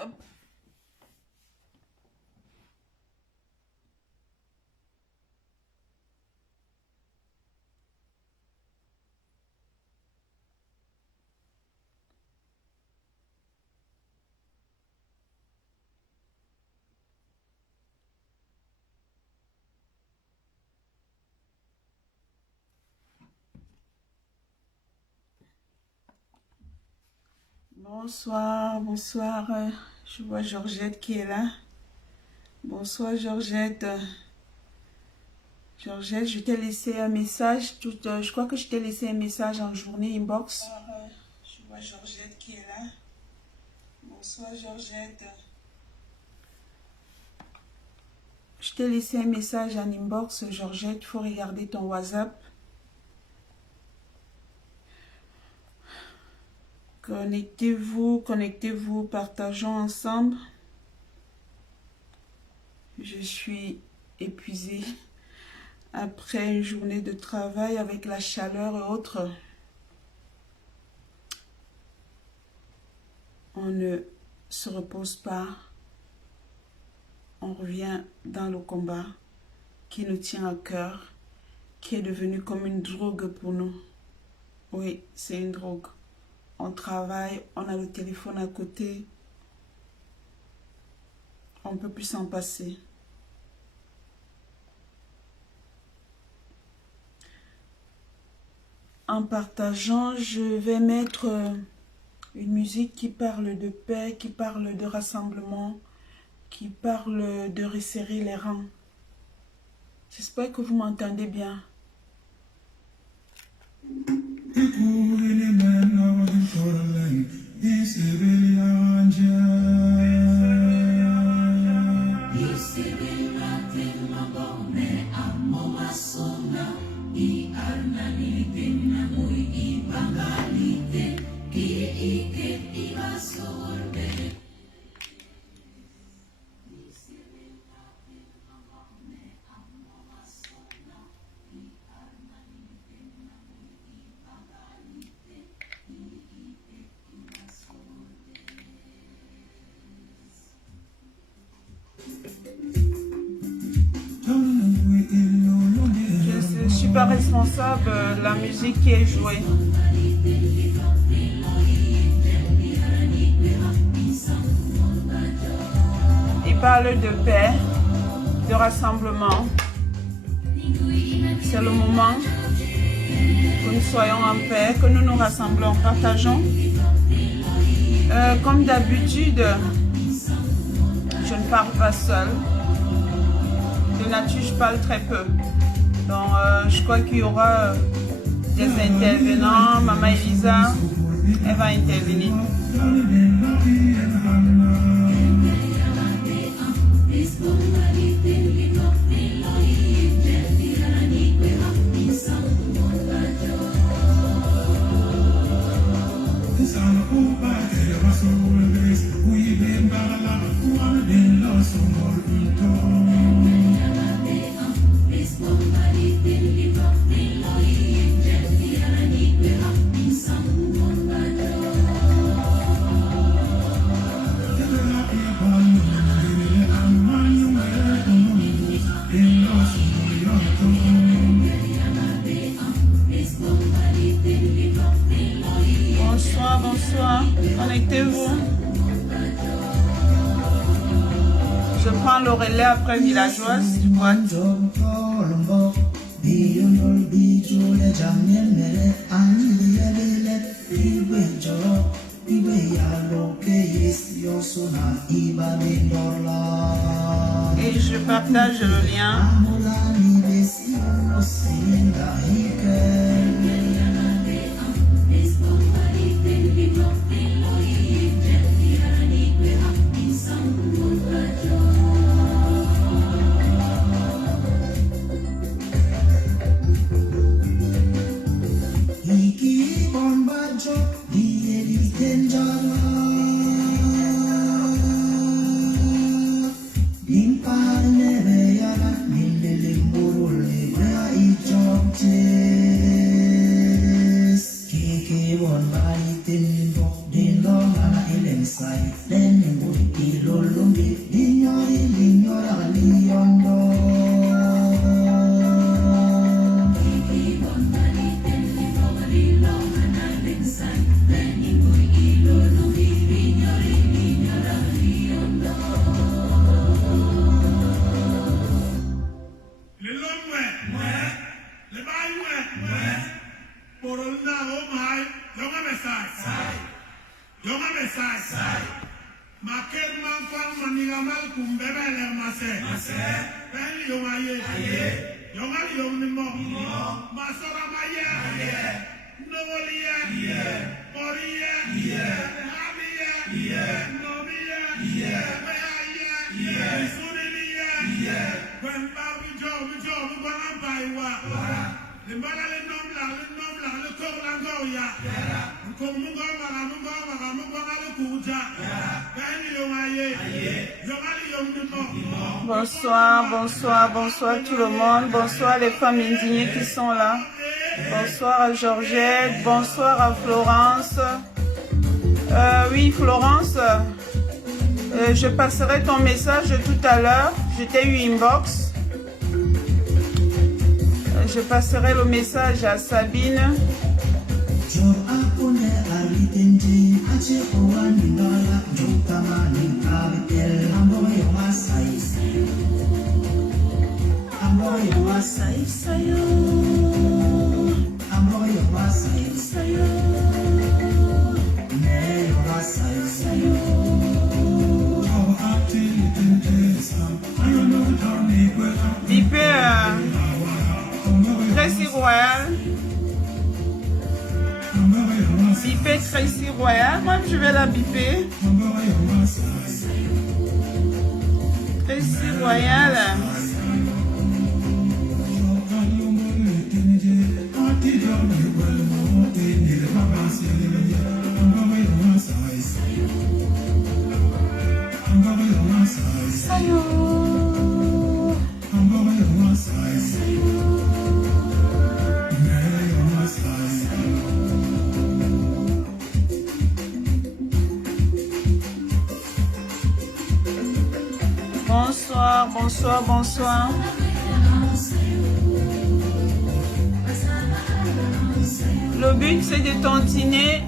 Hop. Bonsoir, bonsoir. Je vois Georgette qui est là. Bonsoir Georgette. Georgette, je t'ai laissé un message. Je crois que je t'ai laissé un message en journée inbox. Je vois Georgette qui est là. Bonsoir Georgette. Je t'ai laissé un message en inbox, Georgette. Il faut regarder ton WhatsApp. Connectez-vous, partageons ensemble. Je suis épuisée après une journée de travail avec la chaleur et autres. On ne se repose pas. On revient dans le combat qui nous tient à cœur, qui est devenu comme une drogue pour nous. Oui, c'est une drogue. On travaille, on a le téléphone à côté. On ne peut plus s'en passer. En partageant, je vais mettre une musique qui parle de paix, qui parle de rassemblement, qui parle de resserrer les rangs. J'espère que vous m'entendez bien. Je ne suis pas responsable de la musique qui est jouée. Il parle de paix, de rassemblement. C'est le moment que nous soyons en paix, que nous nous rassemblons, partageons. Comme d'habitude, je ne parle pas seule. De nature, je parle très peu. Donc, je crois qu'il y aura des intervenants. Maman Elisa, elle va intervenir. Bonsoir, connectez-vous. Je prends le relais après villageoise du boîte. Et je partage le lien. Impar neve yara nilele mburu le ya ichokche. Bonsoir, bonsoir, bonsoir tout le monde. Bonsoir les femmes indignées qui sont là. Bonsoir à Georgette, bonsoir à Florence. Oui, Florence, je passerai ton message tout à l'heure. Je t'ai eu inbox. Je passerai le message à Sabine. Bipé Tracy Royal. Bipé Tracy Royal. Moi je vais la biper. Tracy Royal. Bonsoir, bonsoir, bonsoir. Le but c'est de tontiner.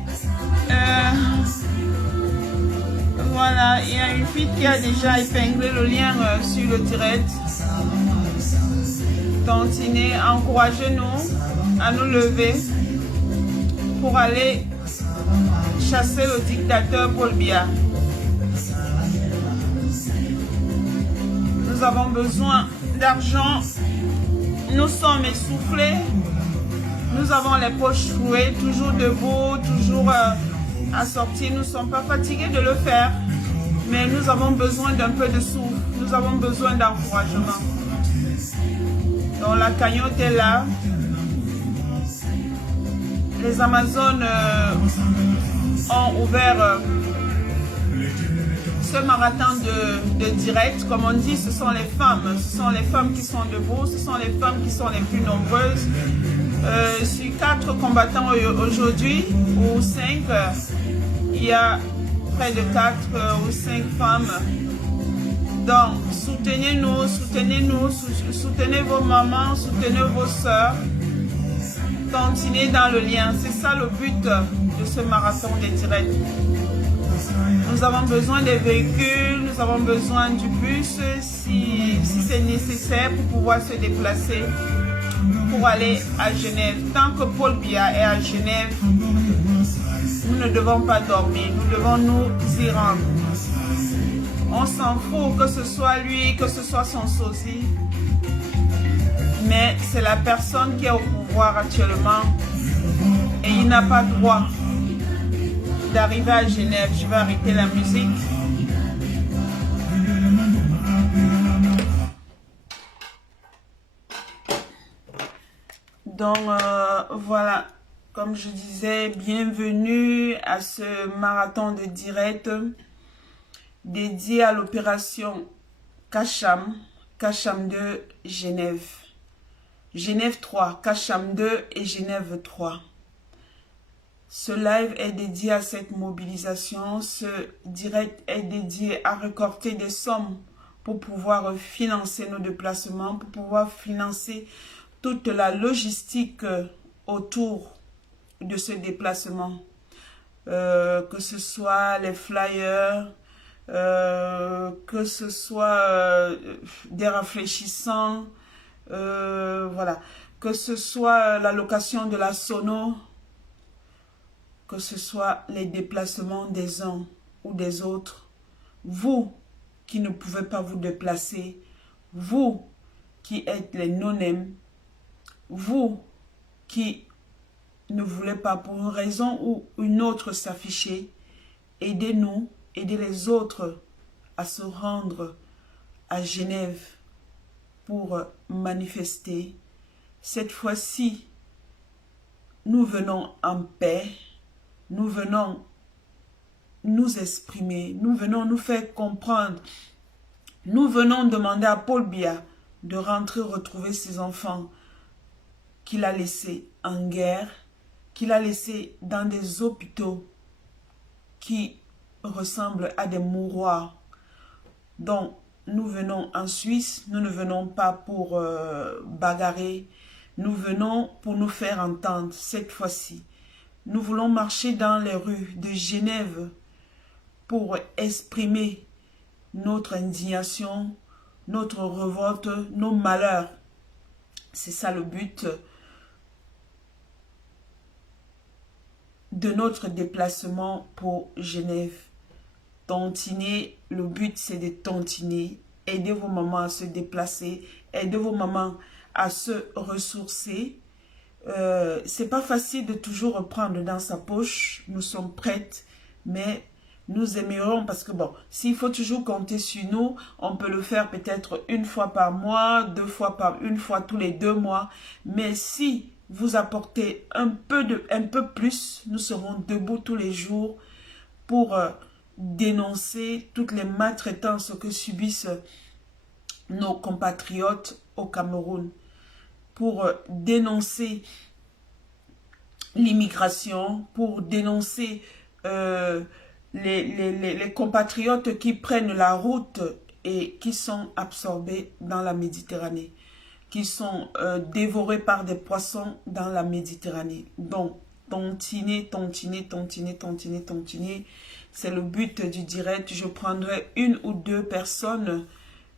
Voilà, il y a une fille qui a déjà épinglé le lien sur le direct. Tontiner, encouragez-nous à nous lever pour aller chasser le dictateur Paul Biya. Nous avons besoin d'argent. Nous sommes essoufflés. Nous avons les poches trouées, toujours debout, toujours assortis. Nous ne sommes pas fatigués de le faire. Mais nous avons besoin d'un peu de souffle. Nous avons besoin d'encouragement. Donc la cagnotte est là. Les Amazones ont ouvert ce marathon de direct. Comme on dit, ce sont les femmes. Ce sont les femmes qui sont debout. Ce sont les femmes qui sont les plus nombreuses. Sur 4 combattants aujourd'hui, ou 5, il y a près de 4 ou 5 femmes. Donc, soutenez-nous, soutenez-nous, soutenez vos mamans, soutenez vos soeurs. Continuez dans le lien. C'est ça le but de ce marathon des directs. Nous avons besoin des véhicules, nous avons besoin du bus si c'est nécessaire pour pouvoir se déplacer, pour aller à Genève. Tant que Paul Biya est à Genève, nous ne devons pas dormir, nous devons nous y rendre. On s'en fout que ce soit lui, que ce soit son sosie. Mais c'est la personne qui est au pouvoir actuellement. Et il n'a pas droit d'arriver à Genève. Je vais arrêter la musique. Donc voilà, comme je disais, bienvenue à ce marathon de direct dédié à l'opération Kacham, Kacham 2, Genève. Genève 3, Kacham 2 et Genève 3. Ce live est dédié à cette mobilisation. Ce direct est dédié à récolter des sommes pour pouvoir financer nos déplacements, pour pouvoir financer toute la logistique autour de ce déplacement. Que ce soit les flyers, que ce soit des rafraîchissants, voilà. que ce soit la location de la sono, que ce soit les déplacements des uns ou des autres, vous qui ne pouvez pas vous déplacer, vous qui êtes les non-aim, vous qui ne voulez pas pour une raison ou une autre s'afficher, aidez-nous, aidez les autres à se rendre à Genève pour manifester. Cette fois-ci, nous venons en paix, nous venons nous exprimer, nous venons nous faire comprendre, nous venons demander à Paul Biya de rentrer retrouver ses enfants qu'il a laissés en guerre, qu'il a laissés dans des hôpitaux qui ressemblent à des mouroirs. Donc, nous venons en Suisse, nous ne venons pas pour bagarrer, nous venons pour nous faire entendre cette fois-ci. Nous voulons marcher dans les rues de Genève pour exprimer notre indignation, notre révolte, nos malheurs. C'est ça le but de notre déplacement pour Genève. Tontiner, le but c'est de tontiner. Aidez vos mamans à se déplacer, aidez vos mamans à se ressourcer. C'est pas facile de toujours reprendre dans sa poche. Nous sommes prêtes, mais nous aimerions parce que bon, s'il faut toujours compter sur nous, on peut le faire peut-être une fois par mois, une fois tous les 2 mois. Mais si vous apportez un peu plus, nous serons debout tous les jours pour dénoncer toutes les maltraitances que subissent nos compatriotes au Cameroun, pour dénoncer l'immigration, pour dénoncer les compatriotes qui prennent la route et qui sont absorbés dans la Méditerranée, qui sont dévorés par des poissons dans la Méditerranée. Donc, tontiner, tontiner, tontiner, tontiner, tontiner, c'est le but du direct. Je prendrai 1 ou 2 personnes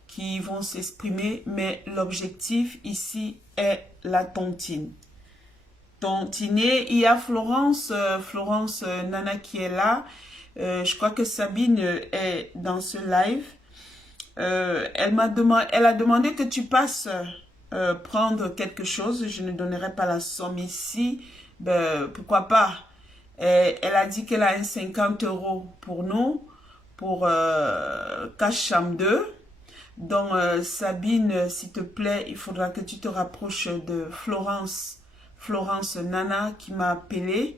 qui vont s'exprimer, mais l'objectif ici est la tontine. Tontiner, il y a Florence Nana qui est là. Je crois que Sabine est dans ce live. Elle a demandé que tu passes prendre quelque chose. Je ne donnerai pas la somme ici. Ben, pourquoi pas? Elle a dit qu'elle a un 50 € pour nous, pour Cacham 2. Donc, Sabine, s'il te plaît, il faudra que tu te rapproches de Florence Nana qui m'a appelé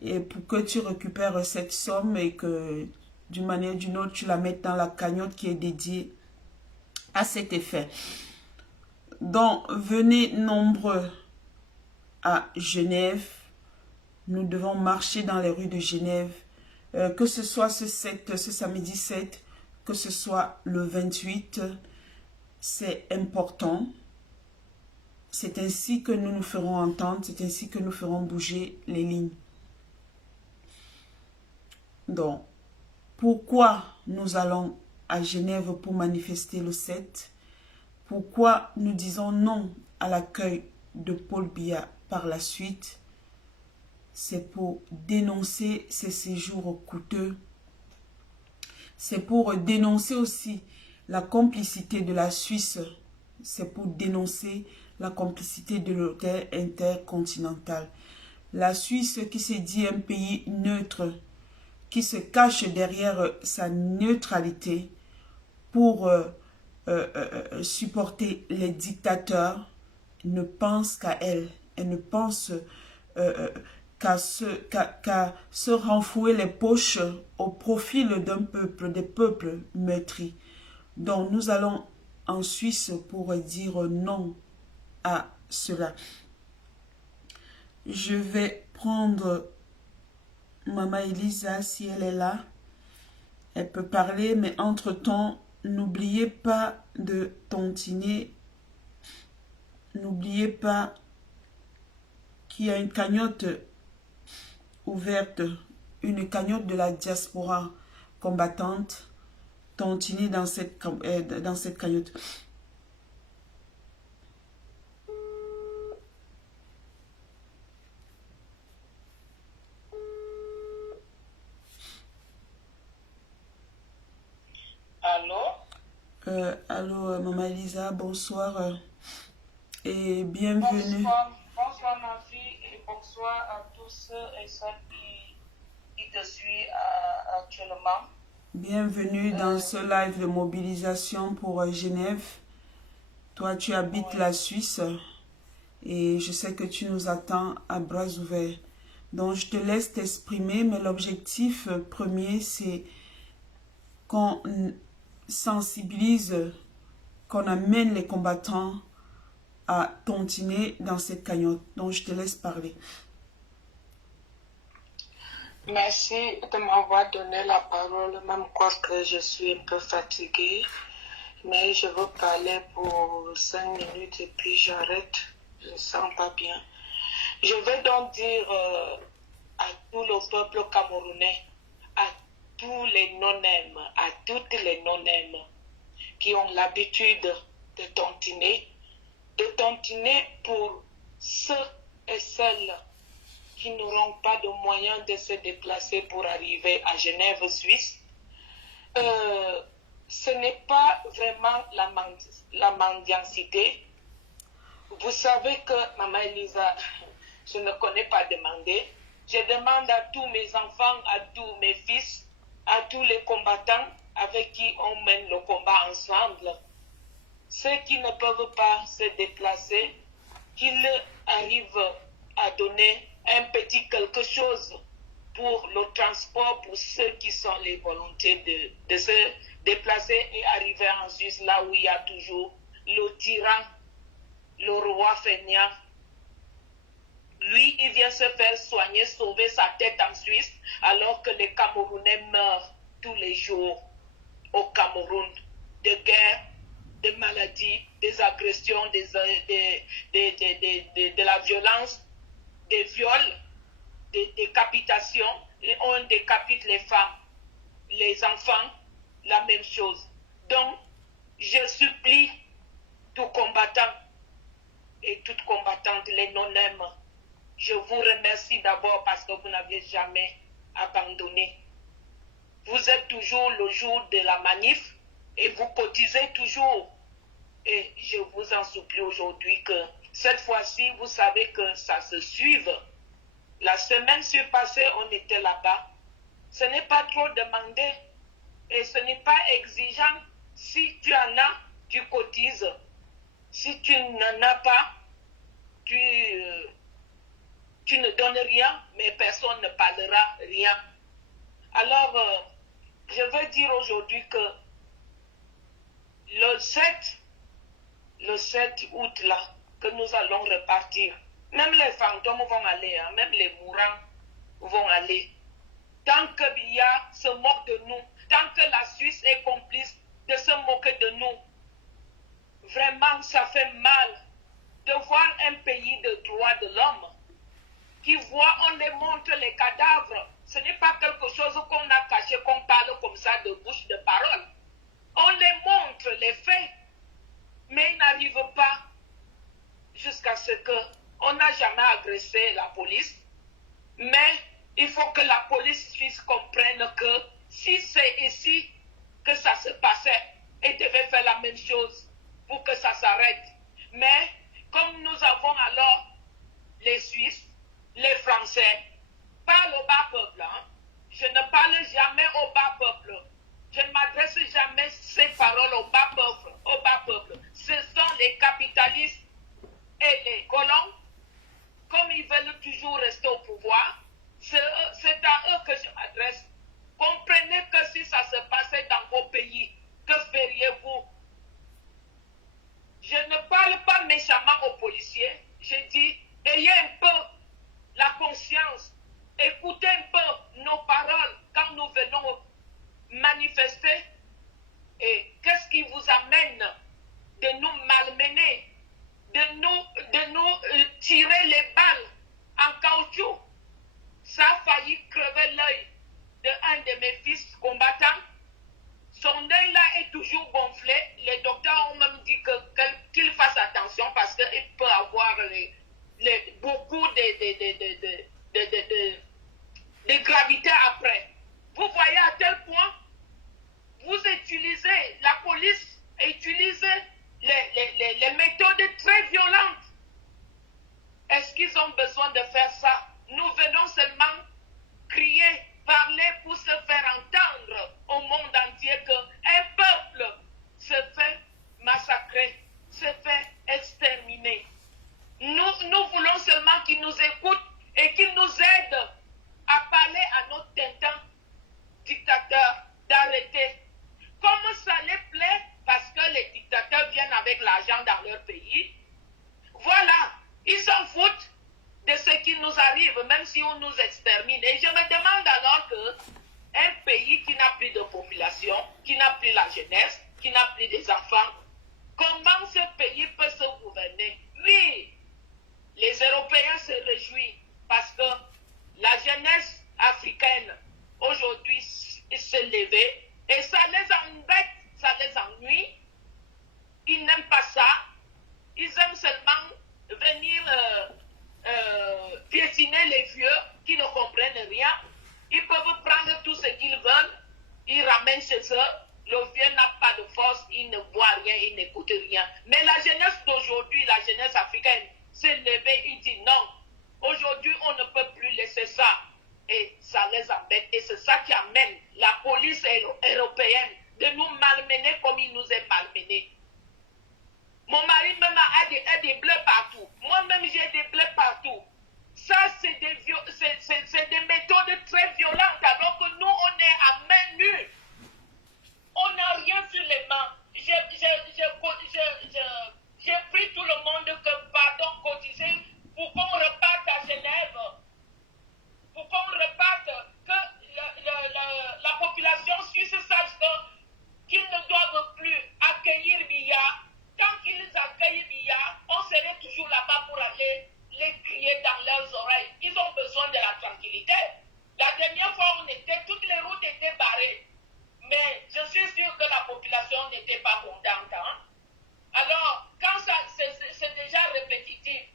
et pour que tu récupères cette somme et que d'une manière ou d'une autre, tu la mettes dans la cagnotte qui est dédiée à cet effet. Donc, venez nombreux à Genève. Nous devons marcher dans les rues de Genève. Que ce soit ce samedi 7, que ce soit le 28, c'est important. C'est ainsi que nous nous ferons entendre, c'est ainsi que nous ferons bouger les lignes. Donc, pourquoi nous allons à Genève pour manifester le 7? Pourquoi nous disons non à l'accueil de Paul Biya par la suite? C'est pour dénoncer ces séjours coûteux. C'est pour dénoncer aussi la complicité de la Suisse. C'est pour dénoncer la complicité de l'hôtel intercontinental. La Suisse qui se dit un pays neutre, qui se cache derrière sa neutralité pour supporter les dictateurs, ne pense qu'à elle. Elle ne pense qu'à se renflouer les poches au profil d'un peuple, des peuples meurtris. Donc nous allons en Suisse pour dire non à cela. Je vais prendre Maman Elisa si elle est là. Elle peut parler, mais entre-temps, n'oubliez pas de tontiner. N'oubliez pas qu'il y a une cagnotte ouverte, une cagnotte de la diaspora combattante. Tontiner dans cette cagnotte. Allô, Maman Elisa, bonsoir et bienvenue. Bonsoir ma fille et bonsoir à tous ceux et celles qui te suivent actuellement. Bienvenue dans ce live de mobilisation pour Genève. Toi, tu habites la Suisse et je sais que tu nous attends à bras ouverts. Donc, je te laisse t'exprimer, mais l'objectif premier, c'est qu'on sensibilise, qu'on amène les combattants à tontiner dans cette cagnotte. Donc, je te laisse parler. Merci de m'avoir donné la parole, même quoi que je suis un peu fatiguée. Mais je veux parler pour 5 minutes et puis j'arrête. Je ne me sens pas bien. Je vais donc dire à tout le peuple camerounais, à tous les non-aimes, à toutes les non-aimes qui ont l'habitude de tontiner pour ceux et celles qui n'auront pas de moyens de se déplacer pour arriver à Genève, Suisse. Ce n'est pas vraiment la mendicité. Vous savez que, Maman Elisa, je ne connais pas demander. Je demande à tous mes enfants, à tous mes fils, à tous les combattants avec qui on mène le combat ensemble. Ceux qui ne peuvent pas se déplacer, qu'ils arrivent à donner un petit quelque chose pour le transport, pour ceux qui sont les volontés de se déplacer et arriver en Suisse, là où il y a toujours le tyran, le roi feignant. Lui, il vient se faire soigner, sauver sa tête en Suisse, alors que les Camerounais meurent tous les jours au Cameroun de guerre, de maladies, des agressions, de la violence, des viols, des décapitations. Et on décapite les femmes, les enfants, la même chose. Donc, je supplie tout combattant et toute combattante, les non-aimes, je vous remercie d'abord parce que vous n'avez jamais abandonné. Vous êtes toujours le jour de la manif et vous cotisez toujours. Et je vous en supplie aujourd'hui que cette fois-ci, vous savez que ça se suive. La semaine passée, on était là-bas. Ce n'est pas trop demandé et ce n'est pas exigeant. Si tu en as, tu cotises. Si tu n'en as pas, tu ne donnes rien, mais personne ne parlera rien. Alors, je veux dire aujourd'hui que le 7 août là, que nous allons repartir, même les fantômes vont aller, hein, même les mourants vont aller. Tant que Biya se moque de nous, tant que la Suisse est complice de se moquer de nous, vraiment ça fait mal de voir un pays de droits de l'homme qui voit, on les montre les cadavres. Ce n'est pas quelque chose qu'on a caché, qu'on parle comme ça de bouche de parole. On les montre, les faits, mais ils n'arrivent pas jusqu'à ce qu'on n'a jamais agressé la police. Mais il faut que la police suisse comprenne que si c'est ici que ça se passait, elle devait faire la même chose pour que ça s'arrête. Mais comme nous avons alors les Suisses, les Français, parlent au bas peuple. Hein? Je ne parle jamais au bas peuple. Je ne m'adresse jamais ces paroles au bas peuple. Au bas peuple. Ce sont les capitalistes et les colons. Comme ils veulent toujours rester au pouvoir, c'est à eux que je m'adresse. Comprenez que si ça se passait dans vos pays, que feriez-vous? Je ne parle pas méchamment aux policiers. Je dis, ayez un peu la conscience. Écoutez un peu nos paroles quand nous venons manifester. Et qu'est-ce qui vous amène de nous malmener, de nous tirer les balles en caoutchouc? Ça a failli crever l'œil d'un de mes fils combattants. Son œil là est toujours gonflé. Les docteurs ont même dit qu'il fasse attention parce qu'il peut avoir beaucoup de gravité après. Vous voyez à tel point, vous utilisez, la police Genève, même si on nous extermine. Et je me demande alors que un pays qui n'a plus de population, qui n'a plus la jeunesse, qui n'a plus des enfants, comment ce pays peut se gouverner? Oui, les Européens se réjouissent parce que la jeunesse africaine aujourd'hui se levait et ça les embête, ça les ennuie. Ils n'aiment pas ça. Ils aiment seulement venir piétiner les vieux qui ne comprennent rien. Ils peuvent prendre tout ce qu'ils veulent, ils ramènent chez eux. Le vieux n'a pas de force, il ne voit rien, il n'écoute rien. Mais la jeunesse d'aujourd'hui, la jeunesse africaine, s'est levée, il dit non. Aujourd'hui, on ne peut plus laisser ça. Et ça les embête. Et c'est ça qui amène la police européenne de nous malmener comme il nous est malmené. Mon mari même a des bleus partout. Moi-même, j'ai des bleus partout. Ça, c'est des méthodes très violentes, alors que nous, on est à main nue. On n'a rien sur les mains. J'ai pris tout le monde que, pardon, cotiser pour qu'on reparte à Genève. Pour qu'on reparte, que la population suisse sache qu'ils ne doivent plus accueillir Biya. Tant qu'ils accueillent Biya, on serait toujours là-bas pour aller les crier dans leurs oreilles. Ils ont besoin de la tranquillité. La dernière fois, toutes les routes étaient barrées. Mais je suis sûr que la population n'était pas contente. Hein? Alors, quand c'est déjà répétitif,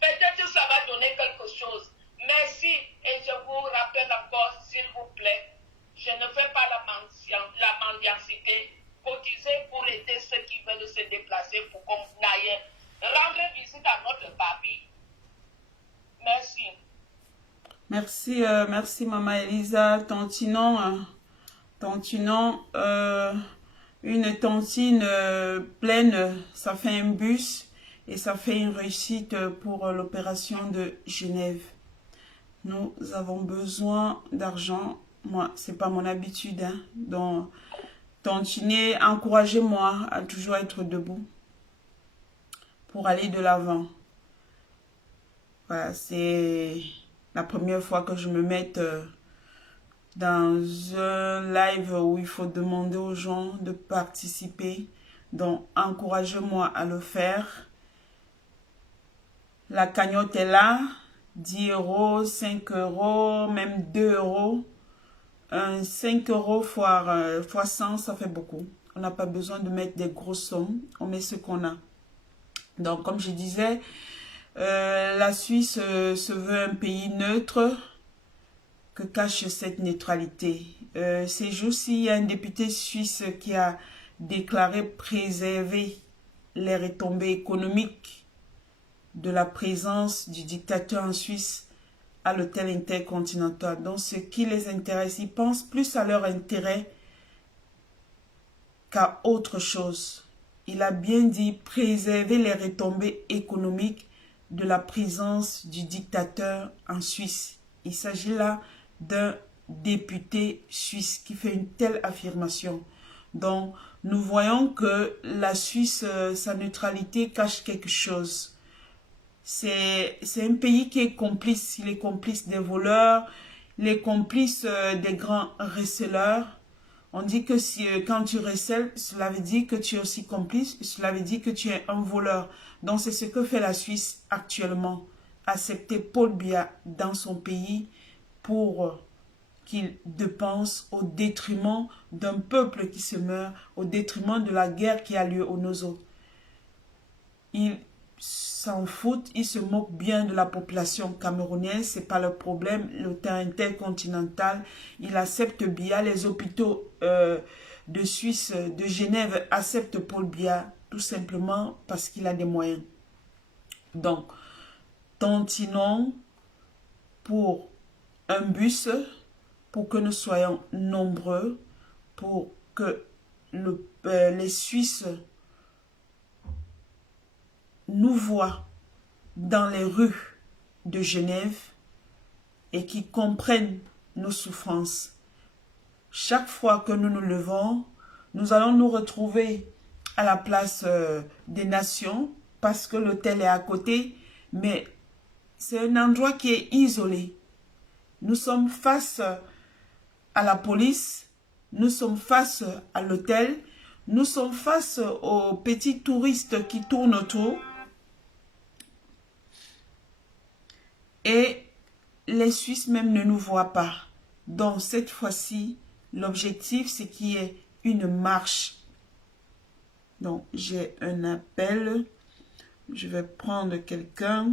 peut-être que ça va donner quelque chose. Merci. Et je vous rappelle encore, s'il vous plaît, je ne fais pas la mendicité. Cotiser pour aider ceux qui veulent se déplacer pour qu'on aille rendre visite à notre papy. Merci. Merci Maman Elisa. Une tontine pleine, ça fait un bus et ça fait une réussite pour l'opération de Genève. Nous avons besoin d'argent. Moi, c'est pas mon habitude. Hein. Donc, tontiner, encouragez-moi à toujours être debout pour aller de l'avant. Voilà, c'est la première fois que je me mette dans un live où il faut demander aux gens de participer. Donc, encouragez-moi à le faire. La cagnotte est là. 10 €, 5 €, même 2 €. 5 € fois 100, ça fait beaucoup. On n'a pas besoin de mettre des grosses sommes. On met ce qu'on a. Donc, comme je disais, la Suisse se veut un pays neutre. Que cache cette neutralité? Ces jours-ci, il y a un député suisse qui a déclaré préserver les retombées économiques de la présence du dictateur en Suisse à l'hôtel intercontinental. Donc, ce qui les intéresse, ils pensent plus à leur intérêt qu'à autre chose. Il a bien dit préserver les retombées économiques de la présence du dictateur en Suisse. Il s'agit là d'un député suisse qui fait une telle affirmation. Donc, nous voyons que la Suisse, sa neutralité cache quelque chose. C'est un pays qui est complice. Il est complice des voleurs, il est complice des grands receleurs. On dit que quand tu recèles, cela veut dire que tu es aussi complice, cela veut dire que tu es un voleur. Donc c'est ce que fait la Suisse actuellement. Accepter Paul Biya dans son pays pour qu'il dépense au détriment d'un peuple qui se meurt, au détriment de la guerre qui a lieu au Nozo. Il s'en foutent, ils se moquent bien de la population camerounaise, c'est pas le problème. L'hôtel intercontinental, il accepte Biya, les hôpitaux de Suisse, de Genève acceptent Paul Biya, tout simplement parce qu'il a des moyens. Donc, tantinons pour un bus, pour que nous soyons nombreux, pour que les Suisses nous voient dans les rues de Genève et qui comprennent nos souffrances. Chaque fois que nous nous levons, nous allons nous retrouver à la place des nations parce que l'hôtel est à côté, mais c'est un endroit qui est isolé. Nous sommes face à la police, nous sommes face à l'hôtel, nous sommes face aux petits touristes qui tournent autour. Et les Suisses même ne nous voient pas. Donc cette fois-ci, l'objectif c'est qu'il y ait une marche. Donc j'ai un appel. Je vais prendre quelqu'un.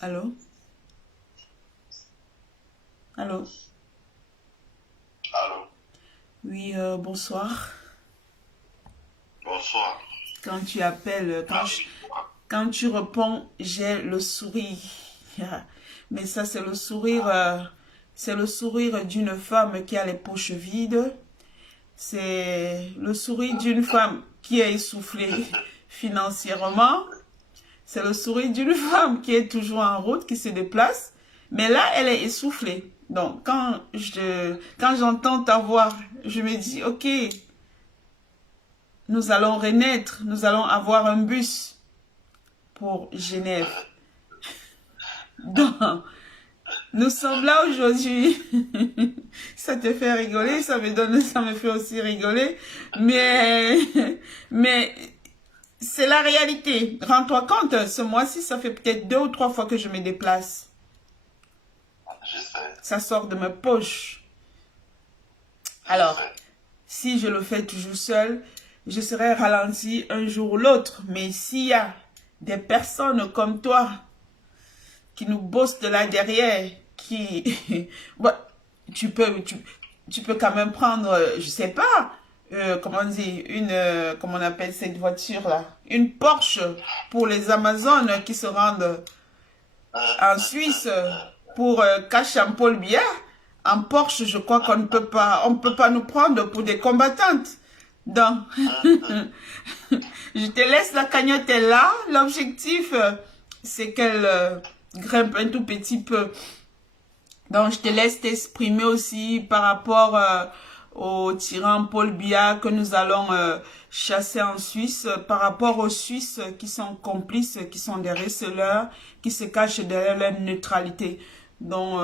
Allô? Allô? Allô? Oui, bonsoir. Bonsoir. Quand tu appelles, quand tu réponds, j'ai le sourire. Mais ça, c'est le sourire d'une femme qui a les poches vides. C'est le sourire d'une femme qui est essoufflée financièrement. C'est le sourire d'une femme qui est toujours en route, qui se déplace. Mais là, elle est essoufflée. Donc, quand j'entends ta voix, je me dis, ok, nous allons renaître, nous allons avoir un bus pour Genève. Donc, nous sommes là aujourd'hui. Ça te fait rigoler, ça me fait aussi rigoler. Mais c'est la réalité. Rends-toi compte, ce mois-ci, ça fait peut-être 2 ou 3 fois que je me déplace. Je sais. Ça sort de mes poches. Alors, si je le fais toujours seul, je serai ralenti un jour ou l'autre. Mais s'il y a des personnes comme toi qui nous bossent de là derrière, bon, tu peux quand même prendre, je sais pas, comment dire, comment on appelle cette voiture-là, une Porsche pour les Amazones qui se rendent en Suisse pour Cash-en-Paul Biya. En Porsche, je crois qu'on ne peut pas, nous prendre pour des combattantes. Donc, je te laisse la cagnotte là. L'objectif, c'est qu'elle grimpe un tout petit peu. Donc, je te laisse t'exprimer aussi par rapport au tyran Paul Biya que nous allons chasser en Suisse, par rapport aux Suisses qui sont complices, qui sont des receleurs, qui se cachent derrière leur neutralité. Donc,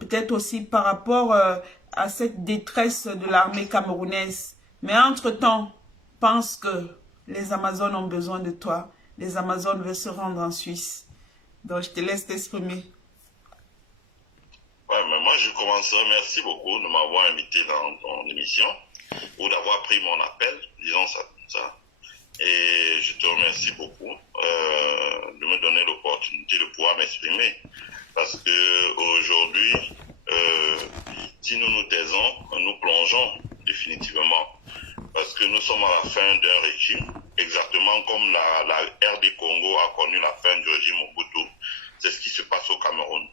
peut-être aussi par rapport à cette détresse de l'armée camerounaise. Mais entre-temps, pense que les Amazones ont besoin de toi. Les Amazones veulent se rendre en Suisse. Donc, je te laisse t'exprimer. Ouais, mais moi, je commencerai. Merci beaucoup de m'avoir invité dans ton émission ou d'avoir pris mon appel, disons ça comme ça. Et je te remercie beaucoup de me donner l'opportunité de pouvoir m'exprimer. Parce que aujourd'hui, si nous nous taisons, nous plongeons définitivement. Parce que nous sommes à la fin d'un régime, exactement comme la RD Congo a connu la fin du régime Mobutu. C'est ce qui se passe au Cameroun.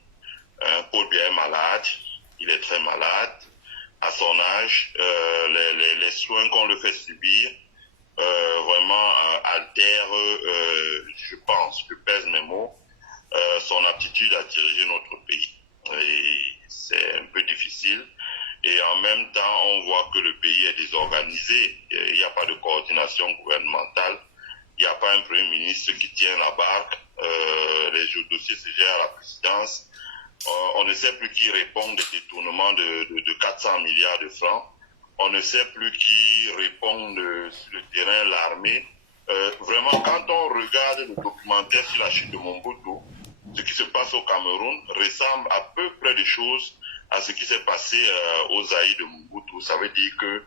Paul Biya est malade, il est très malade. À son âge, les soins qu'on le fait subir vraiment altèrent, je pense, je pèse mes mots, son aptitude à diriger notre pays. Et c'est un peu difficile. Et en même temps, on voit que le pays est désorganisé. Il n'y a pas de coordination gouvernementale. Il n'y a pas un premier ministre qui tient la barque. Les dossiers se gèrent à la présidence. On ne sait plus qui répond des détournements de 400 milliards de francs. On ne sait plus qui répond sur le terrain, l'armée. Vraiment, quand on regarde le documentaire sur la chute de Mobutu, ce qui se passe au Cameroun ressemble à peu près des choses à ce qui s'est passé aux Zaïre de Mobutu. Ça veut dire que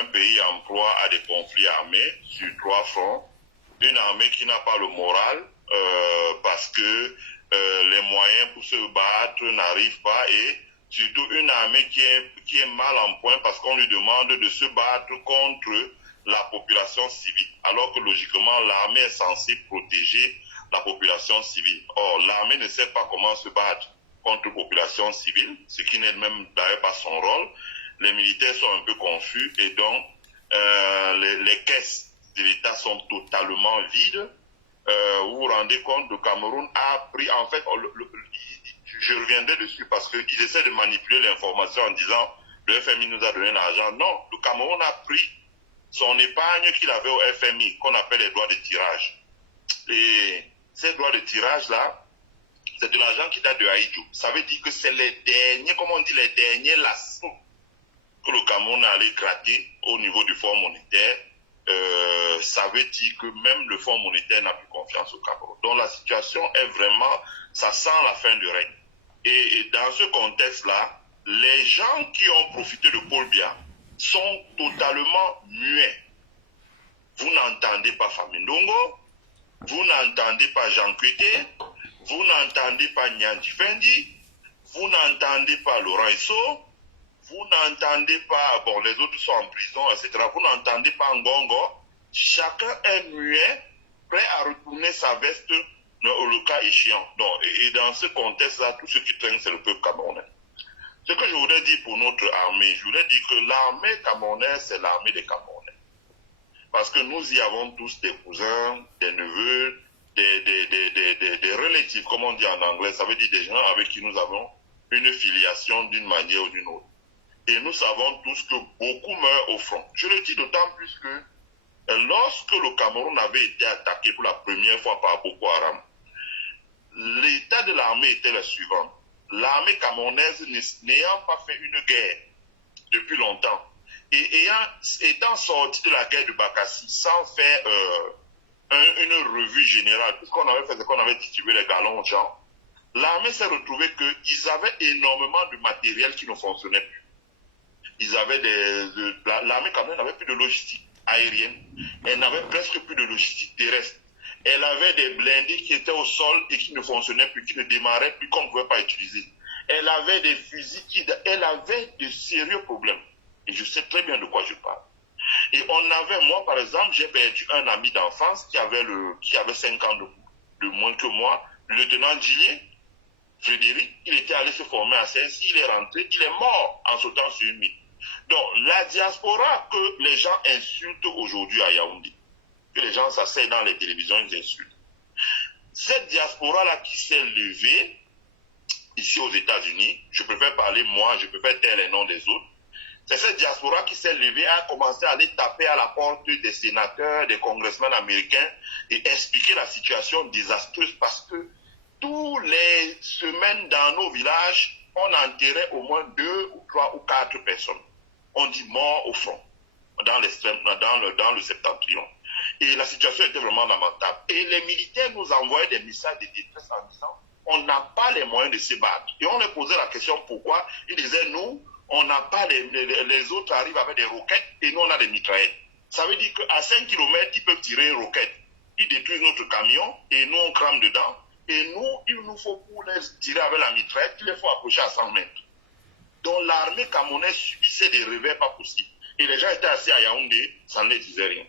un pays en proie à des conflits armés sur 3 fronts, une armée qui n'a pas le moral parce que les moyens pour se battre n'arrivent pas, et surtout une armée qui est mal en point parce qu'on lui demande de se battre contre la population civile, alors que logiquement l'armée est censée protéger la population civile. Or, l'armée ne sait pas comment se battre contre la population civile, ce qui n'est même d'ailleurs pas son rôle. Les militaires sont un peu confus et donc les caisses de l'État sont totalement vides. Vous vous rendez compte, le Cameroun a pris, en fait, je reviendrai dessus parce qu'ils essaient de manipuler l'information en disant le FMI nous a donné l'argent. Non, le Cameroun a pris son épargne qu'il avait au FMI, qu'on appelle les droits de tirage. Et ces droits de tirage-là, c'est de l'argent qui date de Haïti. Ça veut dire que c'est les derniers, comme on dit, les derniers laçons que le Cameroun allait gratter au niveau du Fonds monétaire. Ça veut dire que même le Fonds monétaire n'a plus confiance au Cameroun. Donc la situation est vraiment, ça sent la fin du règne. Et dans ce contexte-là, les gens qui ont profité de Paul Biya sont totalement muets. Vous n'entendez pas Famindongo, vous n'entendez pas Jean Kwete, vous n'entendez pas Nyandi Fendi, vous n'entendez pas Laurent Isso, vous n'entendez pas, bon, les autres sont en prison, etc. Vous n'entendez pas Ngongo. Chacun est muet, prêt à retourner sa veste au cas échéant. Donc, et dans ce contexte-là, tout ce qui traîne, c'est le peuple camerounais. Ce que je voudrais dire pour notre armée, je voudrais dire que l'armée camerounaise, c'est l'armée des Camerounais. Parce que nous y avons tous des cousins, des neveux, des relatifs, comme on dit en anglais. Ça veut dire des gens avec qui nous avons une filiation d'une manière ou d'une autre. Et nous savons tous que beaucoup meurent au front. Je le dis d'autant plus que lorsque le Cameroun avait été attaqué pour la première fois par Boko Haram, l'état de l'armée était le suivant. L'armée camerounaise n'ayant pas fait une guerre depuis longtemps, et étant sorti de la guerre de Bakassi sans faire une revue générale, puisqu'on avait fait ce qu'on avait distribué les galons aux gens, l'armée s'est retrouvée qu'ils avaient énormément de matériel qui ne fonctionnait plus. L'armée camerounaise n'avait plus de logistique aérienne, elle n'avait presque plus de logistique terrestre. Elle avait des blindés qui étaient au sol et qui ne fonctionnaient plus, qui ne démarraient plus, qu'on ne pouvait pas utiliser. Elle avait des fusils, elle avait de sérieux problèmes. Et je sais très bien de quoi je parle. Et moi par exemple, j'ai perdu un ami d'enfance qui avait 5 ans de moins que moi, le lieutenant Gillier, Frédéric. Il était allé se former à Saint-Cy, il est rentré, il est mort en sautant sur une mine. Donc la diaspora que les gens insultent aujourd'hui à Yaoundé, que les gens s'asseyent dans les télévisions, ils insultent. Cette diaspora-là qui s'est levée ici aux États-Unis, je préfère parler moi, je préfère taire les noms des autres, c'est cette diaspora qui s'est levée, a commencé à aller taper à la porte des sénateurs, des congressmen américains et expliquer la situation désastreuse parce que tous les semaines dans nos villages, on enterrait au moins 2 ou 3 ou 4 personnes. On dit mort au front, dans le septentrion. Et la situation était vraiment lamentable. Et les militaires nous envoyaient des messages de détresse en disant on n'a pas les moyens de se battre. Et on leur posait la question pourquoi. Ils disaient nous, on n'a pas les autres arrivent avec des roquettes et nous on a des mitraillettes. Ça veut dire qu'à 5 km, ils peuvent tirer une roquette. Ils détruisent notre camion et nous on crame dedans. Et nous, il nous faut pour les tirer avec la mitraillette, il les faut approcher à 100 mètres. Donc l'armée camerounaise subissait des revers pas possibles. Et les gens étaient assis à Yaoundé, ça ne les disait rien.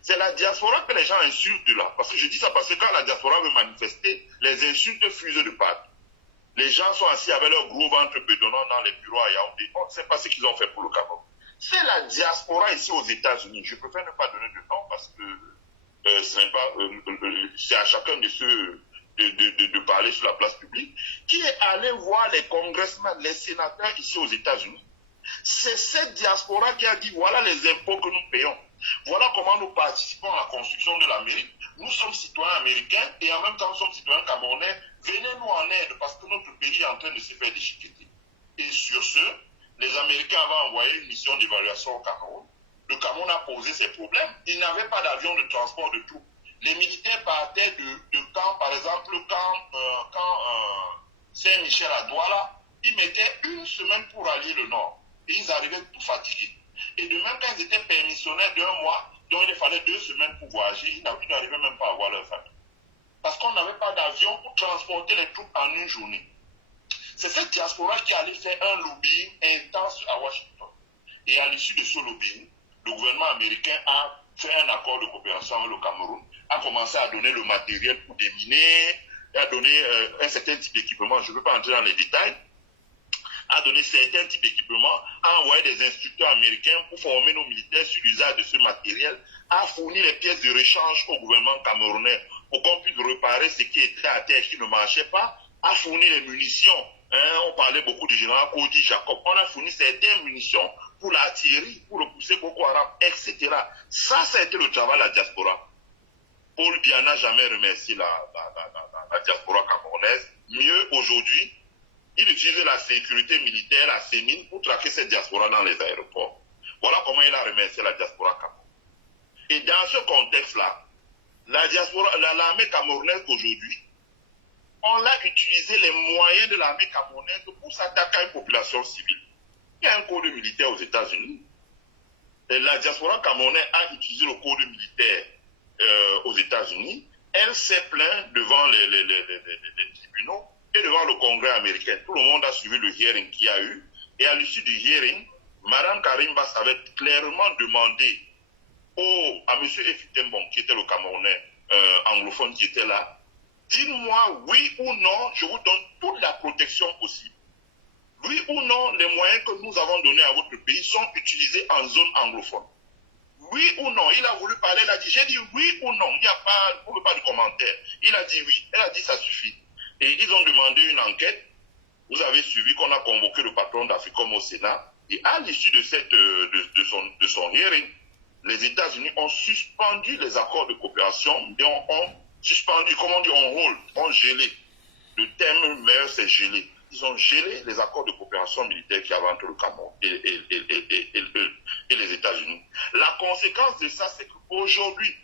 C'est la diaspora que les gens insultent là. Parce que je dis ça parce que quand la diaspora veut manifester, les insultes fusent de part. Les gens sont assis avec leur gros ventre bedonnant dans les bureaux à Yaoundé. On ne sait pas ce qu'ils ont fait pour le Cameroun. C'est la diaspora ici aux États-Unis. Je préfère ne pas donner de nom parce que c'est à chacun de ceux de parler sur la place publique, qui est allé voir les congressmen, les sénateurs ici aux États-Unis. C'est cette diaspora qui a dit voilà les impôts que nous payons. Voilà comment nous participons à la construction de l'Amérique. Nous sommes citoyens américains et en même temps nous sommes citoyens camerounais. Venez-nous en aide parce que notre pays est en train de se faire déchiqueter. Et sur ce, les Américains avaient envoyé une mission d'évaluation au Cameroun. Le Cameroun a posé ses problèmes. Il n'avait pas d'avion de transport de troupes. Les militaires partaient de camp, par exemple, le camp Saint-Michel à Douala. Ils mettaient 1 semaine pour allier le nord. Et ils arrivaient tout fatigués. Et de même, quand ils étaient permissionnaires d'1 mois, donc il fallait 2 semaines pour voyager, ils n'arrivaient même pas à voir leur famille. Parce qu'on n'avait pas d'avion pour transporter les troupes en une journée. C'est cette diaspora qui allait faire un lobbying intense à Washington. Et à l'issue de ce lobbying, le gouvernement américain a fait un accord de coopération avec le Cameroun, a commencé à donner le matériel pour déminer, a donné un certain type d'équipement, je ne veux pas entrer dans les détails, a donné certains types d'équipements, a envoyé des instructeurs américains pour former nos militaires sur l'usage de ce matériel, a fourni les pièces de rechange au gouvernement camerounais pour qu'on puisse réparer ce qui était à terre qui ne marchait pas, a fourni les munitions On parlait beaucoup du général Kodi Jacob. On a fourni certaines munitions pour l'artillerie, pour repousser Boko Haram, etc. Ça a été le travail de la diaspora. Paul Biya n'a jamais remercié la diaspora camerounaise. Mieux, aujourd'hui, il utilise la sécurité militaire, la CEMIN, pour traquer cette diaspora dans les aéroports. Voilà comment il a remercié la diaspora camerounaise. Et dans ce contexte-là, l'armée camerounaise aujourd'hui, on a utilisé les moyens de l'armée camerounaise pour s'attaquer à une population civile. Il y a un code militaire aux États-Unis. La diaspora camerounaise a utilisé le code militaire aux États-Unis. Elle s'est plainte devant les tribunaux et devant le Congrès américain. Tout le monde a suivi le hearing qu'il y a eu. Et à l'issue du hearing, Mme Karim Bass avait clairement demandé à M. Efitembon, qui était le Camerounais anglophone qui était là, dites-moi oui ou non, je vous donne toute la protection possible. Oui ou non, les moyens que nous avons donnés à votre pays sont utilisés en zone anglophone. Oui ou non, il a voulu parler, il a dit, j'ai dit oui ou non, il n'y a pas de commentaire. Il a dit oui, elle a dit ça suffit. Et ils ont demandé une enquête. Vous avez suivi qu'on a convoqué le patron d'Africom au Sénat. Et à l'issue de son hearing, les États-Unis ont suspendu les accords de coopération et ont suspendu, comment on dit, ont gelé. Le terme meilleur, c'est gelé. Ils ont gelé les accords de coopération militaire qu'il y avait entre le Cameroun et les États-Unis. La conséquence de ça, c'est qu'aujourd'hui,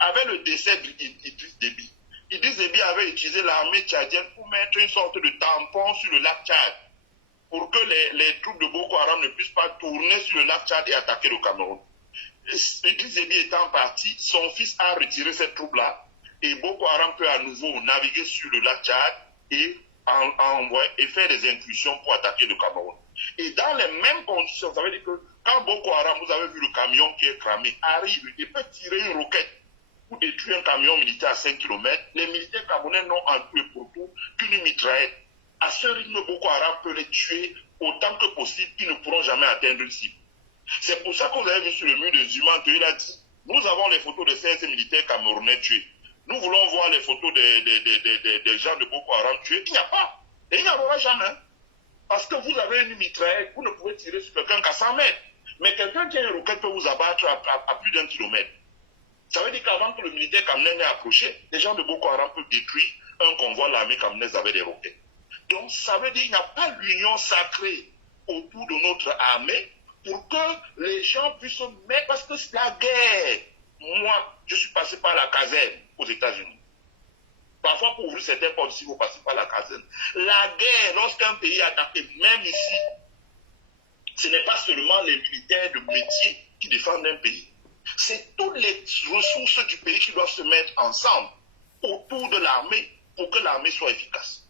avec le décès d'Idriss Déby, Idriss Déby avait utilisé l'armée tchadienne pour mettre une sorte de tampon sur le lac Tchad, pour que les troupes de Boko Haram ne puissent pas tourner sur le lac Tchad et attaquer le Cameroun. Idriss Déby étant parti, son fils a retiré cette troupe-là, et Boko Haram peut à nouveau naviguer sur le lac Tchad et faire des incursions pour attaquer le Cameroun. Et dans les mêmes conditions, ça veut dire que quand Boko Haram, vous avez vu le camion qui est cramé, arrive et peut tirer une roquette pour détruire un camion militaire à 5 km, les militaires camerounais n'ont en tout et pour tout qu'une mitraillette. À ce rythme, Boko Haram peut les tuer autant que possible, ils ne pourront jamais atteindre une cible. C'est pour ça que vous avez vu sur le mur de Zuman qu'il a dit, nous avons les photos de 16 militaires camerounais tués. Nous voulons voir les photos des gens de Boko Haram tués. Il n'y a pas. Et il n'y en aura jamais. Parce que vous avez une mitraillette, vous ne pouvez tirer sur quelqu'un qu'à 100 mètres. Mais quelqu'un qui a une roquette peut vous abattre à plus d'1 kilomètre. Ça veut dire qu'avant que le militaire camerounais n'ait approché, les gens de Boko Haram peuvent détruire un convoi de l'armée camerounaise avec des roquettes. Donc ça veut dire qu'il n'y a pas l'union sacrée autour de notre armée pour que les gens puissent se mettre, parce que c'est la guerre. Moi, je suis passé par la caserne aux États-Unis. Parfois, pour ouvrir certains portes ici, vous passez par la caserne. La guerre, lorsqu'un pays est attaqué, même ici, ce n'est pas seulement les militaires de métier qui défendent un pays. C'est toutes les ressources du pays qui doivent se mettre ensemble autour de l'armée pour que l'armée soit efficace.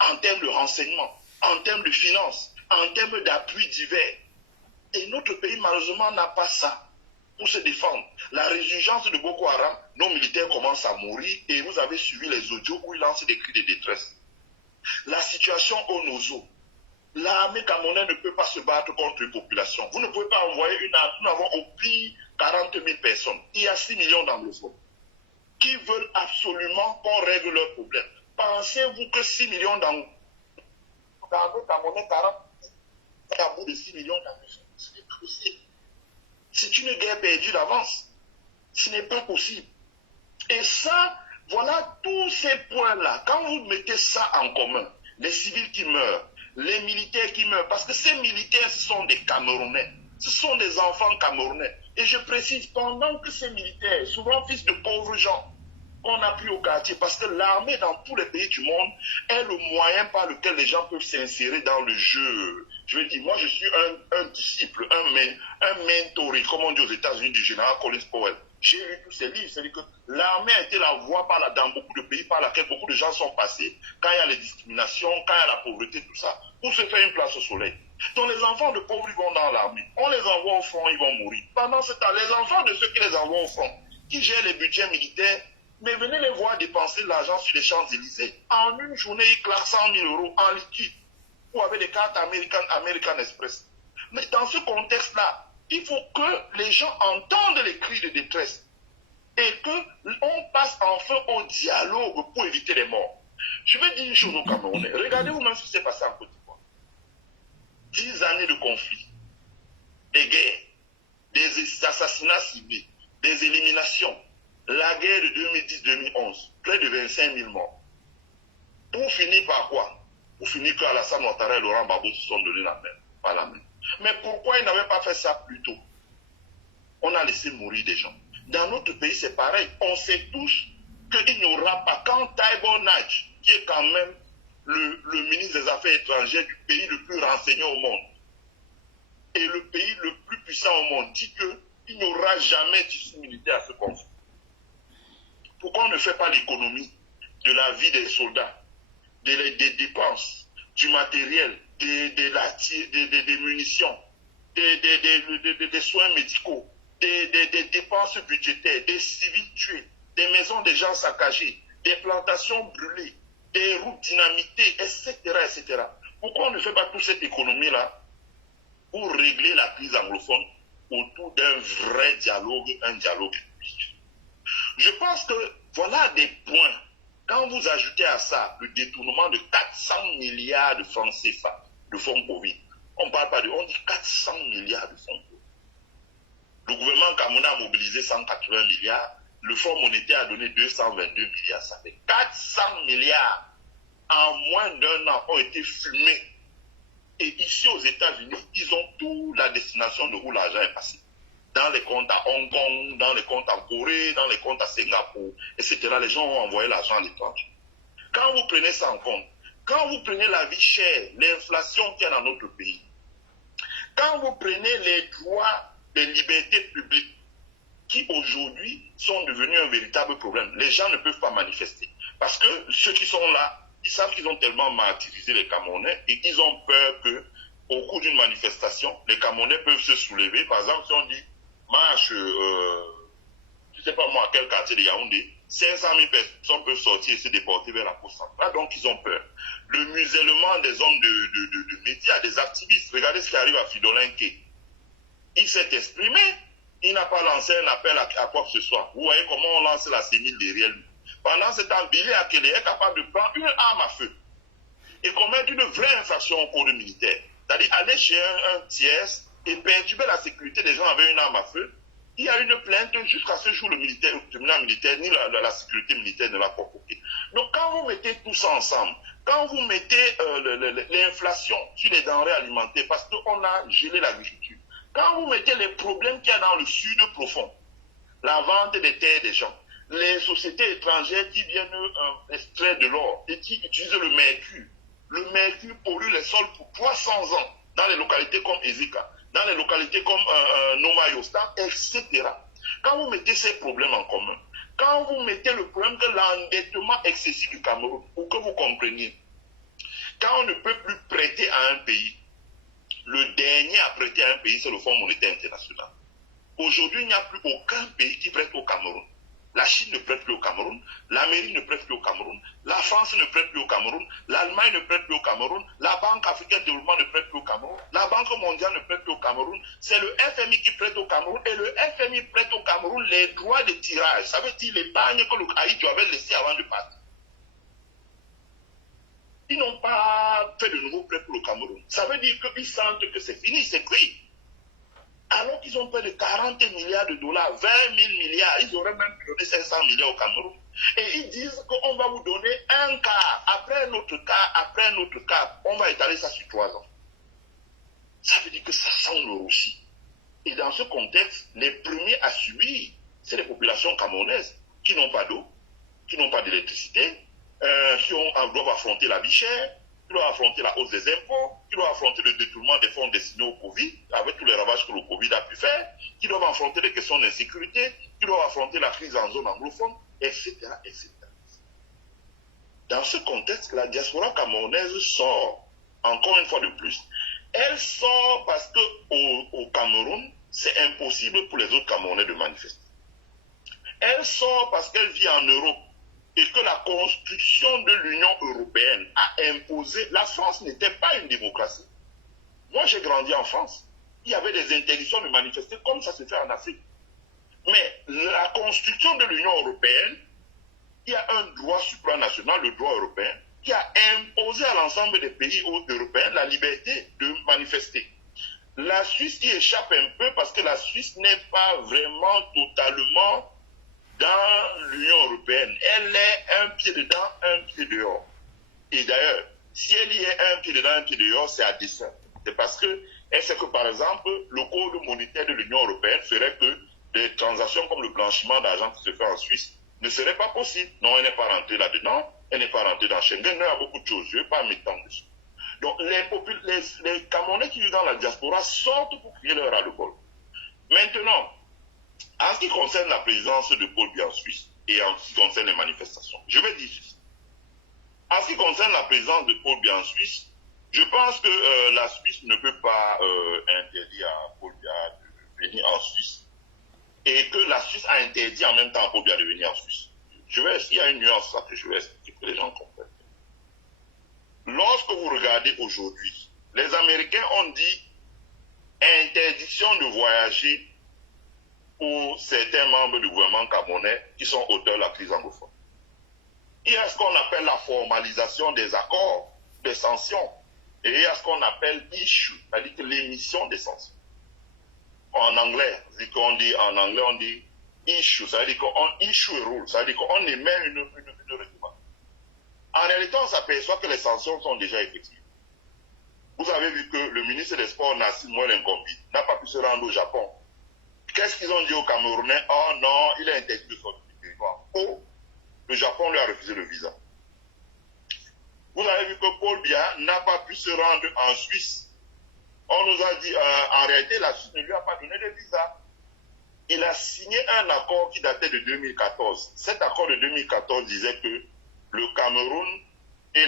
En termes de renseignement, en termes de finances, en termes d'appui divers. Et notre pays, malheureusement, n'a pas ça pour se défendre. La résurgence de Boko Haram, nos militaires commencent à mourir et vous avez suivi les audios où ils lancent des cris de détresse. La situation au Nozo. L'armée camerounaise ne peut pas se battre contre une population. Vous ne pouvez pas envoyer une armée. Nous avons au pire 40 000 personnes. Il y a 6 millions d'anglophones qui veulent absolument qu'on règle leurs problèmes. Pensez-vous que 6 millions d'anglophones, l'armée camerounaise, 40 000, à bout de 6 millions d'anglophones, ce n'est pas possible. C'est une guerre perdue d'avance. Ce n'est pas possible. Et ça, voilà tous ces points-là. Quand vous mettez ça en commun, les civils qui meurent, les militaires qui meurent, parce que ces militaires, ce sont des Camerounais. Ce sont des enfants camerounais. Et je précise, pendant que ces militaires, souvent fils de pauvres gens, qu'on a pris au quartier, parce que l'armée dans tous les pays du monde est le moyen par lequel les gens peuvent s'insérer dans le jeu. Je veux dire, moi je suis un disciple, un mentoré, comme on dit aux États-Unis, du général Collins Powell. J'ai lu tous ces livres, c'est-à-dire que l'armée a été la voie dans beaucoup de pays par laquelle beaucoup de gens sont passés, quand il y a les discriminations, quand il y a la pauvreté, tout ça, pour se faire une place au soleil. Donc les enfants de pauvres, ils vont dans l'armée. On les envoie au front, ils vont mourir. Pendant ce temps, les enfants de ceux qui les envoient au front, qui gèrent les budgets militaires, mais venez les voir dépenser de l'argent sur les Champs-Élysées. En une journée, ils claquent 100 000 € en liquide ou avec des cartes American Express. Mais dans ce contexte-là, il faut que les gens entendent les cris de détresse et qu'on passe enfin au dialogue pour éviter les morts. Je vais dire une chose aux Camerounais. Regardez-vous même ce qui s'est passé en Côte d'Ivoire. 10 années de conflit, des guerres, des assassinats ciblés, des éliminations. La guerre de 2010-2011, près de 25 000 morts. Pour finir par quoi? Pour finir qu'Alassane Ouattara et Laurent Gbagbo se sont donné la main, pas la main. Mais pourquoi ils n'avaient pas fait ça plus tôt? On a laissé mourir des gens. Dans notre pays, c'est pareil. On sait tous qu'il n'y aura pas, quand Taibo Nagy, qui est quand même le ministre des Affaires étrangères du pays le plus renseigné au monde, et le pays le plus puissant au monde, dit qu'il n'y aura jamais d'issue militaire à ce conflit. Pourquoi on ne fait pas l'économie de la vie des soldats, des dépenses, du matériel, des munitions, des soins médicaux, des dépenses budgétaires, des civils tués, des maisons des gens saccagées, des plantations brûlées, des routes dynamitées, etc., etc. Pourquoi on ne fait pas toute cette économie-là pour régler la crise anglophone autour d'un vrai dialogue, un dialogue public? Je pense que voilà des points. Quand vous ajoutez à ça le détournement de 400 milliards de francs CFA, de fonds Covid, on ne parle pas de, on dit 400 milliards de fonds Covid. Le gouvernement camerounais a mobilisé 180 milliards, le Fonds monétaire a donné 222 milliards, ça fait 400 milliards en moins d'un an ont été fumés. Et ici aux États-Unis, ils ont toute la destination de où l'argent est passé. Dans les comptes à Hong Kong, dans les comptes en Corée, dans les comptes à Singapour, etc. Les gens ont envoyé l'argent à l'étranger. Quand vous prenez ça en compte, quand vous prenez la vie chère, l'inflation qu'il y a dans notre pays, quand vous prenez les droits, les libertés publiques, qui aujourd'hui sont devenus un véritable problème, les gens ne peuvent pas manifester. Parce que ceux qui sont là, ils savent qu'ils ont tellement martyrisé les Camerounais et qu'ils ont peur qu'au cours d'une manifestation, les Camerounais peuvent se soulever. Par exemple, si on dit marche, je ne sais pas moi, à quel quartier de Yaoundé, 500 000 personnes peuvent sortir et se déporter vers la poste centrale. Donc, ils ont peur. Le musellement des hommes de médias, des activistes. Regardez ce qui arrive à Fidolinke. Il s'est exprimé. Il n'a pas lancé un appel à quoi que ce soit. Vous voyez comment on lance la sémile derrière lui. Pendant ce temps, Billy Akele est capable de prendre une arme à feu et commettre une vraie infraction au code militaire. C'est-à-dire aller chez un tiers et perturber la sécurité des gens avec une arme à feu. Il y a une plainte jusqu'à ce jour, le tribunal militaire ni la sécurité militaire ne l'a convoqué. Donc quand vous mettez tout ça ensemble, quand vous mettez l'inflation sur les denrées alimentaires, parce qu'on a gelé l'agriculture, quand vous mettez les problèmes qu'il y a dans le sud profond, la vente des terres des gens, les sociétés étrangères qui viennent extraire de l'or et qui utilisent le mercure pollue les sols pour 300 ans dans les localités comme Ezeka, dans les localités comme Nomayostan, etc. Quand vous mettez ces problèmes en commun, quand vous mettez le problème de l'endettement excessif du Cameroun, pour que vous compreniez, quand on ne peut plus prêter à un pays, le dernier à prêter à un pays, c'est le Fonds monétaire international. Aujourd'hui, il n'y a plus aucun pays qui prête au Cameroun. La Chine ne prête plus au Cameroun, l'Amérique ne prête plus au Cameroun, la France ne prête plus au Cameroun, l'Allemagne ne prête plus au Cameroun, la Banque africaine de développement ne prête plus au Cameroun, la Banque mondiale ne prête plus au Cameroun, c'est le FMI qui prête au Cameroun et le FMI prête au Cameroun les droits de tirage. Ça veut dire l'épargne que le Haïti avait laissé avant de partir. Ils n'ont pas fait de nouveaux prêts pour le Cameroun. Ça veut dire qu'ils sentent que c'est fini, c'est cuit. Alors qu'ils ont près de 40 milliards de dollars, 20 000 milliards, ils auraient même pu donner 500 milliards au Cameroun. Et ils disent qu'on va vous donner un quart, après un autre quart, après un autre quart. On va étaler ça sur 3 ans. Ça veut dire que ça sent le roussi. Et dans ce contexte, les premiers à subir, c'est les populations camerounaises qui n'ont pas d'eau, qui n'ont pas d'électricité, qui doivent affronter la vie chère, qui doivent affronter la hausse des impôts, qui doivent affronter le détournement des fonds destinés au Covid, avec tous les ravages que le Covid a pu faire, qui doivent affronter les questions d'insécurité, qui doivent affronter la crise en zone anglophone, etc., etc. Dans ce contexte, la diaspora camerounaise sort, encore une fois de plus. Elle sort parce qu'au Cameroun, c'est impossible pour les autres Camerounais de manifester. Elle sort parce qu'elle vit en Europe et que la construction de l'Union européenne a imposé. La France n'était pas une démocratie. Moi, j'ai grandi en France. Il y avait des interdictions de manifester comme ça se fait en Afrique. Mais la construction de l'Union européenne il y a un droit supranational, le droit européen, qui a imposé à l'ensemble des pays européens la liberté de manifester. La Suisse y échappe un peu parce que la Suisse n'est pas vraiment totalement dans l'Union européenne. Elle est un pied dedans, un pied dehors. Et d'ailleurs, si elle y est un pied dedans, un pied dehors, c'est à dessein. C'est parce qu'elle sait que, par exemple, le code monétaire de l'Union européenne ferait que des transactions comme le blanchiment d'argent qui se fait en Suisse ne seraient pas possibles. Non, elle n'est pas rentrée là-dedans, elle n'est pas rentrée dans Schengen, il y a beaucoup de choses, je ne vais pas m'étendre dessus. Donc, les Camerounais qui vivent dans la diaspora sortent pour crier leur ras-le-bol. Maintenant, en ce qui concerne la présidence de Paul Biya en Suisse et en ce qui concerne les manifestations, je vais dire ceci. En ce qui concerne la présence de Paul Biya en Suisse, je pense que la Suisse ne peut pas interdire à Paul Biya de venir en Suisse et que la Suisse a interdit en même temps à Paul Biya de venir en Suisse. Il y a une nuance là que je vais expliquer pour que les gens comprennent. Lorsque vous regardez aujourd'hui, les Américains ont dit interdiction de voyager pour certains membres du gouvernement camerounais qui sont auteurs de la crise anglophone. Il y a ce qu'on appelle la formalisation des accords, des sanctions, et il y a ce qu'on appelle issue, c'est-à-dire que l'émission des sanctions. En anglais, on dit issue, c'est-à-dire qu'on issue a rule, c'est-à-dire qu'on émet une règlement. En réalité, on s'aperçoit que les sanctions sont déjà effectives. Vous avez vu que le ministre des Sports, Nassim Mwel-Nkombi, n'a pas pu se rendre au Japon. Qu'est-ce qu'ils ont dit aux Camerounais? Oh non, il est interdit de sortir du territoire. Oh, le Japon lui a refusé le visa. Vous avez vu que Paul Biya n'a pas pu se rendre en Suisse. On nous a dit, en réalité, la Suisse ne lui a pas donné de visa. Il a signé un accord qui datait de 2014. Cet accord de 2014 disait que le Cameroun et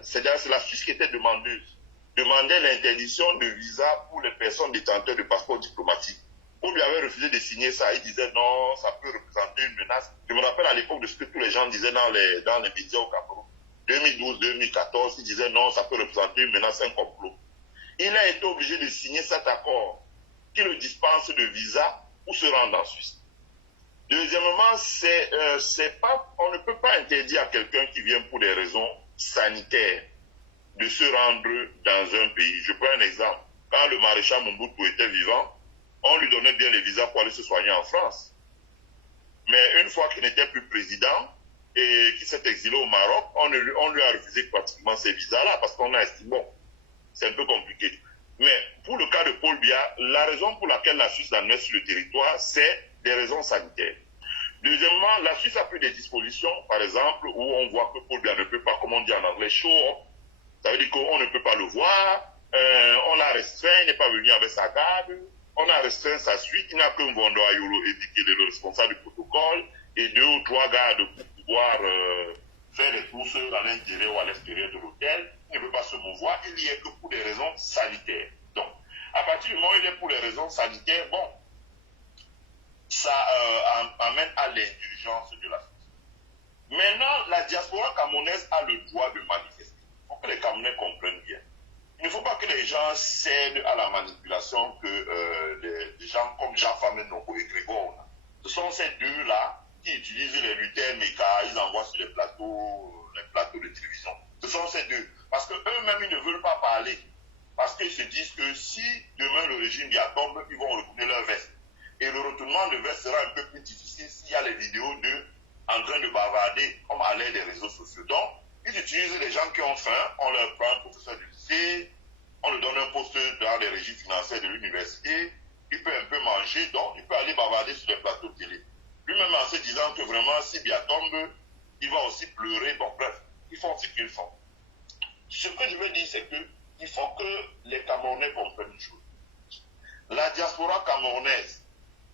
c'est la Suisse qui était demandeuse, demandait l'interdiction de visa pour les personnes détenteurs de passeports diplomatiques. On lui avait refusé de signer ça. Il disait non, ça peut représenter une menace. Je me rappelle à l'époque de ce que tous les gens disaient dans les médias au Cameroun. 2012, 2014, ils disaient non, ça peut représenter une menace, un complot. Il a été obligé de signer cet accord qui le dispense de visa pour se rendre en Suisse. Deuxièmement, on ne peut pas interdire à quelqu'un qui vient pour des raisons sanitaires de se rendre dans un pays. Je prends un exemple. Quand le maréchal Mobutu était vivant, on lui donnait bien les visas pour aller se soigner en France. Mais une fois qu'il n'était plus président et qu'il s'est exilé au Maroc, on lui a refusé pratiquement ces visas-là parce qu'on a estimé, bon, c'est un peu compliqué. Mais pour le cas de Paul Biya, la raison pour laquelle la Suisse l'admet sur le territoire, c'est des raisons sanitaires. Deuxièmement, la Suisse a pris des dispositions, par exemple, où on voit que Paul Biya ne peut pas, comme on dit en anglais, show up. Ça veut dire qu'on ne peut pas le voir, on l'a restreint, il n'est pas venu avec sa garde, on a restreint sa suite, il n'a qu'un Vondo Ayolo et dit qu'il est le responsable du protocole, et 2 ou 3 gardes pour pouvoir faire des courses à l'intérieur ou à l'extérieur de l'hôtel. Il ne peut pas se mouvoir, il n'y est que pour des raisons sanitaires. Donc, à partir du moment où il est pour les raisons sanitaires, bon, ça amène à l'indulgence de la Suisse. Maintenant, la diaspora camerounaise a le droit de manifester. Il faut que les Camerounais comprennent bien. Il ne faut pas que les gens cèdent à la manipulation que des gens comme Jean Famé Noko et Grégoire. Ce sont ces deux-là qui utilisent les lutteurs méca, ils envoient sur les plateaux de télévision. Ce sont ces deux. Parce qu'eux-mêmes, ils ne veulent pas parler. Parce qu'ils se disent que si demain le régime y tombe, ils vont retourner leur veste. Et le retournement de veste sera un peu plus difficile s'il y a les vidéos d'eux en train de bavarder comme à l'aide des réseaux sociaux. Donc, ils utilisent les gens qui ont faim, on leur prend un professeur de lycée, on leur donne un poste dans les régies financières de l'université, il peut un peu manger, donc il peut aller bavarder sur les plateaux de télé. Lui-même en se disant que vraiment, si Biya tombe, il va aussi pleurer. Bon, bref, ils font ce qu'ils font. Ce que je veux dire, c'est qu'il faut que les Camerounais comprennent une chose. La diaspora camerounaise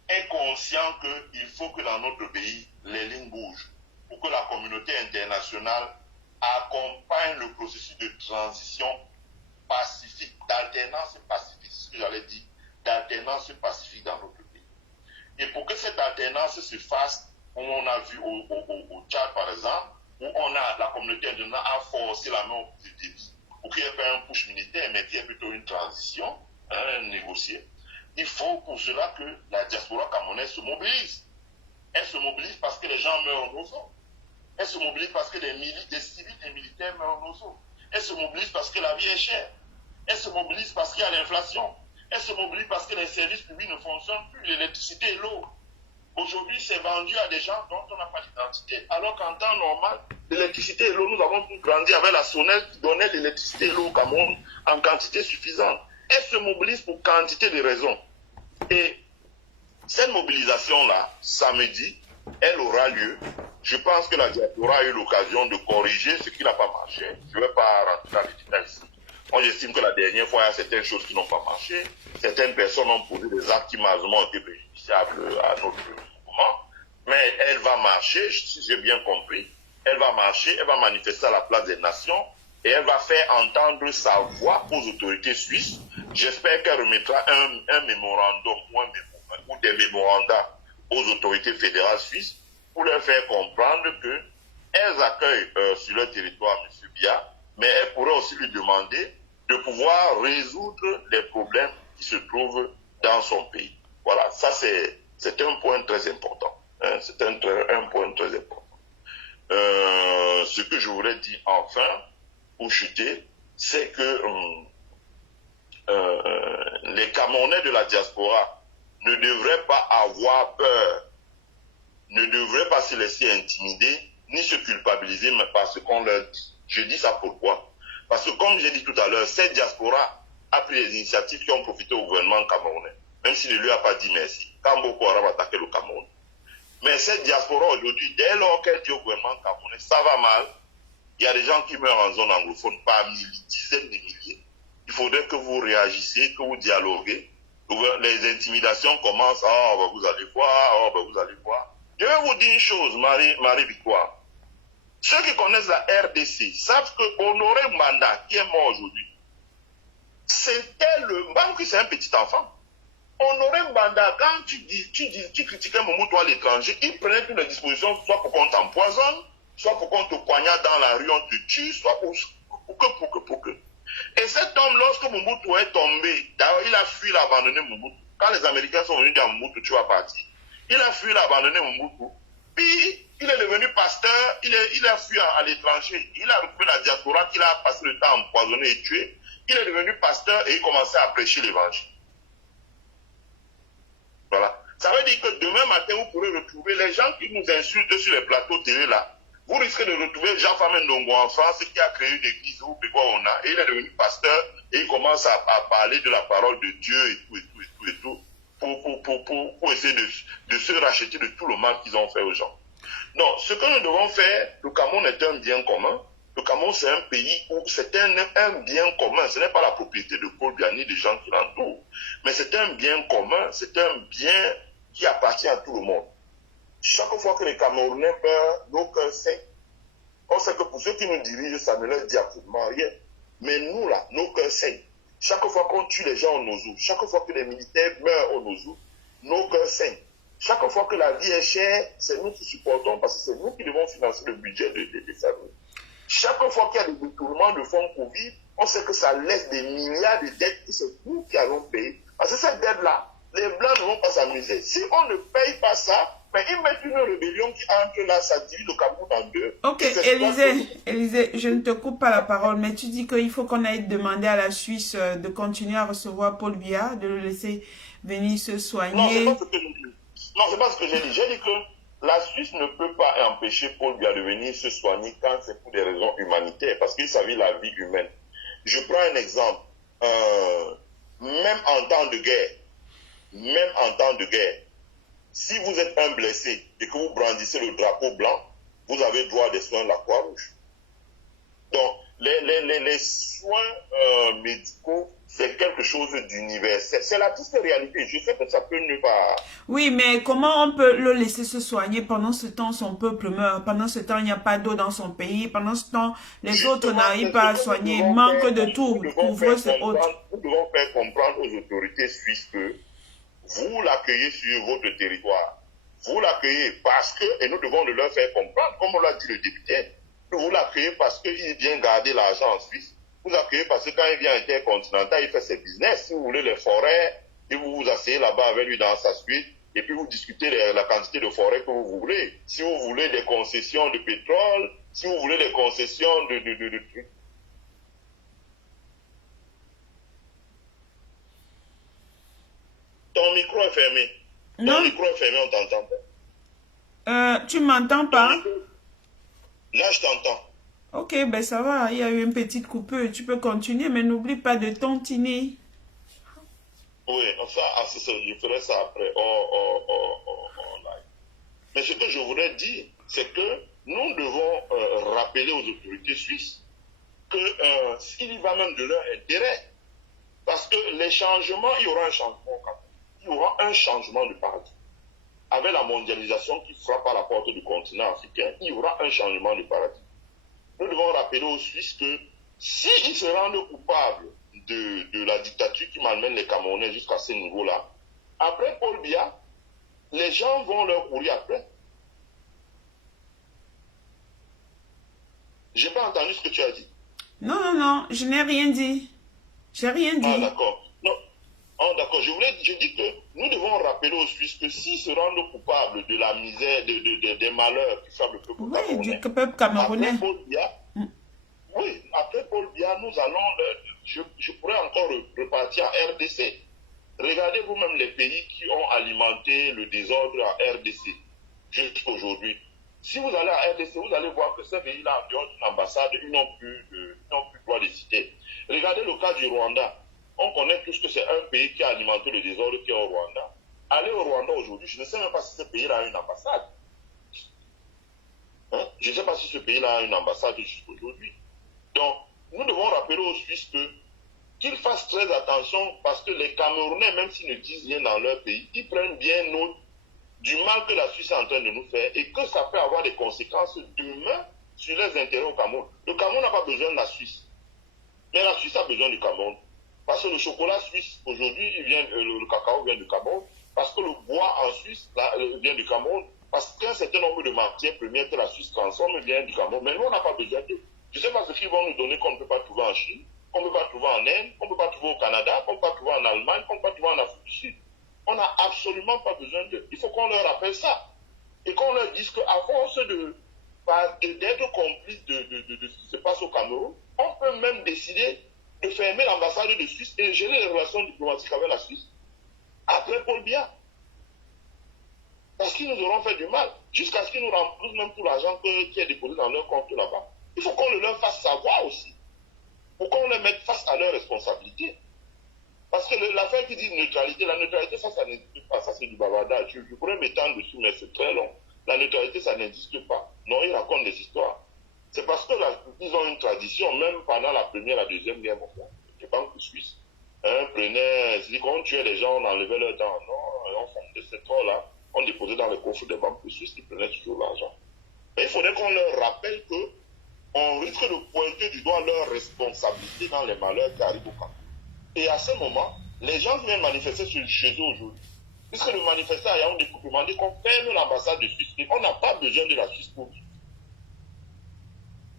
est conscient qu'il faut que dans notre pays, les lignes bougent pour que la communauté internationale accompagne le processus de transition pacifique, d'alternance pacifique, c'est ce que j'allais dire, d'alternance pacifique dans notre pays. Et pour que cette alternance se fasse, on a vu au Tchad par exemple, où la communauté internationale a forcé la main au débit pour qu'il n'y ait pas un push militaire, mais qu'il y ait plutôt une transition négociée. Il faut pour cela que la diaspora camerounaise se mobilise. Elle se mobilise parce que les gens meurent en nos hommes. Elle se mobilise parce que des civils et militaires meurent en Ozo. Elle se mobilise parce que la vie est chère. Elle se mobilise parce qu'il y a l'inflation. Elle se mobilise parce que les services publics ne fonctionnent plus, l'électricité et l'eau. Aujourd'hui, c'est vendu à des gens dont on n'a pas d'identité. Alors qu'en temps normal, l'électricité et l'eau, nous avons pu grandir avec la SONES qui donnait l'électricité et l'eau au Cameroun en quantité suffisante. Elle se mobilise pour quantité de raisons. Et cette mobilisation-là, samedi, elle aura lieu. Je pense que la diaspora a eu l'occasion de corriger ce qui n'a pas marché. Je ne vais pas rentrer dans les détails ici. Moi, j'estime que la dernière fois, il y a certaines choses qui n'ont pas marché. Certaines personnes ont posé des actes qui, malheureusement, ont été préjudiciables à notre mouvement. Mais elle va marcher, si j'ai bien compris. Elle va marcher, elle va manifester à la place des nations et elle va faire entendre sa voix aux autorités suisses. J'espère qu'elle remettra un mémorandum ou des mémorandas aux autorités fédérales suisses pour leur faire comprendre qu'elles accueillent sur leur territoire M. Biya, mais elles pourraient aussi lui demander de pouvoir résoudre les problèmes qui se trouvent dans son pays. Voilà, ça c'est un point très important. Hein, c'est un point très important. Ce que je voulais dire enfin, pour chuter, c'est que les Camerounais de la diaspora ne devraient pas avoir peur, ne devraient pas se laisser intimider, ni se culpabiliser parce qu'on leur dit. Je dis ça pourquoi? Parce que comme j'ai dit tout à l'heure, cette diaspora a pris des initiatives qui ont profité au gouvernement camerounais, même s'il ne lui a pas dit merci, quand Boko Haram a attaqué le Cameroun. Mais cette diaspora aujourd'hui, dès lors qu'elle dit au gouvernement camerounais, ça va mal, il y a des gens qui meurent en zone anglophone par dizaines de milliers. Il faudrait que vous réagissiez, que vous dialoguez. Les intimidations commencent, vous allez voir, vous allez voir. Je vais vous dire une chose, Marie-Victoire. Ceux qui connaissent la RDC savent que Honoré Mbanda, qui est mort aujourd'hui, c'était le... Même si c'est un petit enfant. Honoré Mbanda, quand tu critiquais Mobutu à l'étranger, il prenait toutes les dispositions, soit pour qu'on t'empoisonne, soit pour qu'on te poignarde dans la rue, on te tue, soit pour que. Et cet homme, lorsque Mobutu est tombé, d'ailleurs, il a fui, il a abandonné Mobutu. Quand les Américains sont venus dire à Mobutu, tu vas partir. Il a fui, il a abandonné Mobutu. Puis, il est devenu pasteur, il a fui à l'étranger. Il a retrouvé la diaspora qu'il a passé le temps à empoisonner et tuer. Il est devenu pasteur et il commençait à prêcher l'évangile. Voilà. Ça veut dire que demain matin, vous pourrez retrouver les gens qui nous insultent sur les plateaux télé là. Vous risquez de retrouver Jean-Famé Ndongo en France qui a créé une église où on a, et il est devenu pasteur et il commence à parler de la parole de Dieu et tout, pour essayer de se racheter de tout le mal qu'ils ont fait aux gens. Non, ce que nous devons faire, le Cameroun est un bien commun. Le Cameroun, c'est un pays où c'est un bien commun. Ce n'est pas la propriété de Paul Biya ni des gens qui l'entourent. Mais c'est un bien commun, c'est un bien qui appartient à tout le monde. Chaque fois que les Camerounais meurent, nos cœurs saignent. On sait que pour ceux qui nous dirigent, ça ne leur dit absolument rien. Mais nous, là, nos cœurs saignent. Chaque fois qu'on tue les gens au Ozo, chaque fois que les militaires meurent au Ozo, nos cœurs saignent. Chaque fois que la vie est chère, c'est nous qui supportons parce que c'est nous qui devons financer le budget des familles. Chaque fois qu'il y a des détournements de fonds Covid, on sait que ça laisse des milliards de dettes que c'est nous qui allons payer. Parce que cette dette-là, les Blancs ne vont pas s'amuser. Si on ne paye pas ça, mais ils mettent une rébellion qui entre là, ça divise le Cameroun en deux. Ok, Élisée, je ne te coupe pas la parole, mais tu dis qu'il faut qu'on aille demander à la Suisse de continuer à recevoir Paul Biya, de le laisser venir se soigner. Non, c'est pas ce que j'ai dit. Non, c'est pas ce que j'ai dit. J'ai dit que la Suisse ne peut pas empêcher Paul Biya de venir se soigner quand c'est pour des raisons humanitaires, parce qu'il s'agit de la vie humaine. Je prends un exemple. Même en temps de guerre, si vous êtes un blessé et que vous brandissez le drapeau blanc, vous avez droit des soins de la Croix-Rouge. Donc, les soins médicaux, c'est quelque chose d'universel. C'est la triste réalité. Je sais que ça peut ne pas... Oui, mais comment on peut le laisser se soigner pendant ce temps, son peuple meurt? Pendant ce temps, il n'y a pas d'eau dans son pays. Pendant ce temps, les autres n'arrivent pas à soigner. Il manque de tout. Couvre-feu et autres. Nous devons faire comprendre aux autorités suisses que vous l'accueillez sur votre territoire. Vous l'accueillez parce que, et nous devons le leur faire comprendre, comme on l'a dit le député, vous l'accueillez parce qu'il vient garder l'argent en Suisse. Vous accueillez parce que quand il vient intercontinental, il fait ses business. Si vous voulez les forêts, et vous vous asseyez là-bas avec lui dans sa suite, et puis vous discutez la quantité de forêt que vous voulez. Si vous voulez des concessions de pétrole, si vous voulez des concessions de trucs. Ton micro est fermé. Non. Ton micro est fermé, on t'entend pas. Tu m'entends pas? Là, je t'entends. Ok, ben ça va, il y a eu une petite coupure. Tu peux continuer, mais n'oublie pas de tontiner. Oui, ça, je ferai ça après. Live. Mais ce que je voudrais dire, c'est que nous devons rappeler aux autorités suisses que s'il y va même de leur intérêt, parce que les changements, il y aura un changement. Il y aura un changement de paradigme. Avec la mondialisation qui frappe à la porte du continent africain, il y aura un changement de paradigme. Nous devons rappeler aux Suisses que s'ils se rendent coupables de la dictature qui malmène les Camerounais jusqu'à ce niveau-là, après Paul Biya, les gens vont leur courir après. Je n'ai pas entendu ce que tu as dit. Non, je n'ai rien dit. J'ai rien dit. Ah, d'accord. D'accord, je dis que nous devons rappeler aux Suisses que s'ils se rendent coupables de la misère, des malheurs qui frappent le peuple camerounais, du peuple camerounais. Après Paul Biya, nous allons, je pourrais encore repartir en RDC. Regardez vous-même les pays qui ont alimenté le désordre en RDC jusqu'à aujourd'hui. Si vous allez à RDC, vous allez voir que ces pays-là ont une ambassade, ils n'ont plus droit de citer. Regardez le cas du Rwanda. On connaît tous que c'est un pays qui a alimenté le désordre qui est au Rwanda. Allez au Rwanda aujourd'hui, je ne sais même pas si ce pays-là a une ambassade. Hein? Je ne sais pas si ce pays-là a une ambassade jusqu'aujourd'hui. Donc, nous devons rappeler aux Suisses qu'ils fassent très attention parce que les Camerounais, même s'ils ne disent rien dans leur pays, ils prennent bien note du mal que la Suisse est en train de nous faire et que ça peut avoir des conséquences demain sur les intérêts au Cameroun. Le Cameroun n'a pas besoin de la Suisse, mais la Suisse a besoin du Cameroun. Parce que le chocolat suisse, aujourd'hui, le cacao vient du Cameroun. Parce que le bois en Suisse vient du Cameroun. Parce qu'un certain nombre de matières premières que la Suisse transforme vient du Cameroun. Mais nous, on n'a pas besoin d'eux. Je ne sais pas ce qu'ils vont nous donner qu'on ne peut pas trouver en Chine, qu'on ne peut pas trouver en Inde, qu'on ne peut pas trouver au Canada, qu'on ne peut pas trouver en Allemagne, qu'on ne peut pas trouver en Afrique du Sud. On n'a absolument pas besoin d'eux. Il faut qu'on leur rappelle ça. Et qu'on leur dise qu'à force d'être complice de ce qui se passe au Cameroun, on peut même décider de fermer l'ambassade de Suisse et gérer les relations diplomatiques avec la Suisse après Paul Biya. Parce qu'ils nous auront fait du mal, jusqu'à ce qu'ils nous remboursent même tout l'argent qui est déposé dans leur compte là-bas. Il faut qu'on le leur fasse savoir aussi, pour qu'on les mette face à leurs responsabilités. Parce que l'affaire qui dit neutralité, la neutralité, ça n'existe pas, ça c'est du bavardage. Je pourrais m'étendre dessus, mais c'est très long. La neutralité, ça n'existe pas. Non, ils racontent des histoires. C'est parce qu'ils ont une tradition, même pendant la Première et la Deuxième Guerre mondiale, les banques suisses prenaient, c'est-à-dire qu'on tuait les gens, on enlevait leurs dents, non, on fondait ces trolls-là, on déposait dans les coffres des banques suisses, ils prenaient toujours l'argent. Mais il faudrait qu'on leur rappelle qu'on risque de pointer du doigt leur responsabilité dans les malheurs qui arrivent au camp. Et à ce moment, les gens qui viennent manifester chez eux aujourd'hui, puisque le manifestant a demandé qu'on ferme l'ambassade de Suisse, on n'a pas besoin de la Suisse pour vivre.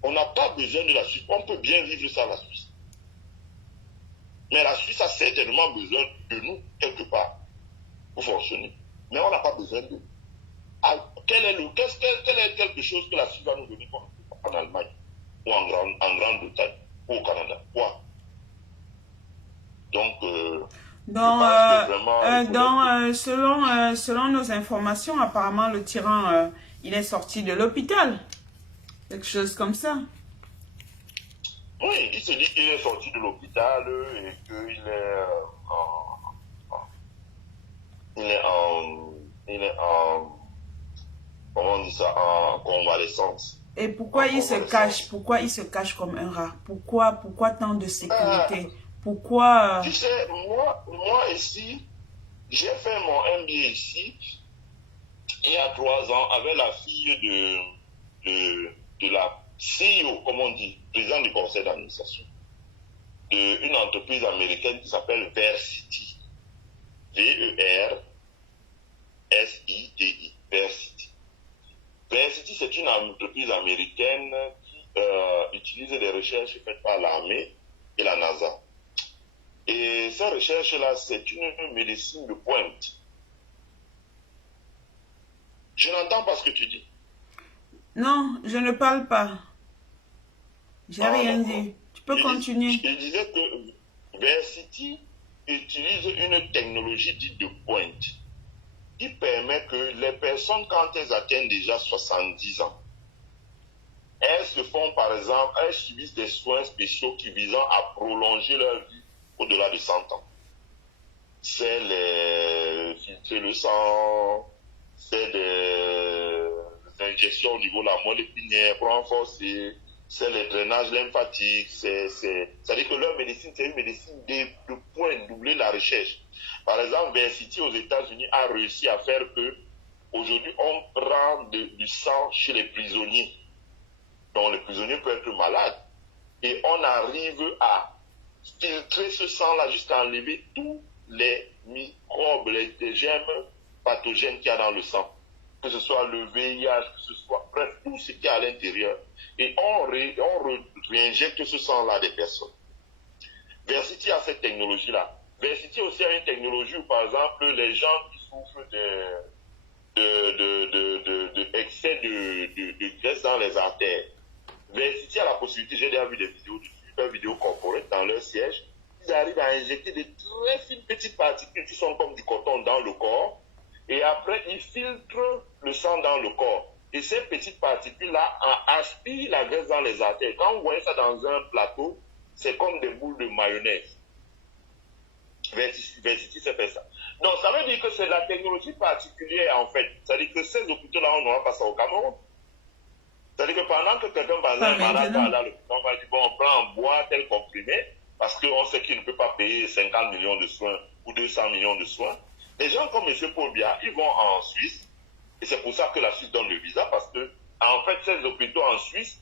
On n'a pas besoin de la Suisse. On peut bien vivre sans la Suisse. Mais la Suisse a certainement besoin de nous, quelque part, pour fonctionner. Mais on n'a pas besoin d'eux. Quel est quelque chose que la Suisse va nous donner en Allemagne, ou en Grande-Bretagne, ou au Canada? Quoi? Donc, selon nos informations, apparemment, le tyran, il est sorti de l'hôpital. Quelque chose comme ça. Oui, il se dit qu'il est sorti de l'hôpital et qu'il est en comment on dit ça, en convalescence. Et pourquoi il se cache? Pourquoi il se cache comme un rat? Pourquoi tant de sécurité? Pourquoi... Tu sais, moi ici, j'ai fait mon MBA ici il y a 3 ans avec la fille de la CEO, comme on dit, président du conseil d'administration, d'une entreprise américaine qui s'appelle Versity. V-E-R-S-I-T-I. Versity. Versity, c'est une entreprise américaine qui utilise des recherches faites par l'armée et la NASA. Et ces recherches-là, c'est une médecine de pointe. Je n'entends pas ce que tu dis. Non, je ne parle pas. J'ai rien D'accord. dit. Tu peux continuer. Je disais que Versity utilise une technologie dite de pointe qui permet que les personnes, quand elles atteignent déjà 70 ans, elles se font, par exemple, elles subissent des soins spéciaux qui visent à prolonger leur vie au-delà de 100 ans. C'est les filtrer le sang, c'est des injections au niveau de la moelle épinière pour renforcer, c'est les drainages lymphatiques, c'est-à-dire que leur médecine, c'est une médecine de pointe, doubler la recherche. Par exemple, Versity aux États-Unis a réussi à faire que, aujourd'hui, on prend du sang chez les prisonniers. Donc, les prisonniers peuvent être malades. Et on arrive à filtrer ce sang-là jusqu'à enlever tous les microbes, les germes pathogènes qu'il y a dans le sang. Que ce soit le VIH, que ce soit, bref, tout ce qu'il y a à l'intérieur. Et on réinjecte ce sang-là des personnes. Versity a cette technologie-là. Versity aussi a une technologie où, par exemple, les gens qui souffrent d'excès de graisse dans les artères, Versity a la possibilité, j'ai déjà vu des vidéos dessus, des vidéos corporate dans leur siège, ils arrivent à injecter des très fines petites particules qui sont comme du coton dans le corps, et après ils filtrent le sang dans le corps. Et ces petites particules-là aspirent la graisse dans les artères. Quand vous voyez ça dans un plateau, c'est comme des boules de mayonnaise. Versity, c'est fait ça. Donc ça veut dire que c'est la technologie particulière en fait. C'est-à-dire que ces hôpitaux-là, on n'aura pas ça au Cameroun. C'est-à-dire que pendant que quelqu'un va à malade à l'hôpital, on va dire, bon, on prend en bois tel comprimé, parce qu'on sait qu'il ne peut pas payer 50 millions de soins ou 200 millions de soins. Les gens comme M. Paul Biya, ils vont en Suisse, et c'est pour ça que la Suisse donne le visa, parce que, en fait, ces hôpitaux en Suisse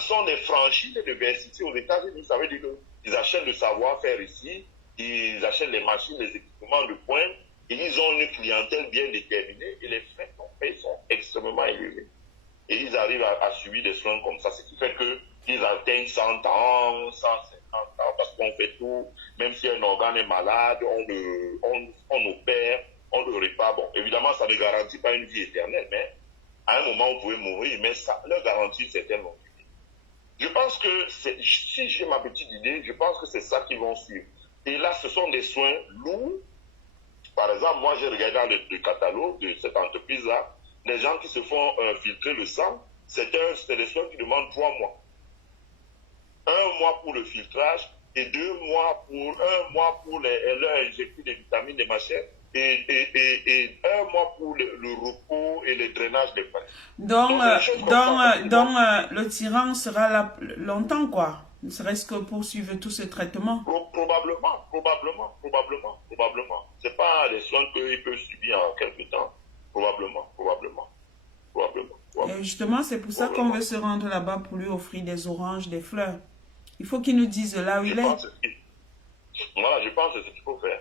sont des franchises de Versity aux États-Unis. Ça veut dire qu'ils achètent le savoir-faire ici, ils achètent les machines, les équipements de pointe, et ils ont une clientèle bien déterminée, et les frais sont extrêmement élevés. Et ils arrivent à subir des soins comme ça, ce qui fait qu'ils atteignent 100 ans, 150 ans, parce qu'on fait tout, même si un organe est malade, on opère, on le répare. Bon, évidemment, ça ne garantit pas une vie éternelle, mais à un moment, vous pouvez mourir, mais ça leur garantit une certaine longévité. Je pense que, si j'ai ma petite idée, je pense que c'est ça qu'ils vont suivre. Et là, ce sont des soins lourds. Par exemple, moi, j'ai regardé dans le catalogue de cette entreprise-là, les gens qui se font filtrer le sang, c'est des soins qui demandent 3 mois. 1 mois pour le filtrage et 2 mois pour leur injecter des vitamines, des machins, et 1 mois pour le repos et le drainage des points. Donc le tyran sera là longtemps, quoi. Ne serait-ce que pour suivre tout ce traitement. Probablement. C'est pas des soins qu'ils peuvent subir en quelques temps. Probablement. Et justement, c'est pour ça qu'on veut se rendre là-bas pour lui offrir des oranges, des fleurs. Il faut qu'il nous dise là où il est. Voilà, je pense que c'est ce qu'il faut faire.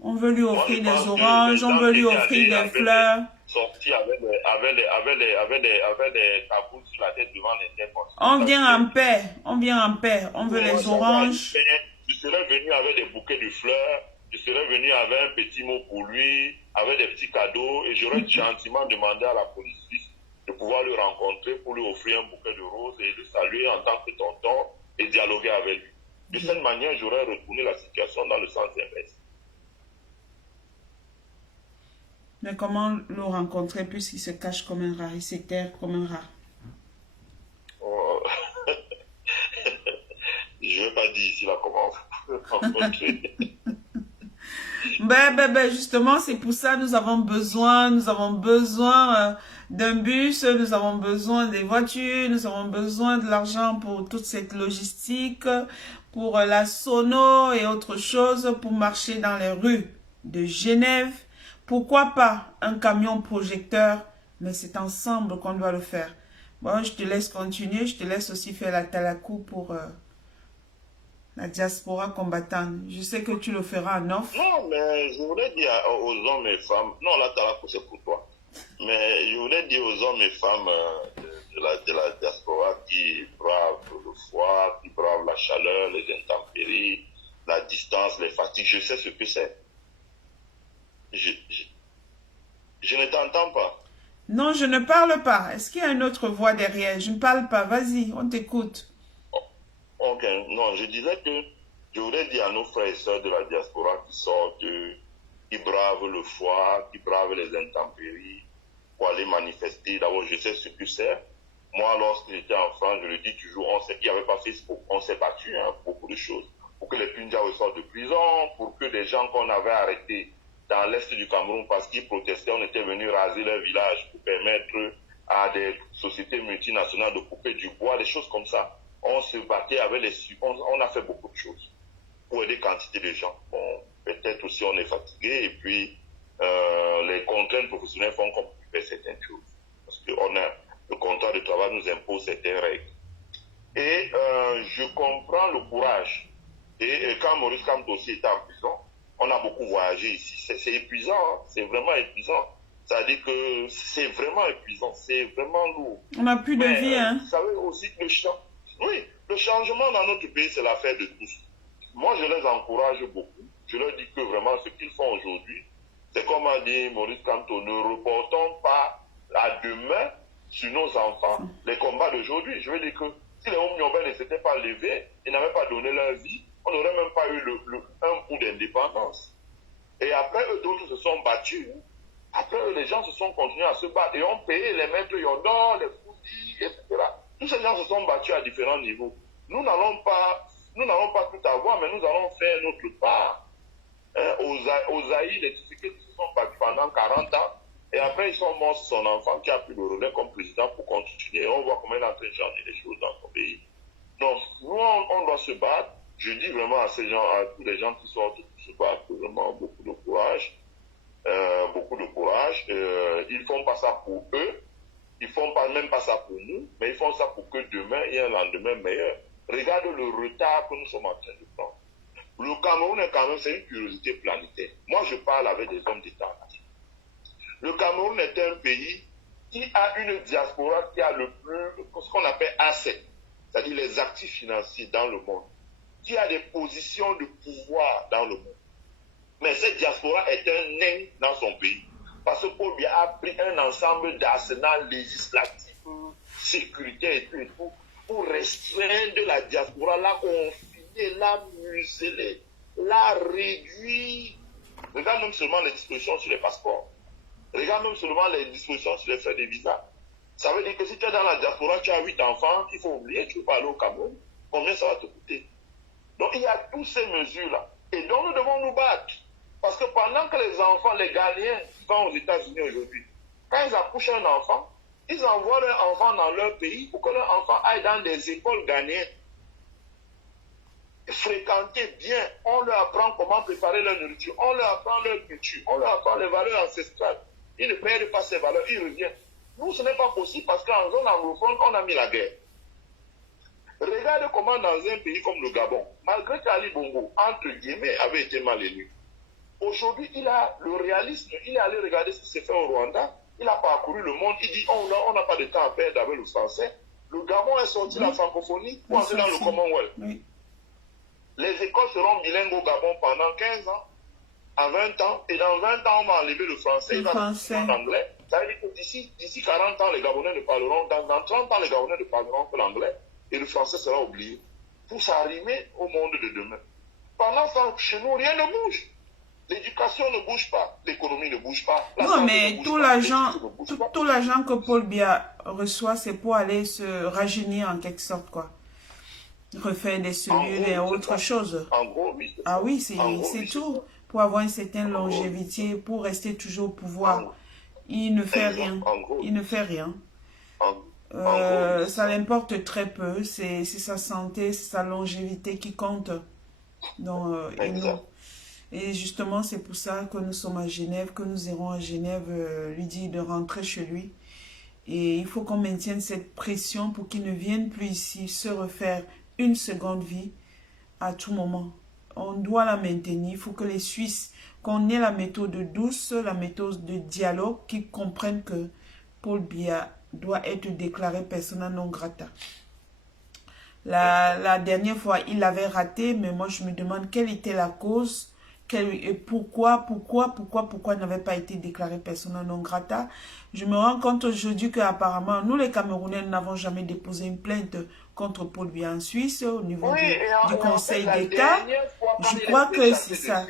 On veut lui offrir des oranges, on veut lui offrir des fleurs. Sortir avec des tabous sur la tête devant les têtes. On vient en paix, on veut les oranges. Je serais venu avec des bouquets de fleurs, je serais venu avec un petit mot pour lui, avec des petits cadeaux, et j'aurais gentiment demandé à la police suisse de pouvoir le rencontrer pour lui offrir un bouquet de roses et le saluer en tant que tonton et dialoguer avec lui. De cette manière, j'aurais retourné la situation dans le sens inverse. Mais comment le rencontrer puisqu'il se cache comme un rat, il s'éterre comme un rat? Oh. Je ne veux pas dire ici là comment rencontrer. Justement, c'est pour ça nous avons besoin d'un bus, nous avons besoin des voitures, nous avons besoin de l'argent pour toute cette logistique, pour la sono et autre chose, pour marcher dans les rues de Genève. Pourquoi pas un camion projecteur, mais c'est ensemble qu'on doit le faire. Bon, je te laisse continuer, je te laisse aussi faire la talakou pour la diaspora combattante. Je sais que tu le feras en off. Non, mais je voulais dire aux hommes et femmes, non, la talakou c'est pour toi, mais je voulais dire aux hommes et femmes de la diaspora qui bravent le froid, qui bravent la chaleur, les intempéries, la distance, les fatigues, je sais ce que c'est. Je ne t'entends pas. Non, je ne parle pas. Est-ce qu'il y a une autre voix derrière? Je ne parle pas. Vas-y, on t'écoute. Ok, non, je disais que je voudrais dire à nos frères et sœurs de la diaspora qui sortent, qui bravent le froid, qui bravent les intempéries pour aller manifester. D'abord, je sais ce que c'est. Moi, lorsque j'étais en France, je le dis toujours, il n'y avait pas Facebook, on s'est battu, hein, pour beaucoup de choses. Pour que les Punjabi sortent de prison, pour que des gens qu'on avait arrêtés dans l'est du Cameroun parce qu'ils protestaient, on était venus raser leur village pour permettre à des sociétés multinationales de couper du bois, des choses comme ça. On se battait avec on a fait beaucoup de choses pour aider quantité de gens. Bon, peut-être aussi on est fatigué et puis les contraintes professionnelles font qu'on peut faire certaines choses. Parce que le contrat de travail nous impose certaines règles. Et je comprends le courage. Et quand Maurice Kamto aussi était en prison, on a beaucoup voyagé ici. C'est épuisant, hein? C'est vraiment épuisant. Ça veut dire que c'est vraiment épuisant, c'est vraiment lourd. On n'a plus de vie, hein? Vous savez aussi que le changement dans notre pays, c'est l'affaire de tous. Moi, je les encourage beaucoup. Je leur dis que vraiment, ce qu'ils font aujourd'hui, c'est comme a dit Maurice Kamto, ne reportons pas à demain sur nos enfants les combats d'aujourd'hui. Je veux dire que si les Oumniobels ne s'étaient pas levés et n'avaient pas donné leur vie, on n'aurait même pas eu un coup d'indépendance. Et après, eux, d'autres se sont battus. Après, eux, les gens se sont continués à se battre et ont payé les maîtres Yondor, les Foudi, etc. Tous ces gens se sont battus à différents niveaux. Nous n'allons pas tout avoir, mais nous allons faire notre part. Hein, aux Zaïre, les Tshisekedi qui se sont battus pendant 40 ans, et après, ils sont morts, son enfant qui a pris le relais comme président pour continuer. Et on voit comment il est en train de changer les choses dans son pays. Donc, nous, on doit se battre. Je dis vraiment à ces gens, à tous les gens qui sortent pour se battre, vraiment beaucoup de courage. Beaucoup de courage. Ils font pas ça pour eux. Ils font même pas ça pour nous, mais ils font ça pour que demain, il y ait un lendemain meilleur. Regarde le retard que nous sommes en train de prendre. Le Cameroun est quand même, c'est une curiosité planétaire. Moi, je parle avec des hommes d'État. Le Cameroun est un pays qui a une diaspora qui a le plus, ce qu'on appelle assets, c'est-à-dire les actifs financiers dans le monde, qui a des positions de pouvoir dans le monde. Mais cette diaspora est un nain dans son pays. Parce que Paul Biya a pris un ensemble d'arsenal législatifs, sécuritaires et tout, pour restreindre la diaspora, la confiner, la museler, la réduire. Regarde même seulement les dispositions sur les passeports. Regarde même seulement les dispositions sur les frais de visa. Ça veut dire que si tu es dans la diaspora, tu as 8 enfants, il faut oublier, tu ne veux pas aller au Cameroun, combien ça va te coûter? Donc il y a toutes ces mesures-là. Et donc nous devons nous battre. Parce que pendant que les enfants, les Ghanéens, vont aux États-Unis aujourd'hui, quand ils accouchent un enfant, ils envoient leur enfant dans leur pays pour que leur enfant aille dans des écoles ghanéennes. Fréquenter bien, on leur apprend comment préparer leur nourriture, on leur apprend leur culture, on leur apprend les valeurs ancestrales. Ils ne perdent pas ces valeurs, ils reviennent. Nous, ce n'est pas possible parce qu'en zone anglophone, on a mis la guerre. Regarde comment dans un pays comme le Gabon, malgré qu'Ali Bongo, entre guillemets, avait été mal élu, aujourd'hui, il a le réalisme, il est allé regarder ce qui s'est fait au Rwanda, il a parcouru le monde, il dit on n'a pas de temps à perdre avec le français. Le Gabon est sorti de la francophonie pour entrer dans le Commonwealth. Oui. Les écoles seront bilingues au Gabon pendant 15 ans, à 20 ans, et dans 20 ans, on va enlever le français, il va parler l'anglais. Ça veut dire que d'ici 40 ans, les Gabonais ne parleront, dans 30 ans, les Gabonais ne parleront que l'anglais, et le français sera oublié, pour s'arrimer au monde de demain. Pendant ce temps, chez nous, rien ne bouge. L'éducation ne bouge pas, l'économie ne bouge pas. Non, mais tout l'argent que Paul Biya reçoit, c'est pour aller se rajeunir en quelque sorte, quoi. Refaire des cellules et autre chose. En gros, oui. Ah oui, c'est tout. Pour avoir une certaine longévité, pour rester toujours au pouvoir. Il ne fait rien. Il ne fait rien. Ça l'importe très peu. C'est sa santé, c'est sa longévité qui compte. Donc, et justement, c'est pour ça que nous sommes à Genève, que nous irons à Genève lui dire de rentrer chez lui. Et il faut qu'on maintienne cette pression pour qu'il ne vienne plus ici se refaire une seconde vie à tout moment. On doit la maintenir. Il faut que les Suisses, qu'on ait la méthode douce, la méthode de dialogue, qu'ils comprennent que Paul Biya doit être déclaré persona non grata. La dernière fois, il l'avait raté, mais moi, je me demande quelle était la cause et pourquoi n'avait pas été déclaré persona non grata. Je me rends compte aujourd'hui qu'apparemment, nous les Camerounais n'avons jamais déposé une plainte contre Paul Biya en Suisse au niveau du Conseil d'État. Je crois que c'est ça.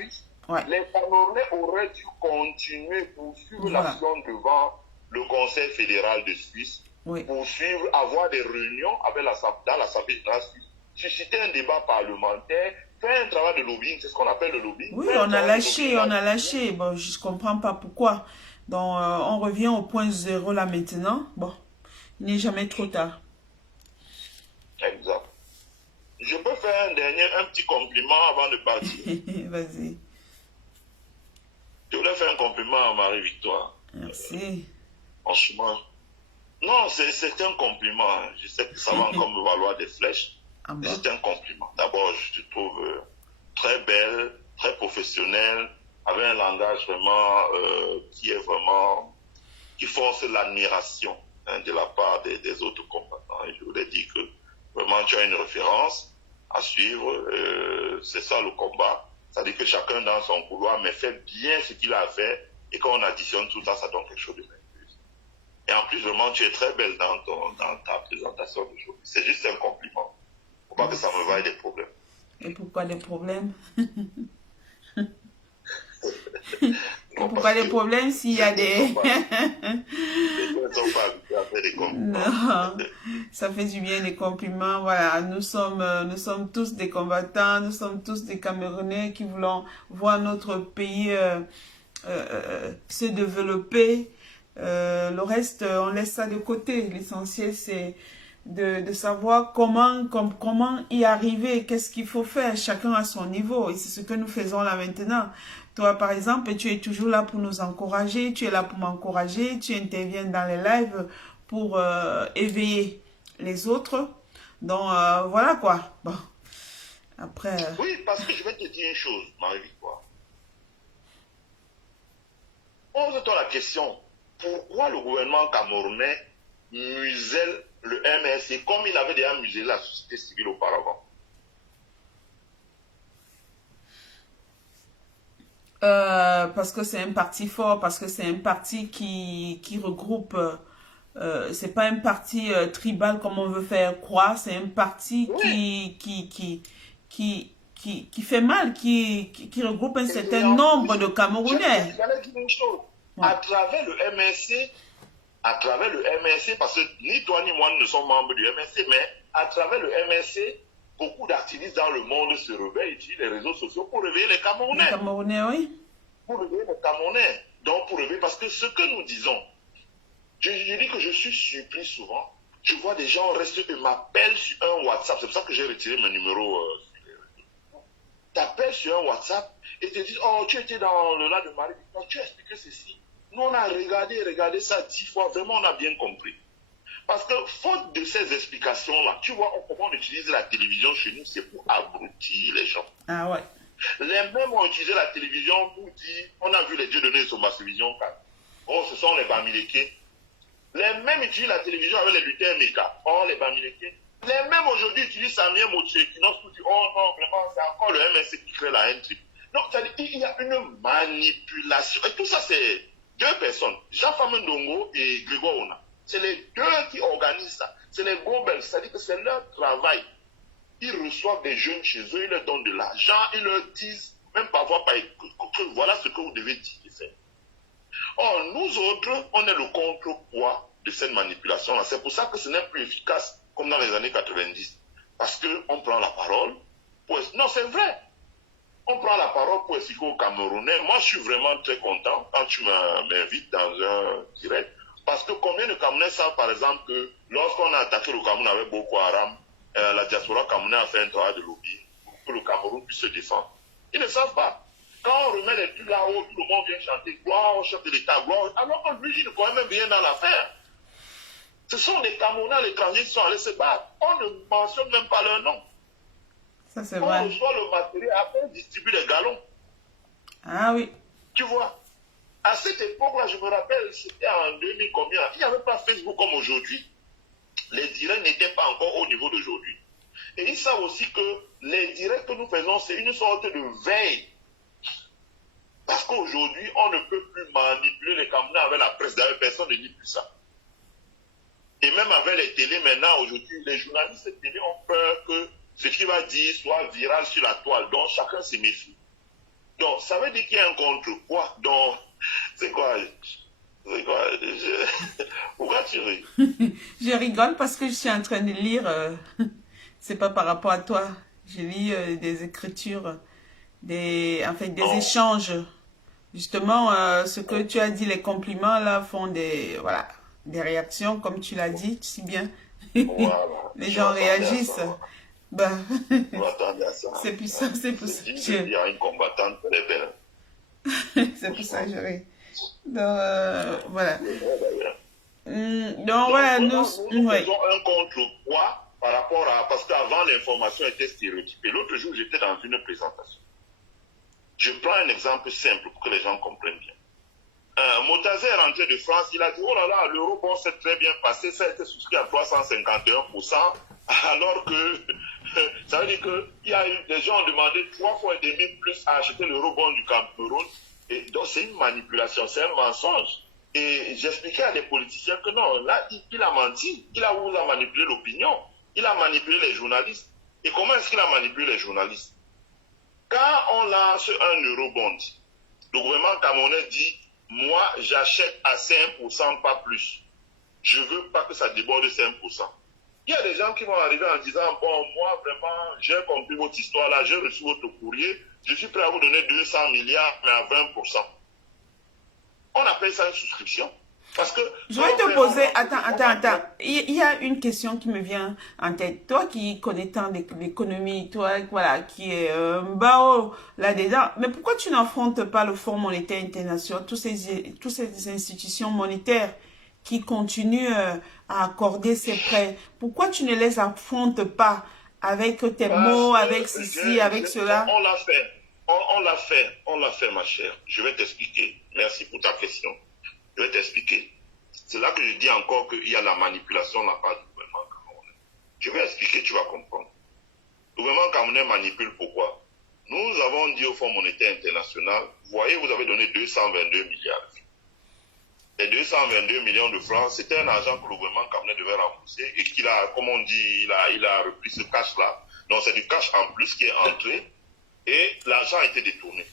Ouais. Les Camerounais auraient dû continuer pour suivre l'action devant le Conseil fédéral de Suisse, pour suivre, avoir des réunions avec dans l'Assemblée de la Suisse, susciter un débat parlementaire, faire un travail de lobbying, c'est ce qu'on appelle le lobbying. Oui, on a lâché. Bon, je ne comprends pas pourquoi. Donc, on revient au point zéro là maintenant. Bon, il n'est jamais trop tard. Exact. Je peux faire un petit compliment avant de partir. Vas-y. Je voulais faire un compliment à Marie-Victoire. Merci. Franchement. Non, c'est un compliment. Je sais que ça va encore me valoir des flèches. Ah bon? C'est un compliment. D'abord, je te trouve très belle, très professionnelle, avec un langage vraiment qui force l'admiration de la part des autres combattants. Et je voulais dire que vraiment tu as une référence à suivre. C'est ça le combat. C'est-à-dire que chacun dans son couloir, mais fait bien ce qu'il a fait. Et quand on additionne tout ça, ça donne quelque chose de merveilleux. Et en plus, vraiment, tu es très belle dans ta présentation d'aujourd'hui. C'est juste un compliment. Faut pas que ça me vaille des problèmes. Et pourquoi des problèmes? Pourquoi des problèmes s'il y a des... Non, ça fait du bien des compliments. Voilà, nous sommes tous des combattants, nous sommes tous des Camerounais qui voulons voir notre pays se développer. Le reste, on laisse ça de côté. L'essentiel, c'est de savoir comment y arriver, qu'est-ce qu'il faut faire, chacun à son niveau. Et c'est ce que nous faisons là maintenant. Toi, par exemple, tu es toujours là pour nous encourager, tu es là pour m'encourager, tu interviens dans les lives pour éveiller les autres. Donc, voilà quoi. Bon, après... Oui, parce que je vais te dire une chose, Marie-Victoire. Pose-toi la question, pourquoi le gouvernement camerounais muselle le MRC comme il avait déjà muselé la société civile auparavant? Parce que c'est un parti fort, parce que c'est un parti qui regroupe, c'est pas un parti tribal comme on veut faire croire, c'est un parti qui fait mal, qui regroupe un certain nombre de Camerounais. J'allais dire une chose, à travers le MRC, parce que ni toi ni moi ne sommes membres du MRC, mais à travers le MRC, beaucoup d'activistes dans le monde se réveillent, utilisent les réseaux sociaux pour réveiller les Camerounais. Les Camerounais, oui. Pour réveiller les Camerounais. Donc, pour réveiller, parce que ce que nous disons, je dis que je suis surpris souvent. Je vois des gens rester et m'appellent sur un WhatsApp. C'est pour ça que j'ai retiré mon numéro. T'appelles sur un WhatsApp et te disent, oh, tu étais dans le lac de Marie-Victoire, tu as expliqué ceci. Nous, on a regardé ça 10 fois. Vraiment, on a bien compris. Parce que, faute de ces explications-là, tu vois, comment on utilise la télévision chez nous, c'est pour abrutir les gens. Ah ouais. Les mêmes ont utilisé la télévision pour dire, on a vu les dieux donner sur ma télévision. Oh, ce sont les Bamileke. Les mêmes utilisent la télévision avec les lutteurs Meka. Oh, les Bamileke. Les mêmes aujourd'hui utilisent Samia Motsekinos pour dire, oh non, vraiment, c'est encore le MSC qui crée la haine triple. Donc, il y a une manipulation. Et tout ça, c'est deux personnes, Jean-Fameux Ndongo et Grégoire Ona. C'est les deux qui organisent ça. C'est les Gobels, c'est-à-dire que c'est leur travail. Ils reçoivent des jeunes chez eux, ils leur donnent de l'argent, ils leur disent, même parfois, que voilà ce que vous devez dire et faire. Or, nous autres, on est le contrepoids de cette manipulation-là. C'est pour ça que ce n'est plus efficace comme dans les années 90. Parce qu'on prend la parole pour... Non, c'est vrai. On prend la parole pour expliquer aux Camerounais. Moi, je suis vraiment très content quand tu m'invites dans un direct. Parce que combien de Camerounais savent, par exemple, que lorsqu'on a attaqué le Cameroun avec Boko Haram, la diaspora camerounaise a fait un travail de lobby pour que le Cameroun puisse se défendre. Ils ne savent pas. Quand on remet les trucs là-haut, tout le monde vient chanter gloire au chef de l'État, gloire, alors que lui, il ne connaît même rien dans l'affaire. Ce sont les Camerounais à l'étranger qui sont allés se battre. On ne mentionne même pas leur nom. Ça, c'est vrai. On reçoit le matériel, après on distribue les galons. Ah oui. Tu vois, à cette époque-là, je me rappelle, c'était en 2000 combien, il n'y avait pas Facebook comme aujourd'hui. Les directs n'étaient pas encore au niveau d'aujourd'hui. Et ils savent aussi que les directs que nous faisons, c'est une sorte de veille Parce qu'aujourd'hui, on ne peut plus manipuler les Camerounais avec la presse. D'ailleurs, personne ne dit plus ça. Et même avec les télés, maintenant, aujourd'hui, les journalistes de télé ont peur que ce qu'il va dire soit viral sur la toile. Donc, chacun se méfie. Donc, ça veut dire qu'il y a un contre-poids. Donc, c'est quoi? Pourquoi tu ris? Je rigole parce que je suis en train de lire. C'est pas par rapport à toi. Je lis des écritures, des échanges. Justement, ce que tu as dit, les compliments là font voilà, des réactions, comme tu l'as dit, si bien. Voilà. Les gens réagissent. Bah, c'est pour ça, c'est pour ça. Il y a une combattante très belle. C'est pour ça que je ris. Donc, voilà. Donc, voilà, nous faisons un contre-poids par rapport à... Parce qu'avant, l'information était stéréotypée. L'autre jour, j'étais dans une présentation. Je prends un exemple simple pour que les gens comprennent bien. Motazer est rentré de France, il a dit, oh là là, l'eurobond s'est très bien passé, ça a été souscrit à 351%, alors que ça veut dire qu'il y a eu, des gens ont demandé 3 fois et demi plus à acheter l'eurobond du Cameroun. Et donc c'est une manipulation, c'est un mensonge. Et j'expliquais à des politiciens que non, là, il a menti, il a manipulé l'opinion, il a manipulé les journalistes. Et comment est-ce qu'il a manipulé les journalistes? Quand on lance un eurobond, le gouvernement camerounais dit, moi, j'achète à 5%, pas plus. Je ne veux pas que ça déborde de 5%. Il y a des gens qui vont arriver en disant, bon, moi, vraiment, j'ai compris votre histoire là, j'ai reçu votre courrier, je suis prêt à vous donner 200 milliards, mais à 20%. On appelle ça une souscription. Parce que... Je vais te poser... Attends. Il y a une question qui me vient en tête. Toi qui connais tant l'économie, toi, voilà, qui est bao là-dedans, mais pourquoi tu n'affrontes pas le Fonds monétaire international, toutes ces institutions monétaires qui continuent à accorder ces prêts? Pourquoi tu ne les affrontes pas avec tes mots, avec ceci, avec cela? On l'a fait, ma chère. Je vais t'expliquer. Merci pour ta question. Je vais t'expliquer. C'est là que je dis encore qu'il y a la manipulation de la part du gouvernement camerounais. Je vais expliquer, tu vas comprendre. Le gouvernement camerounais manipule pourquoi? Nous avons dit au Fonds monétaire international, vous voyez, vous avez donné 222 milliards. Les 222 millions de francs, c'était un argent que le gouvernement camerounais devait rembourser et qu'il a, comme on dit, il a repris ce cash-là. Donc c'est du cash en plus qui est entré et l'argent a été détourné.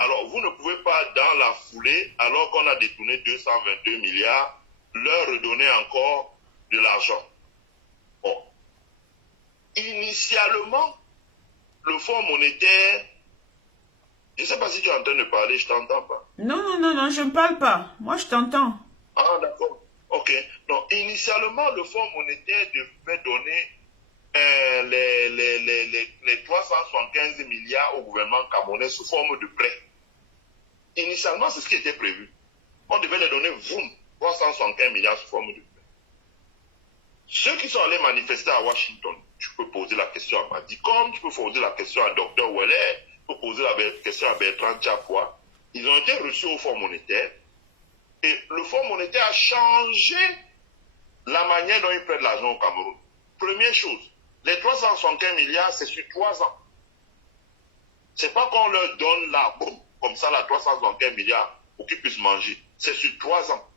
Alors, vous ne pouvez pas, dans la foulée, alors qu'on a détourné 222 milliards, leur redonner encore de l'argent. Bon. Initialement, le Fonds monétaire, je ne sais pas si tu es en train de parler, je ne t'entends pas. Non, je ne parle pas. Moi, je t'entends. Ah, d'accord. Ok. Donc, initialement, le Fonds monétaire devait donner les 375 milliards au gouvernement camerounais sous forme de prêt. Initialement, c'est ce qui était prévu. On devait les donner, 375 milliards sous forme de prêt. Ceux qui sont allés manifester à Washington, tu peux poser la question à Madicom, tu peux poser la question à Dr. Weller, tu peux poser la question à Bertrand Tchapwa. Ils ont été reçus au Fonds monétaire et le Fonds monétaire a changé la manière dont il prête l'argent au Cameroun. Première chose, les 375 milliards, c'est sur 3 ans. C'est pas qu'on leur donne là, boum, comme ça, là, 375 milliards pour qu'ils puissent manger. C'est sur 3 ans.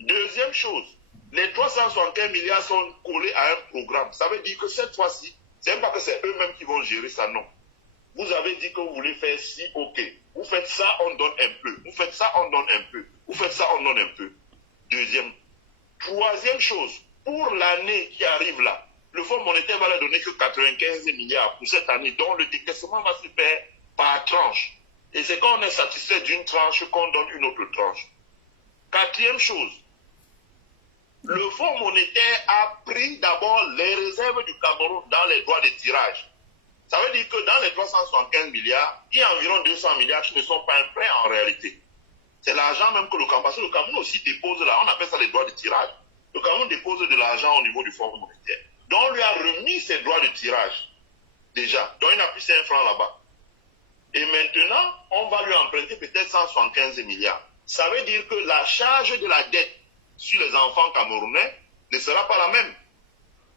Deuxième chose, les 375 milliards sont collés à un programme. Ça veut dire que cette fois-ci, c'est pas que c'est eux-mêmes qui vont gérer ça, non. Vous avez dit que vous voulez faire ci, ok. Vous faites ça, on donne un peu. Vous faites ça, on donne un peu. Vous faites ça, on donne un peu. Troisième chose, pour l'année qui arrive là, le Fonds monétaire va leur donner que 95 milliards pour cette année, dont le décaissement va se faire par tranche. Et c'est quand on est satisfait d'une tranche qu'on donne une autre tranche. Quatrième chose, le Fonds monétaire a pris d'abord les réserves du Cameroun dans les droits de tirage. Ça veut dire que dans les 375 milliards, il y a environ 200 milliards qui ne sont pas un prêt en réalité. C'est l'argent même que le Cameroun, parce que le Cameroun aussi dépose là, on appelle ça les droits de tirage. Le Cameroun dépose de l'argent au niveau du Fonds monétaire. Donc on lui a remis ses droits de tirage, déjà. Donc il n'a plus 5 francs là-bas. Et maintenant, on va lui emprunter peut-être 175 milliards. Ça veut dire que la charge de la dette sur les enfants camerounais ne sera pas la même.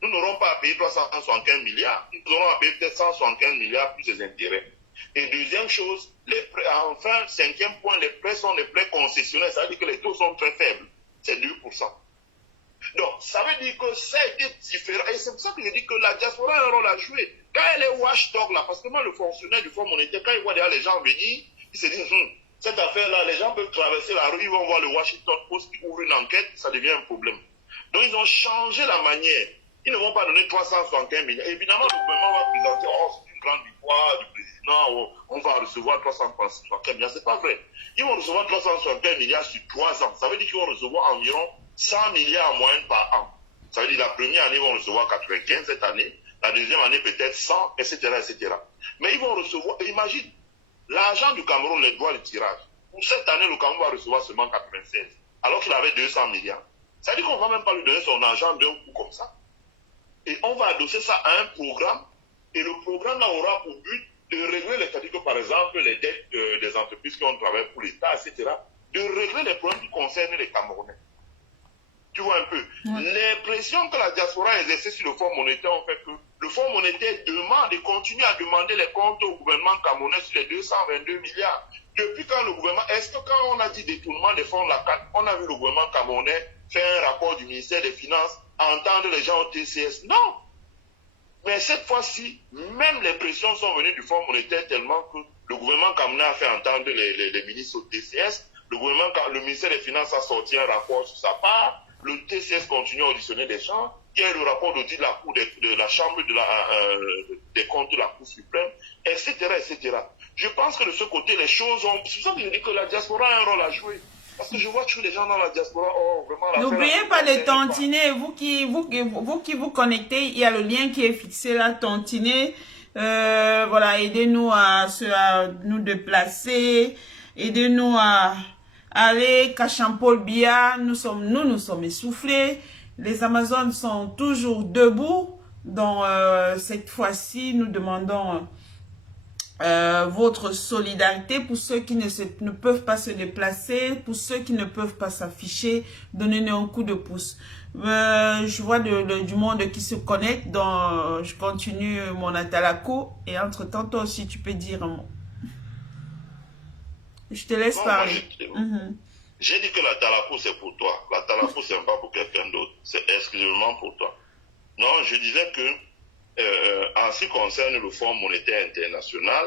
Nous n'aurons pas à payer 375 milliards, nous aurons à payer peut-être 175 milliards plus les intérêts. Et deuxième chose, enfin, cinquième point, les prêts sont des prêts concessionnels. Ça veut dire que les taux sont très faibles. C'est 2%. Donc, ça veut dire que ça a été différent. Et c'est pour ça que je dis que la diaspora a un rôle à jouer. Quand elle est watchdog là, parce que moi, le fonctionnaire du Fonds monétaire, quand il voit déjà les gens venir, il se dit, cette affaire-là, les gens peuvent traverser la rue, ils vont voir le Washington Post qui ouvre une enquête, ça devient un problème. Donc, ils ont changé la manière. Ils ne vont pas donner 375 milliards. Évidemment, le gouvernement va présenter, oh, c'est une grande victoire du président, on va recevoir 375 milliards. C'est pas vrai. Ils vont recevoir 375 milliards sur 3 ans. Ça veut dire qu'ils vont recevoir environ 100 milliards en moyenne par an. Ça veut dire la première année, ils vont recevoir 95 cette année. La deuxième année, peut-être 100, etc., etc. Mais ils vont recevoir, imagine, l'argent du Cameroun, les droits de tirage. Pour cette année, le Cameroun va recevoir seulement 96, alors qu'il avait 200 milliards. Ça veut dire qu'on ne va même pas lui donner son argent d'un coup comme ça. Et on va adosser ça à un programme, et le programme là aura pour but de régler les c'est-à-dire que par exemple les dettes des entreprises qui ont travaillé pour l'État, etc., de régler les problèmes qui concernent les Camerounais. Tu vois un peu. Les pressions que la diaspora a exercées sur le Fonds monétaire ont fait que le Fonds monétaire demande et continue à demander les comptes au gouvernement camerounais sur les 222 milliards. Depuis quand le gouvernement, est-ce que quand on a dit détournement des fonds de la CAD, on a vu le gouvernement camerounais faire un rapport du ministère des Finances, entendre les gens au TCS? Non. Mais cette fois-ci, même les pressions sont venues du Fonds monétaire tellement que le gouvernement camerounais a fait entendre les ministres au TCS. Le ministère des Finances a sorti un rapport sur sa part. Le TCS continue à auditionner des gens. Il y a le rapport d'audit de la Cour de la Chambre des comptes de la Cour suprême, etc., etc. Je pense que de ce côté, les choses ont... C'est pour ça que je dis que la diaspora a un rôle à jouer. Parce que je vois toujours les gens dans la diaspora, vraiment... N'oubliez pas de tantiner, vous qui vous connectez, il y a le lien qui est fixé là, tantiner. Voilà, aidez-nous à nous déplacer, aidez-nous à aller, Cachampol Bia, nous sommes essoufflés. Les Amazones sont toujours debout. Donc, cette fois-ci, nous demandons votre solidarité pour ceux qui ne peuvent pas se déplacer, pour ceux qui ne peuvent pas s'afficher, donnez-nous un coup de pouce. Je vois du monde qui se connecte, donc je continue mon Atalako et entre-temps, toi aussi, tu peux dire un mot. Je te laisse parler. J'ai dit que la Talako, c'est pour toi. La Talako, c'est pas pour quelqu'un d'autre. C'est exclusivement pour toi. Non, je disais que en ce qui concerne le Fonds monétaire international,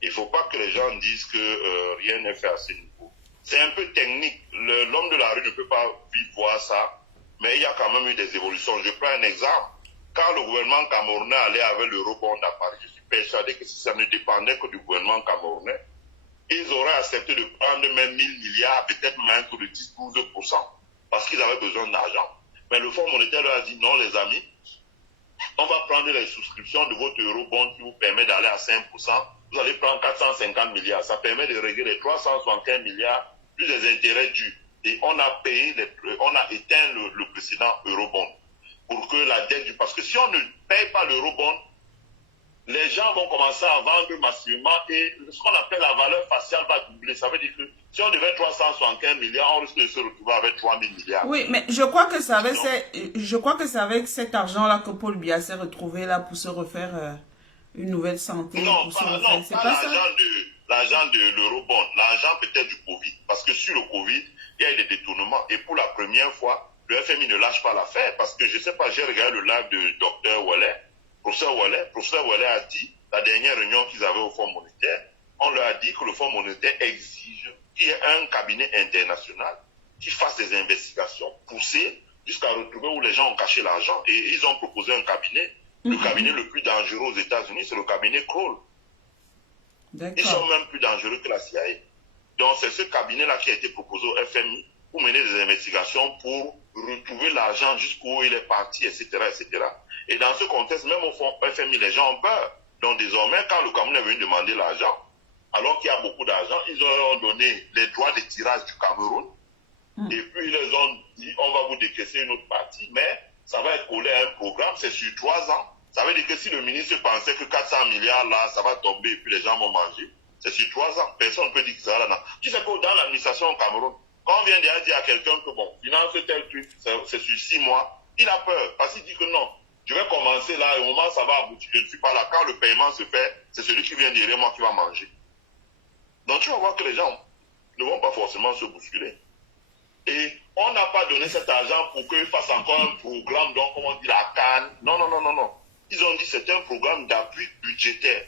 il ne faut pas que les gens disent que rien n'est fait à ce niveau. C'est un peu technique. L'homme de la rue ne peut pas vite voir ça, mais il y a quand même eu des évolutions. Je prends un exemple. Quand le gouvernement camerounais allait avec l'eurobond à Paris, je suis persuadé que si ça ne dépendait que du gouvernement camerounais, ils auraient accepté de prendre même 1000 milliards, peut-être même un taux de 10-12%, parce qu'ils avaient besoin d'argent. Mais le Fonds monétaire leur a dit non, les amis, on va prendre les souscriptions de votre eurobond qui vous permet d'aller à 5%. Vous allez prendre 450 milliards. Ça permet de régler les 375 milliards plus des intérêts dus. Et on a payé, on a éteint le précédent eurobond pour que la dette, parce que si on ne paye pas l'eurobond, les gens vont commencer à vendre massivement et ce qu'on appelle la valeur faciale va doubler. Ça veut dire que si on devait 375 milliards, on risque de se retrouver avec 3000 milliards. Oui, mais je crois que c'est avec cet argent-là que Paul Biya s'est retrouvé là pour se refaire une nouvelle santé. Non, pas l'argent de l'eurobond, l'argent peut-être du Covid. Parce que sur le Covid, il y a eu des détournements. Et pour la première fois, le FMI ne lâche pas l'affaire. Parce que je ne sais pas, j'ai regardé le live de Dr. Wallet. Professeur Wallet a dit, la dernière réunion qu'ils avaient au Fonds monétaire, on leur a dit que le Fonds monétaire exige qu'il y ait un cabinet international qui fasse des investigations poussées jusqu'à retrouver où les gens ont caché l'argent. Et ils ont proposé un cabinet. Le cabinet le plus dangereux aux États-Unis, c'est le cabinet Kroll. Ils sont même plus dangereux que la CIA. Donc c'est ce cabinet-là qui a été proposé au FMI pour mener des investigations pour retrouver l'argent jusqu'où il est parti, etc., etc. Et dans ce contexte, même au fond FMI, les gens ont peur. Donc désormais, quand le Cameroun est venu demander l'argent, alors qu'il y a beaucoup d'argent, ils leur ont donné les droits de tirage du Cameroun. Et puis ils les ont dit, on va vous décaisser une autre partie, mais ça va être collé à un programme, c'est sur 3 ans. Ça veut dire que si le ministre pensait que 400 milliards là, ça va tomber et puis les gens vont manger, c'est sur 3 ans. Personne ne peut dire que ça va là. Tu sais que dans l'administration au Cameroun, quand on vient déjà dire à quelqu'un que bon, finance tel truc, c'est sur 6 mois, il a peur parce qu'il dit que non. je vais commencer là, et au moment où ça va aboutir, je ne suis pas là. Quand le paiement se fait, c'est celui qui vient derrière moi qui va manger. Donc tu vas voir que les gens ne vont pas forcément se bousculer. Et on n'a pas donné cet argent pour qu'ils fassent encore un programme, donc comme on dit la canne. Non, non, non, non, non. Ils ont dit que c'est un programme d'appui budgétaire.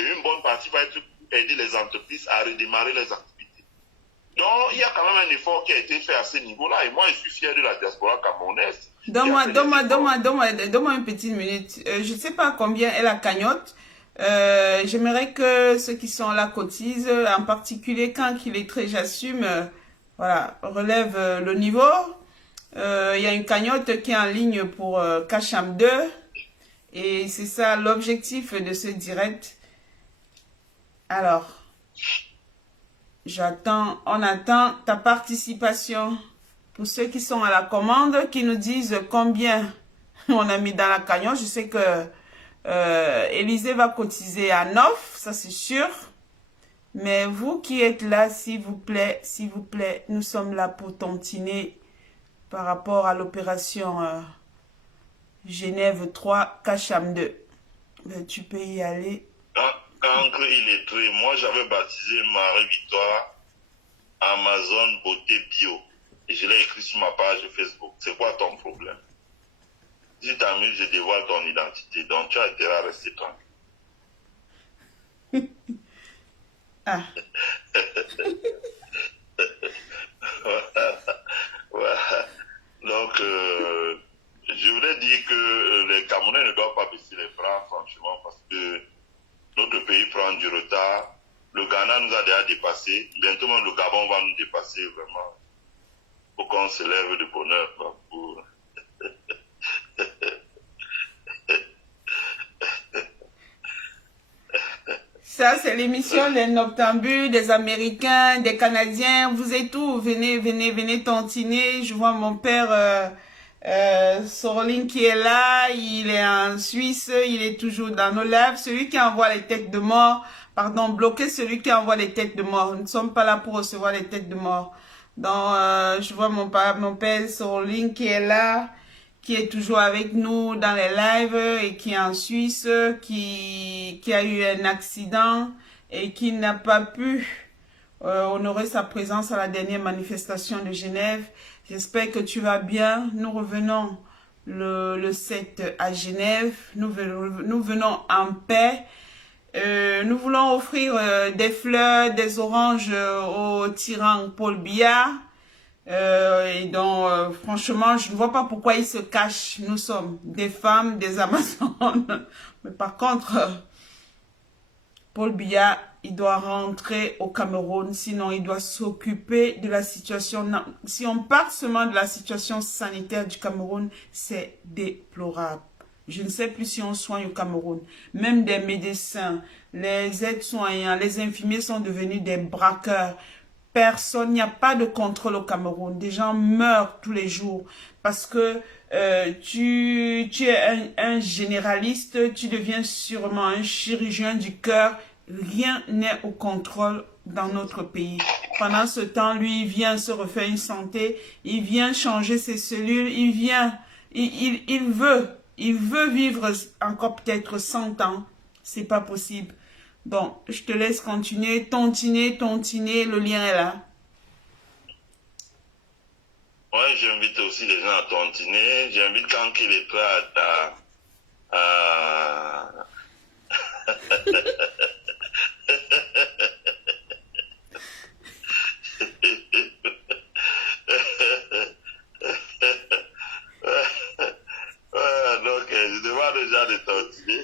Et une bonne partie va être pour aider les entreprises à redémarrer les activités. Donc il y a quand même un effort qui a été fait à ce niveau-là. Et moi, je suis fier de la diaspora camerounaise. Donne-moi une petite minute. Je ne sais pas combien est la cagnotte. J'aimerais que ceux qui sont là cotisent, en particulier quand il est très, j'assume, voilà, relève le niveau. Il y a une cagnotte qui est en ligne pour Cacham 2 et c'est ça l'objectif de ce direct. Alors, on attend ta participation. Pour ceux qui sont à la commande, qui nous disent combien on a mis dans la cagnotte. Je sais que Élisée va cotiser à 9, ça c'est sûr. Mais vous qui êtes là, s'il vous plaît, nous sommes là pour tontiner par rapport à l'opération Genève 3, Cacham 2. Tu peux y aller. Quand il est très, moi j'avais baptisé Marie-Victoire Amazon Beauté Bio. Et je l'ai écrit sur ma page Facebook. C'est quoi ton problème? Si tu t'amuses, je dévoile ton identité. Donc tu as intérêt à rester tranquille. Ah. Voilà. Donc, je voulais dire que les Camerounais ne doivent pas baisser les bras, franchement, parce que notre pays prend du retard. Le Ghana nous a déjà dépassés. Bientôt même le Gabon va nous dépasser, vraiment. Il faut qu'on se lève de bonheur pour... Ça, c'est l'émission des Noctambules, des Américains, des Canadiens. Vous êtes où? Venez tontiner. Je vois mon père Sorling qui est là. Il est en Suisse. Il est toujours dans nos lives. Celui qui envoie les têtes de mort. Pardon, bloquez celui qui envoie les têtes de mort. Nous ne sommes pas là pour recevoir les têtes de mort. Donc, je vois mon père Sorling qui est là, qui est toujours avec nous dans les lives et qui est en Suisse, qui a eu un accident et qui n'a pas pu honorer sa présence à la dernière manifestation de Genève. J'espère que tu vas bien. Nous revenons le 7 à Genève. Nous venons en paix. Nous voulons offrir des fleurs, des oranges au tyran Paul Biya. Et donc, franchement, je ne vois pas pourquoi il se cache. Nous sommes des femmes, des Amazones. Mais par contre, Paul Biya, il doit rentrer au Cameroun. Sinon, il doit s'occuper de la situation. Si on parle seulement de la situation sanitaire du Cameroun, c'est déplorable. Je ne sais plus si on soigne au Cameroun. Même des médecins, les aides-soignants, les infirmiers sont devenus des braqueurs. Personne, il n'y a pas de contrôle au Cameroun. Des gens meurent tous les jours parce que tu es un généraliste, tu deviens sûrement un chirurgien du cœur. Rien n'est au contrôle dans notre pays. Pendant ce temps, lui, il vient se refaire une santé, il vient changer ses cellules, il veut vivre encore peut-être 100 ans. C'est pas possible. Donc, je te laisse continuer, tontiner, le lien est là. Ouais, j'invite aussi les gens à tontiner. J'invite quand il est prêt à... Donc, je demande aux gens de tontiner.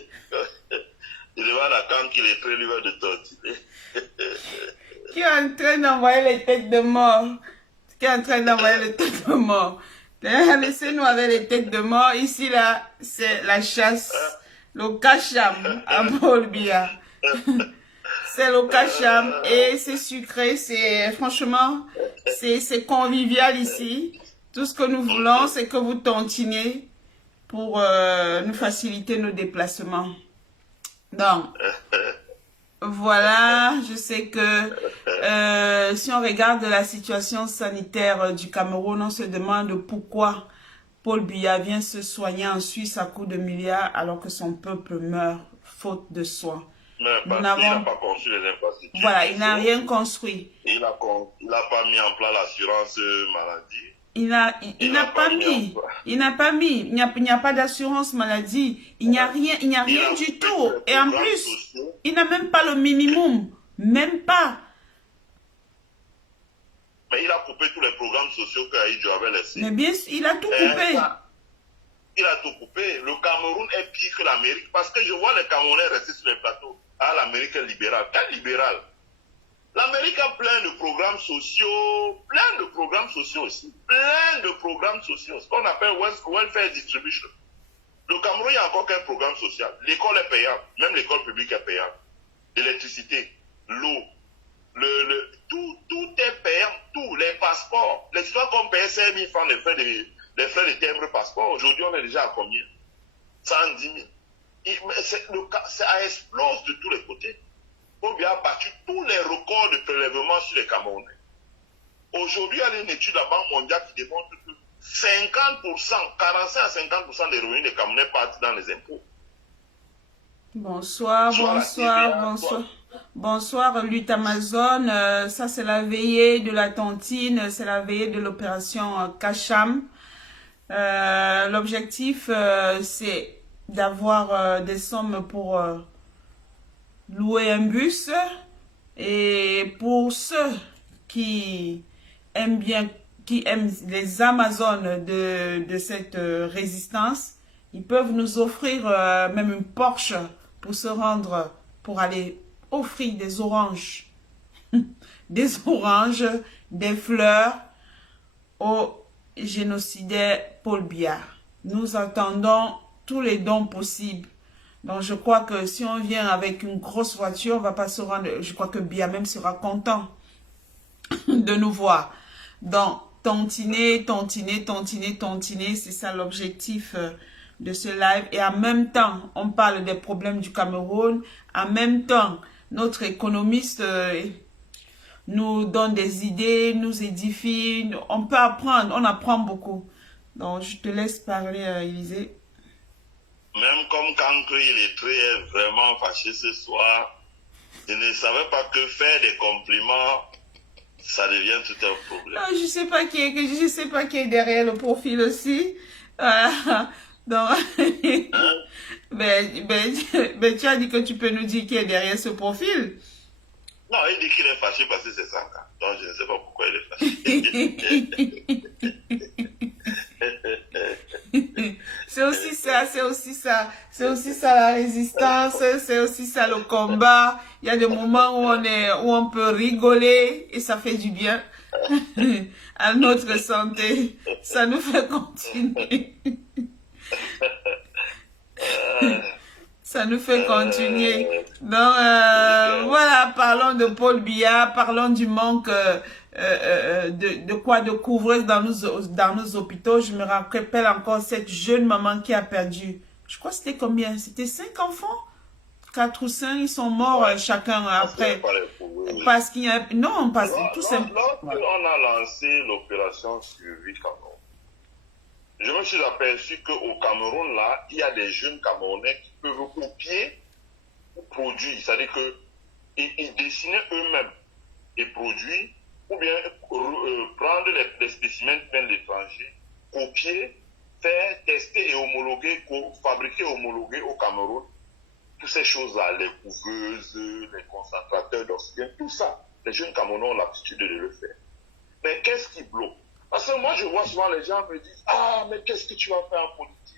Je demande à quand il est très libre de tontiner. Qui est en train d'envoyer les têtes de mort? Laissez-nous avec les têtes de mort. Ici, là, c'est la chasse. Le Cacham à Paul Biya. C'est le Cacham et c'est sucré. Franchement, c'est convivial ici. Tout ce que nous voulons, c'est que vous tontiniez pour nous faciliter nos déplacements. Donc, voilà, je sais que si on regarde la situation sanitaire du Cameroun, on se demande pourquoi Paul Biya vient se soigner en Suisse à coups de milliards alors que son peuple meurt faute de soins. Mais parce qu'il n'a pas construit les infrastructures. Voilà, il n'a rien construit. Il n'a pas mis en place l'assurance maladie. Il n'a pas mis. Il n'y a pas d'assurance maladie. Il n'y a rien du tout. Et en plus, il n'a même pas le minimum. Même pas. Mais il a coupé tous les programmes sociaux qu'Aïdjo avait laissés. Mais bien sûr, il a tout coupé. Il a tout coupé. Le Cameroun est pire que l'Amérique parce que je vois les Camerounais rester sur les plateaux. Ah, l'Amérique est libérale. Quel libéral? L'Amérique a plein de programmes sociaux, aussi. Plein de programmes sociaux. Ce qu'on appelle welfare distribution. Le Cameroun, il y a encore qu'un programme social. L'école est payable. Même l'école publique est payable. L'électricité, l'eau, tout est payant. Tout, les passeports. Les histoires qu'on paye 5 000 francs, les frais de timbre passeport. Aujourd'hui, on est déjà à combien? 110 000. Ça explose de tous les côtés. Paul Biya a battu tous les records de prélèvement sur les Camerounais. Aujourd'hui, il y a une étude de la Banque mondiale qui démontre que 50%, 45 à 50% des revenus des Camerounais partent dans les impôts. Bonsoir, Lutte Amazon. Ça, c'est la veillée de la tontine, c'est la veillée de l'opération Kacham. L'objectif, c'est d'avoir des sommes pour louer un bus. Et pour ceux qui aiment les Amazones de cette résistance, ils peuvent nous offrir même une Porsche pour se rendre, pour aller offrir des oranges, des fleurs au génocidaire Paul Biya. Nous attendons tous les dons possibles. Donc je crois que si on vient avec une grosse voiture, on va pas se rendre. Je crois que Biya même sera content de nous voir. Donc tontiner, c'est ça l'objectif de ce live. Et en même temps, on parle des problèmes du Cameroun. En même temps, notre économiste nous donne des idées, nous édifie. On peut apprendre, on apprend beaucoup. Donc je te laisse parler, Élisée. Même comme quand il est très vraiment fâché ce soir, je ne savais pas que faire des compliments, ça devient tout un problème. Non, je sais pas qui est derrière le profil aussi. Donc, ben, tu as dit que tu peux nous dire qui est derrière ce profil. Non, il dit qu'il est fâché parce que c'est Sanka. Donc je ne sais pas pourquoi il est fâché. C'est aussi ça la résistance, c'est aussi ça le combat. Il y a des moments où on peut rigoler et ça fait du bien à notre santé. Ça nous fait continuer. Ça nous fait continuer. Donc, voilà, parlons de Paul Biya, parlons du manque de couvreuse dans nos hôpitaux. Je me rappelle encore cette jeune maman qui a perdu, je crois que c'était combien? C'était 5 enfants? 4 ou 5, ils sont morts chacun après. Parce qu'il y a... Non, parce que tout simplement... Lorsqu'on a lancé l'opération Suivi Cameroun, je me suis aperçu qu'au Cameroun, là, il y a des jeunes Camerounais qui peuvent copier produits. C'est-à-dire qu'ils dessinaient eux-mêmes des produits ou bien prendre les spécimens qui viennent de l'étranger, copier, faire, tester et homologuer, fabriquer et homologuer au Cameroun. Toutes ces choses-là, les couveuses, les concentrateurs d'oxygène, tout ça, les jeunes Camerounais ont l'habitude de le faire. Mais qu'est-ce qui bloque? Parce que moi, je vois souvent les gens me disent « Ah, mais qu'est-ce que tu vas faire en politique?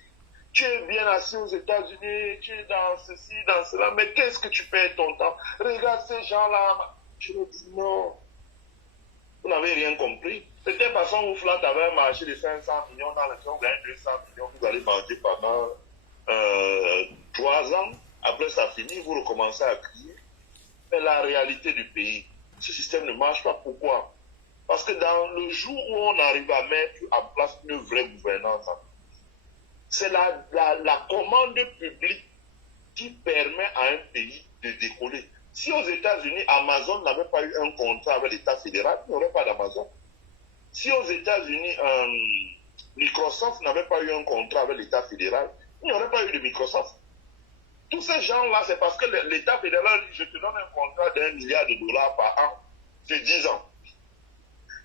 Tu es bien assis aux États-Unis, tu es dans ceci, dans cela, mais qu'est-ce que tu perds ton temps? Regarde ces gens-là. » Je me dis « Non, vous n'avez rien compris. Peut-être parce qu'on vous flatte avec un marché de 500 millions dans lequel vous gagnez 200 millions, vous allez manger pendant 3 ans. Après, ça finit, vous recommencez à crier. Mais la réalité du pays, ce système ne marche pas. Pourquoi? Parce que dans le jour où on arrive à mettre en place une vraie gouvernance, c'est la commande publique qui permet à un pays de décoller. Si aux États-Unis, Amazon n'avait pas eu un contrat avec l'État fédéral, il n'y aurait pas d'Amazon. Si aux États-Unis, Microsoft n'avait pas eu un contrat avec l'État fédéral, il n'y aurait pas eu de Microsoft. Tous ces gens-là, c'est parce que l'État fédéral dit, je te donne un contrat d'1 milliard de dollars par an, c'est 10 ans.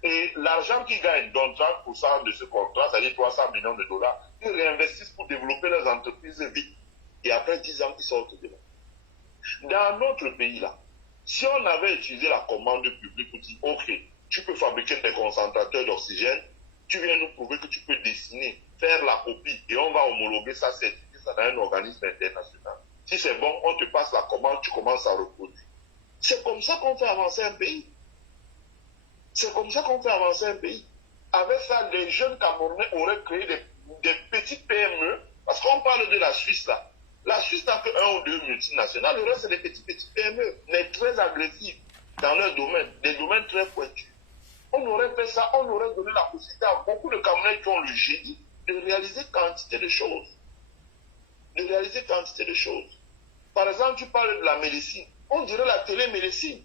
Et l'argent qu'ils gagnent, dont 30% de ce contrat, c'est-à-dire 300 millions de dollars, ils réinvestissent pour développer leurs entreprises vite. Et après 10 ans, ils sortent de là. Dans notre pays-là, si on avait utilisé la commande publique pour dire, OK, tu peux fabriquer des concentrateurs d'oxygène, tu viens nous prouver que tu peux dessiner, faire la copie, et on va homologuer ça, certifier ça dans un organisme international. Si c'est bon, on te passe la commande, tu commences à reproduire. C'est comme ça qu'on fait avancer un pays. C'est comme ça qu'on fait avancer un pays. Avec ça, les jeunes Camerounais auraient créé des petites PME, parce qu'on parle de la Suisse là. La Suisse n'a que 1 ou 2 multinationales, le reste c'est des petites PME, mais très agressives dans leur domaine, des domaines très pointus. On aurait fait ça, on aurait donné la possibilité à beaucoup de Camerounais qui ont le génie de réaliser quantité de choses. Par exemple, tu parles de la médecine. On dirait la télémédecine.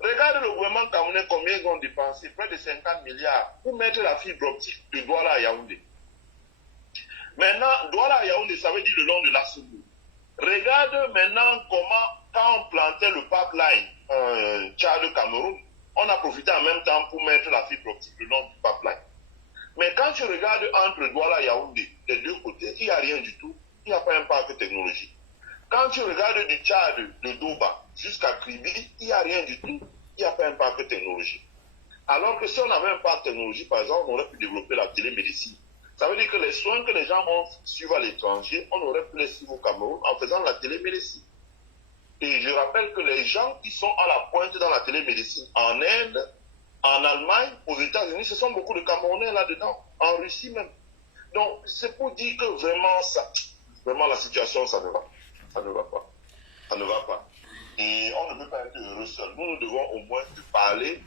Regarde le gouvernement camerounais combien ils ont dépensé, près de 50 milliards, pour mettre la fibre optique de Douala à Yaoundé. Maintenant, Douala à Yaoundé, ça veut dire le long de la Soumou. Regarde maintenant comment, quand on plantait le pipeline Tchad-Cameroun, on a profité en même temps pour mettre la fibre optique le long du pipeline. Mais quand tu regardes entre Douala et Yaoundé, des deux côtés, il n'y a rien du tout. Il n'y a pas un parc technologique. Quand tu regardes du Tchad, de Doba jusqu'à Kribi, il n'y a rien du tout. Il n'y a pas un parc technologique. Alors que si on avait un parc technologique, par exemple, on aurait pu développer la télémédecine. Ça veut dire que les soins que les gens ont suivre à l'étranger, on aurait pu les suivre au Cameroun en faisant la télémédecine. Et je rappelle que les gens qui sont à la pointe dans la télémédecine en Inde, en Allemagne, aux États-Unis, ce sont beaucoup de Camerounais là-dedans, en Russie même. Donc, c'est pour dire que vraiment la situation, ça ne va pas. Ça ne va pas. Et on ne peut pas être heureux seul. Nous devons au moins parler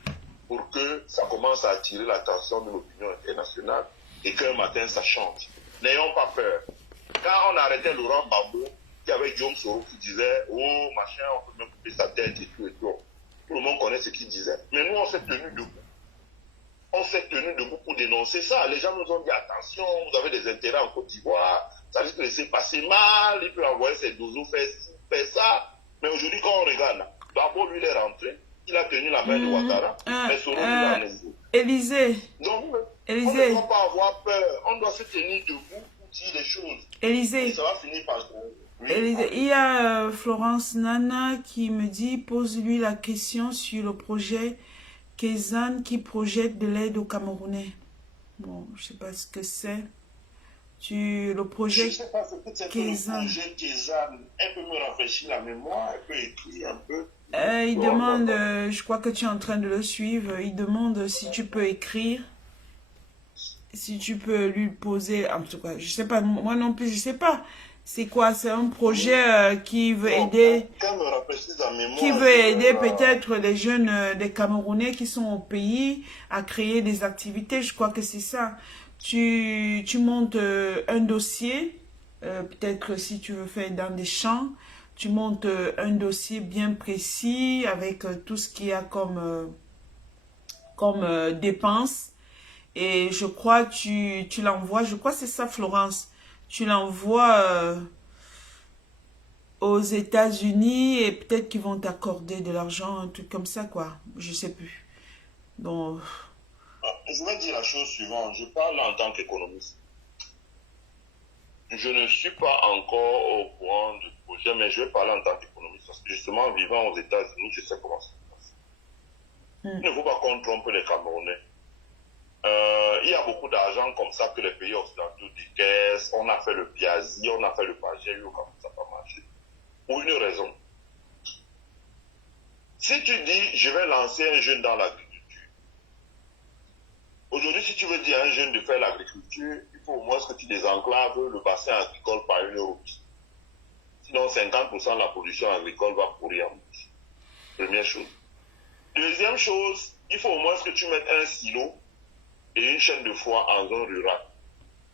pour que ça commence à attirer l'attention de l'opinion internationale et qu'un matin, ça change. N'ayons pas peur. Quand on arrêtait Laurent Gbagbo, il y avait Guillaume Soro qui disait « Oh, machin, on peut même couper sa tête et tout et tout. » Tout le monde connaît ce qu'il disait. Mais nous, on s'est tenus debout. On s'est tenus debout pour dénoncer ça. Les gens nous ont dit « Attention, vous avez des intérêts en Côte d'Ivoire. Ça risque de laisser passer mal. Il peut envoyer ses dozos faire ça. » Mais aujourd'hui, quand on regarde là, Gbagbo, lui, il est rentré. Il a tenu la main de Ouattara. Mais Soro, lui, a nouveau. Élysée. Donc, Élysée. on ne doit pas avoir peur. On doit se tenir debout pour dire les choses. Élysée. Et ça va finir par... Oui. Élysée. Il y a Florence Nana qui me dit, pose-lui la question sur le projet Kézanne qui projette de l'aide aux Camerounais. Bon, je ne sais pas ce que c'est. Le projet Je ne sais pas ce que c'est que le projet Kézanne. Elle peut me rafraîchir la mémoire, elle peut écrire un peu. Il demande, je crois que tu es en train de le suivre, il demande si tu peux écrire, si tu peux lui poser, en tout cas, je sais pas, moi non plus, je sais pas. C'est quoi? C'est un projet qui veut aider, peut-être les jeunes, des Camerounais qui sont au pays à créer des activités. Je crois que c'est ça. Tu montes un dossier, peut-être si tu veux faire dans des champs, tu montes un dossier bien précis avec tout ce qu'il y a comme dépenses. Et je crois tu l'envoies, je crois que c'est ça Florence, tu l'envoies aux États-Unis et peut-être qu'ils vont t'accorder de l'argent, un truc comme ça quoi, je sais plus. Bon. Je vais dire la chose suivante, je parle en tant qu'économiste. Je ne suis pas encore au courant du projet, mais je vais parler en tant qu'économiste parce que justement, vivant aux États-Unis, je sais comment ça se passe. Il ne faut pas qu'on trompe les Camerounais. Il y a beaucoup d'argent comme ça que les pays occidentaux décaissent. On a fait le Biazi, on a fait le Pagé, ça n'a pas marché. Pour une raison. Si tu dis, je vais lancer un jeune dans l'agriculture, aujourd'hui, si tu veux dire à un jeune de faire l'agriculture, il faut au moins que tu désenclaves le bassin agricole par une route. Sinon, 50% de la production agricole va pourrir en bouche. Première chose. Deuxième chose, il faut au moins que tu mettes un silo et une chaîne de foie en zone rurale.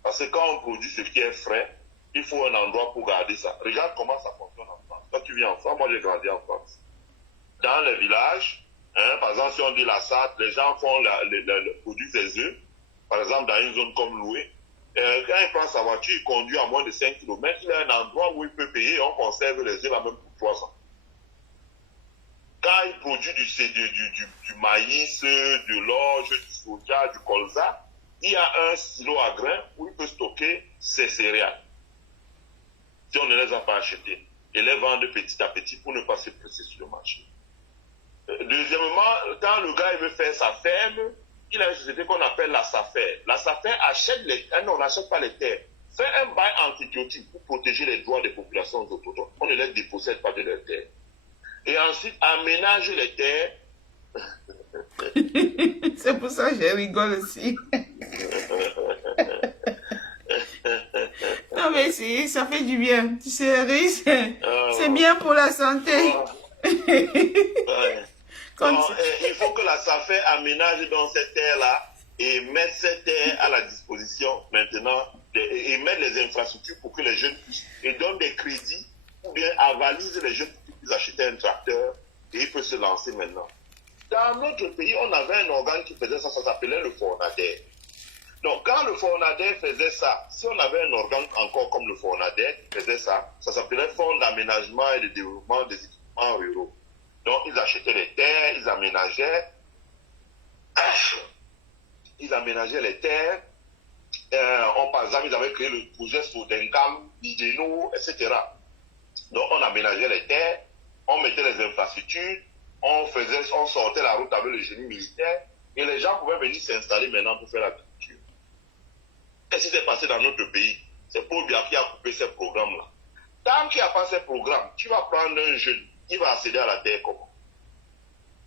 Parce que quand on produit ce qui est frais, il faut un endroit pour garder ça. Regarde comment ça fonctionne en France. Quand tu viens en France, moi j'ai grandi en France. Dans les villages, par exemple, si on dit la Sarthe, les gens produisent des œufs par exemple dans une zone comme Loué, quand il prend sa voiture, il conduit à moins de 5 km, il a un endroit où il peut payer et on conserve les œufs là même pour 300. Quand il produit du maïs, de l'orge, du soja, du colza, il y a un silo à grains où il peut stocker ses céréales. Si on ne les a pas achetées, et les vendre petit à petit pour ne pas se presser sur le marché. Deuxièmement, quand le gars il veut faire sa ferme, il a une société qu'on appelle la SAFER. La SAFER achète non, on n'achète pas les terres. Fait un bail antibiotique pour protéger les droits des populations autochtones. On ne les dépossède pas de leurs terres. Et ensuite, aménage les terres. C'est pour ça que je rigole aussi. Non, mais si, ça fait du bien. Tu sais, rire, c'est bien pour la santé. Il faut que la SAFER aménage dans cette terre-là et mette cette terre à la disposition maintenant et mette les infrastructures pour que les jeunes puissent et donne des crédits ou bien avalise les jeunes qui puissent acheter un tracteur et il peut se lancer maintenant. Dans notre pays, on avait un organe qui faisait ça, ça s'appelait le FONADER. Donc, quand le FONADER faisait ça, si on avait un organe encore comme le FONADER qui faisait ça, ça s'appelait Fonds d'aménagement et de développement des équipements ruraux. Donc, ils achetaient les terres, ils aménageaient les terres. Par exemple, ils avaient créé le projet Sodenkam, Ideno, etc. Donc, on aménageait les terres, on mettait les infrastructures, on sortait la route avec le génie militaire, et les gens pouvaient venir s'installer maintenant pour faire l'agriculture. Qu'est-ce qui s'est passé dans notre pays? C'est Paul Biya qui a coupé ces programmes-là. Tant qu'il n'y a pas ces programmes, tu vas prendre un jeune, il va accéder à la terre comment?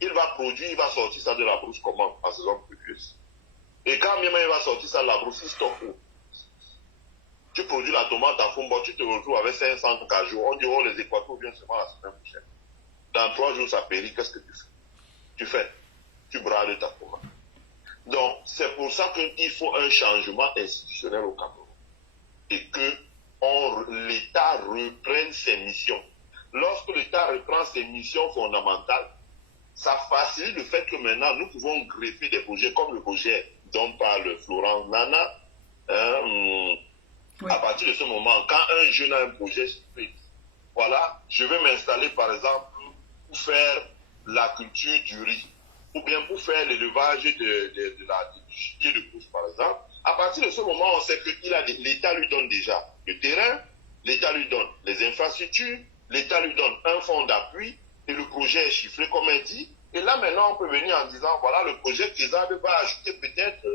Il va produire, il va sortir ça de la brousse comment? En saison pluvieuse. Et quand même il va sortir ça de la brousse, il stocke où? Tu produis la tomate à Fumbo, tu te retrouves avec 500 cajou. On dit, oh, les équateurs viennent seulement la semaine prochaine. Dans 3 jours, ça périt, qu'est-ce que tu fais? Tu brades ta tomate. Donc, c'est pour ça qu'il faut un changement institutionnel au Cameroun. Et que l'État reprenne ses missions. Lorsque l'État reprend ses missions fondamentales, ça facilite le fait que maintenant, nous pouvons greffer des projets comme le projet dont parle Florence Nana. Oui. À partir de ce moment, quand un jeune a un projet, voilà, je vais m'installer par exemple pour faire la culture du riz, ou bien pour faire l'élevage du gibier de course par exemple. À partir de ce moment, on sait que l'État lui donne déjà le terrain, l'État lui donne les infrastructures, l'État lui donne un fonds d'appui, et le projet est chiffré comme elle dit. Et là maintenant, on peut venir en disant, voilà, le projet KESAD va ajouter peut-être,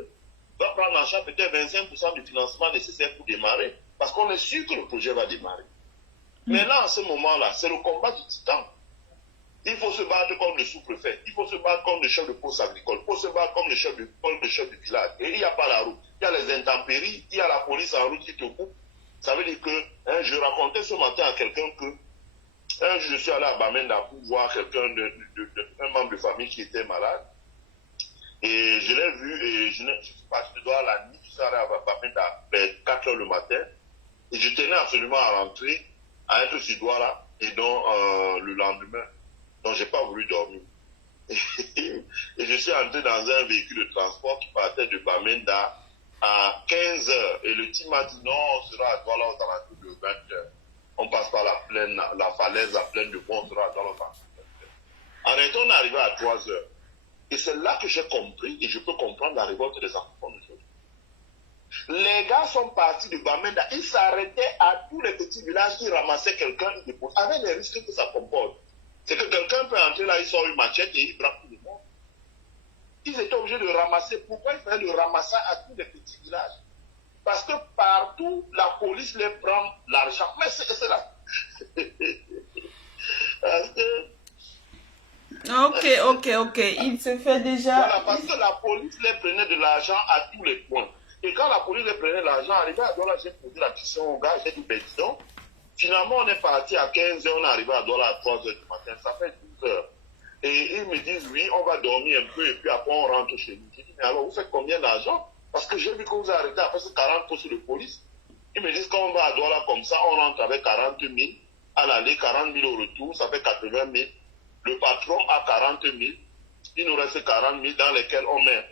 va prendre en charge peut-être 25% du financement nécessaire pour démarrer. Parce qu'on est sûr que le projet va démarrer. Maintenant, à ce moment-là, c'est le combat du titan. Il faut se battre comme le sous-préfet, il faut se battre comme le chef de poste agricole, il faut se battre comme le chef du village. Et il n'y a pas la route. Il y a les intempéries, il y a la police en route qui te coupe. Ça veut dire que, je racontais ce matin à quelqu'un que, un jour je suis allé à Bamenda pour voir quelqu'un, un membre de famille qui était malade. Et je l'ai vu, et je sais pas, je dois la nuit, je suis allé à Bamenda vers 4 h le matin. Et je tenais absolument à rentrer, à être sur doigt là, et donc le lendemain. Donc j'ai pas voulu dormir. Et je suis entré dans un véhicule de transport qui partait de Bamenda à 15 h. Et le type m'a dit non, on sera à Douala aux alentours de 20 h. On passe par la falaise, la plaine de Bon, on sera à Douala aux alentours de 20 h. En réalité, on est arrivé à 3 h. Et c'est là que j'ai compris, et je peux comprendre la révolte des enfants aujourd'hui. Les gars sont partis de Bamenda, ils s'arrêtaient à tous les petits villages, ils ramassaient quelqu'un, ils déposaient, avec les risques que ça comporte. C'est que quelqu'un peut entrer là, il sort une machette et il braque tout le monde. Ils étaient obligés de ramasser. Pourquoi il fallait le ramasser à tous les petits villages? Parce que partout, la police les prend l'argent. Mais c'est là. Parce que... Ok. Il se fait déjà... Voilà, parce que la police les prenait de l'argent à tous les points. Et quand la police les prenait de l'argent, arrivé à Douala, j'ai posé la question au gars, j'ai dit, ben dis donc. Finalement, on est parti à 15 h, on est arrivé à Douala à 3 h du matin, ça fait 12 h. Et ils me disent, oui, on va dormir un peu et puis après on rentre chez nous. J'ai dit, mais alors vous faites combien d'argent? Parce que j'ai vu que vous arrêtez après ce 40 postes de police. Ils me disent, quand on va à Douala comme ça, on rentre avec 40 000, à l'aller 40 000 au retour, ça fait 80 000. Le patron a 40 000, il nous reste 40 000 dans lesquels on met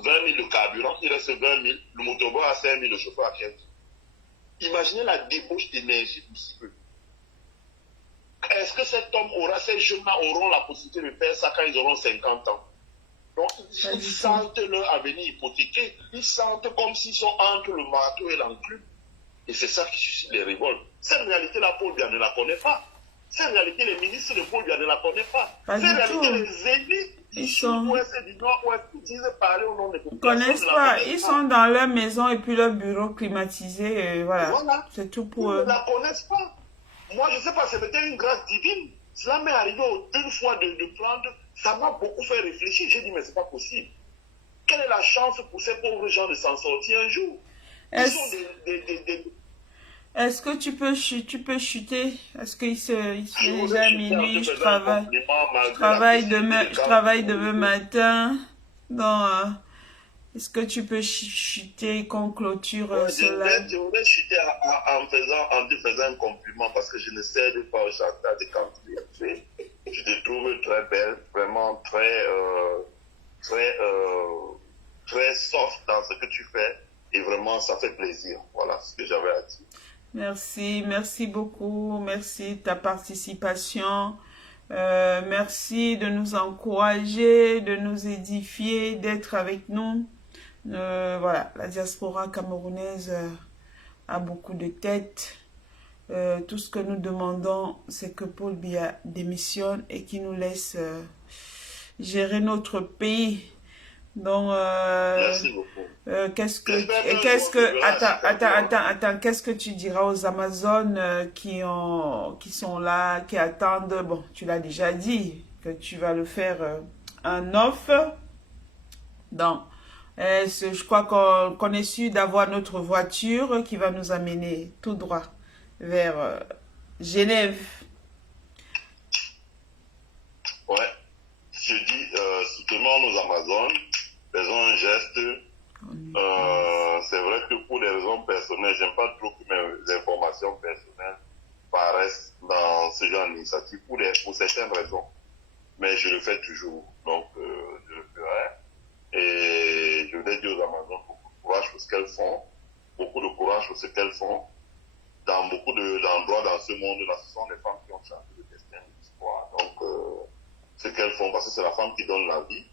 20 000 le carburant, il reste 20 000, le motoboy à 5 000, le chauffeur à 15 000. Imaginez la débauche d'énergie possible. Est-ce que cet homme aura, ces jeunes-là auront la possibilité de faire ça quand ils auront 50 ans? Donc, ils sentent leur avenir hypothéqué, ils sentent comme s'ils sont entre le marteau et l'enclume. Et c'est ça qui suscite les révoltes. Cette réalité-là, Paul Biya ne la connaît pas. Cette réalité, les ministres de Paul Biya ne la connaissent pas. Cette réalité, les élites du sud-ouest et du nord-ouest qui disent parler au nom des populations. Ils ne connaissent pas. Ils sont dans leur maison et puis leur bureau climatisé. Voilà. C'est tout pour eux. Ils ne la connaissent pas. Moi, je ne sais pas, c'était une grâce divine. Cela m'est arrivé une fois de prendre. Ça m'a beaucoup fait réfléchir. J'ai dit, mais ce n'est pas possible. Quelle est la chance pour ces pauvres gens de s'en sortir un jour? Ils sont Est-ce que tu peux chuter? Est-ce qu'il se déjà minuit? Je travaille demain matin. Donc, est-ce que tu peux chuter qu'on clôture cela? Je voudrais chuter en te faisant un compliment parce que je ne sais pas au chantage de Cantrier. Je te trouve très belle, vraiment très soft dans ce que tu fais et vraiment ça fait plaisir. Voilà ce que j'avais à dire. Merci beaucoup, merci de ta participation. Merci de nous encourager, de nous édifier, d'être avec nous. Voilà, la diaspora camerounaise a beaucoup de têtes. Tout ce que nous demandons, c'est que Paul Biya démissionne et qu'il nous laisse gérer notre pays. Donc, merci beaucoup. qu'est-ce que tu diras aux Amazones qui sont là, qui attendent? Bon, tu l'as déjà dit que tu vas le faire en off. Donc, je crois qu'on est sûr d'avoir notre voiture qui va nous amener tout droit vers Genève. Ouais, je dis, soutenons nos Amazones, faisons un geste. C'est vrai que pour des raisons personnelles, j'aime pas trop que mes informations personnelles paraissent dans ce genre d'initiative pour certaines raisons. Mais je le fais toujours, donc je le ferai. Et je voudrais dire aux Amazones beaucoup de courage pour ce qu'elles font, beaucoup de courage pour ce qu'elles font. Dans beaucoup d'endroits dans ce monde-là, ce sont les femmes qui ont changé le destin de l'histoire. Donc, ce qu'elles font, parce que c'est la femme qui donne la vie.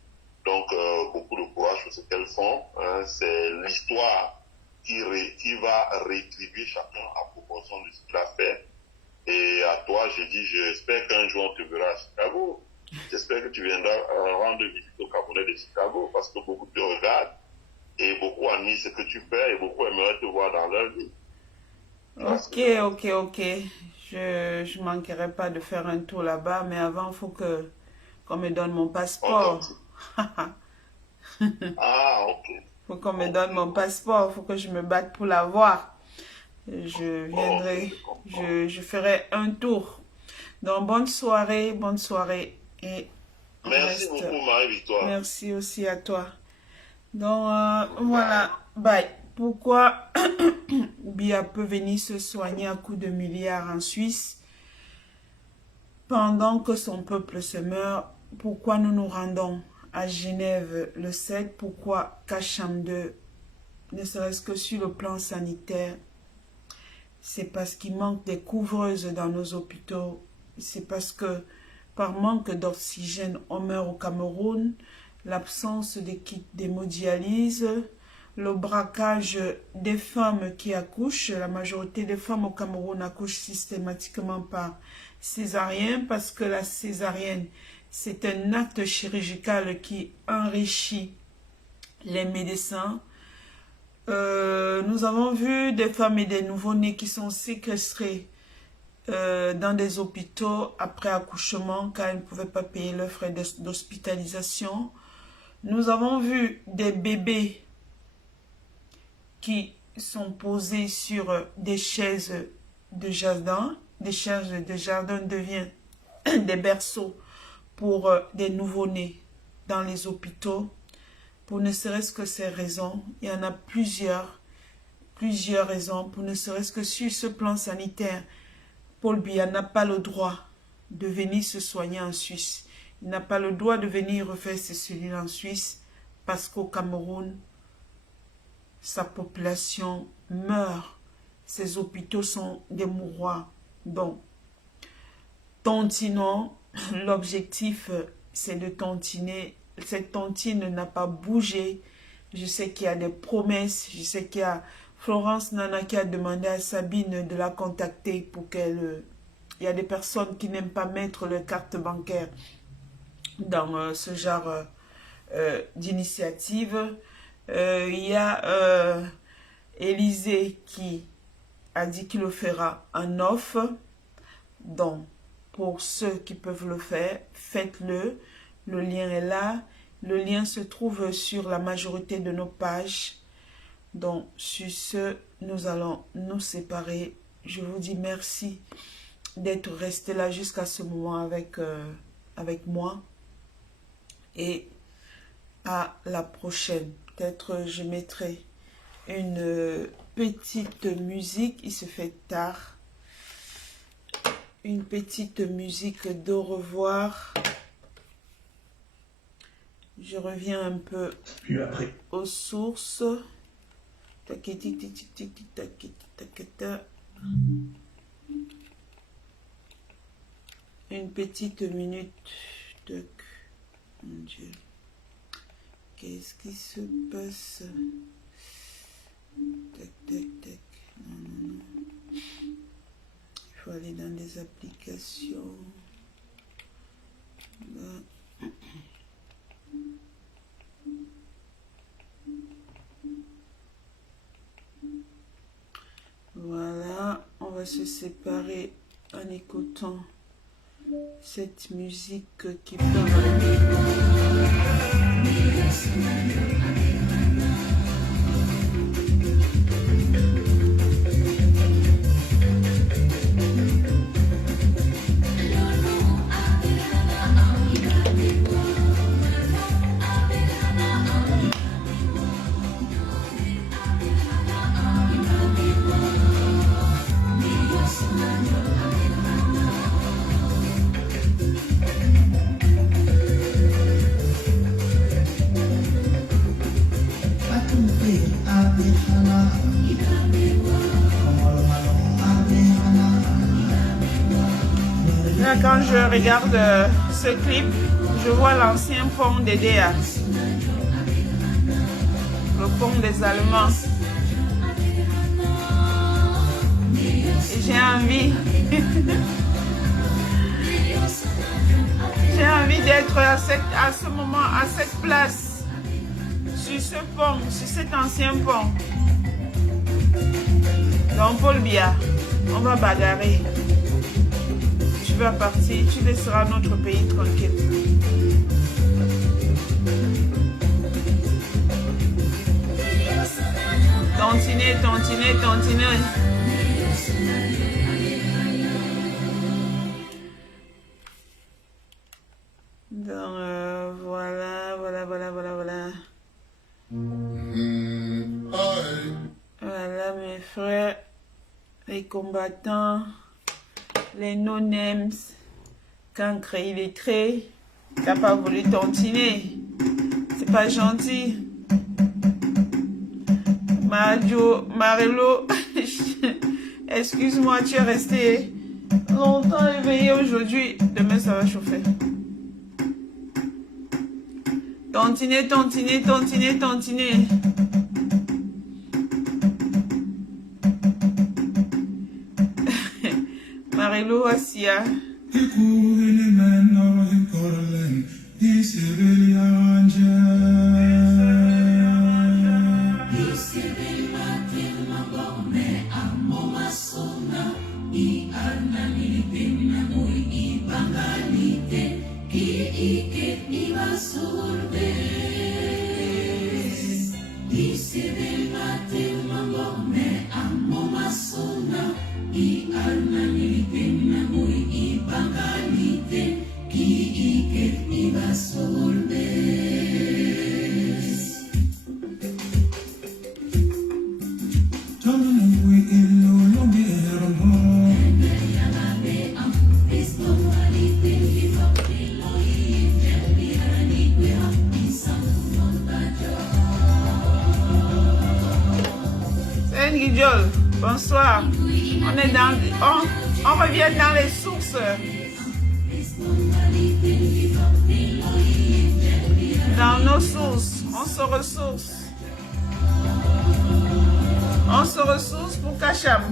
Donc, beaucoup de courage pour ce qu'elles font. C'est l'histoire qui va rétribuer chacun à proportion de ce qu'il a fait. Et à toi, je dis, j'espère qu'un jour on te verra à Chicago. J'espère que tu viendras rendre visite au Camerounais de Chicago, parce que beaucoup te regardent et beaucoup admirent ce que tu fais et beaucoup aimeraient te voir dans leur vie. Ok. Je ne manquerai pas de faire un tour là-bas, mais avant, il faut qu'on me donne mon passeport. Ah, ok. Faut qu'on me donne mon passeport, faut que je me batte pour l'avoir. Je viendrai, je ferai un tour. Donc, bonne soirée et merci beaucoup, Marie-Victoire. Merci aussi à toi. Donc, voilà, bye. Pourquoi Biya peut venir se soigner à coups de milliards en Suisse pendant que son peuple se meurt? Pourquoi nous nous rendons à Genève le 7? Pourquoi Kacham 2, ne serait-ce que sur le plan sanitaire? C'est parce qu'il manque des couvreuses dans nos hôpitaux. C'est parce que par manque d'oxygène, on meurt au Cameroun. L'absence de kits d'hémodialyse, le braquage des femmes qui accouchent. La majorité des femmes au Cameroun accouchent systématiquement par césarienne parce que la césarienne, c'est un acte chirurgical qui enrichit les médecins. Nous avons vu des femmes et des nouveau-nés qui sont séquestrés dans des hôpitaux après accouchement car ils ne pouvaient pas payer leurs frais d'hospitalisation. Nous avons vu des bébés qui sont posés sur des chaises de jardin. Des chaises de jardin deviennent des berceaux pour des nouveau-nés dans les hôpitaux. Pour ne serait-ce que ces raisons, il y en a plusieurs raisons. Pour ne serait-ce que sur ce plan sanitaire, Paul Biya n'a pas le droit de venir se soigner en Suisse. Il n'a pas le droit de venir refaire ses cellules en Suisse parce qu'au Cameroun, sa population meurt. Ces hôpitaux sont des mouroirs. Donc, tantinons, l'objectif, c'est de tantiner. Cette tantine n'a pas bougé. Je sais qu'il y a des promesses. Je sais qu'il y a Florence Nana qui a demandé à Sabine de la contacter pour qu'elle... Il y a des personnes qui n'aiment pas mettre leur carte bancaire dans ce genre d'initiative. Il y a Élisée qui a dit qu'il le fera en offre. Donc, pour ceux qui peuvent le faire, faites-le. Le lien est là. Le lien se trouve sur la majorité de nos pages. Donc, sur ce, nous allons nous séparer. Je vous dis merci d'être resté là jusqu'à ce moment avec moi. Et à la prochaine. Peut-être je mettrai une petite musique. Il se fait tard. Une petite musique d'au revoir. Je reviens un peu aux sources. Une petite minute. Mon Dieu. Qu'est-ce qui se passe? Tac, tac, tac. Non, non, non. Il faut aller dans les applications. Là. Voilà, on va se séparer en écoutant cette musique qui parle. Là, quand je regarde ce clip, je vois l'ancien pont d'Edea, le pont des Allemands. Et j'ai envie, j'ai envie d'être à ce moment, à cette place, sur ce pont, sur cet ancien pont. Donc Paul Biya, on va bagarrer. Tu vas partir, tu laisseras notre pays tranquille. Tantiner, tantiner, tantiner. Donc voilà. Voilà mes frères, les combattants. Les no-names, cancre illettré, t'as pas voulu tantiner, c'est pas gentil. Marilo, excuse-moi, tu es resté longtemps éveillé aujourd'hui, demain ça va chauffer. Tantiner, tantiner, tantiner, tantiner. Marilo Asia. soir, on est dans, on revient dans les sources. Dans nos sources, on se ressource. On se ressource pour Kacham.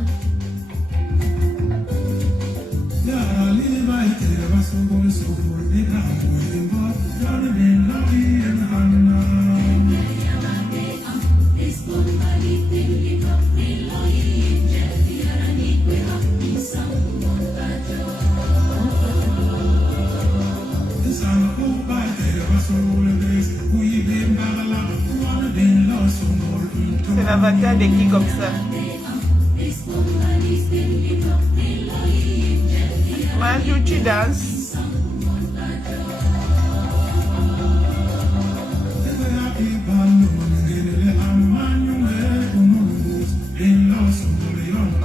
C'est l'avatar de qui comme ça? Maju, tu danses.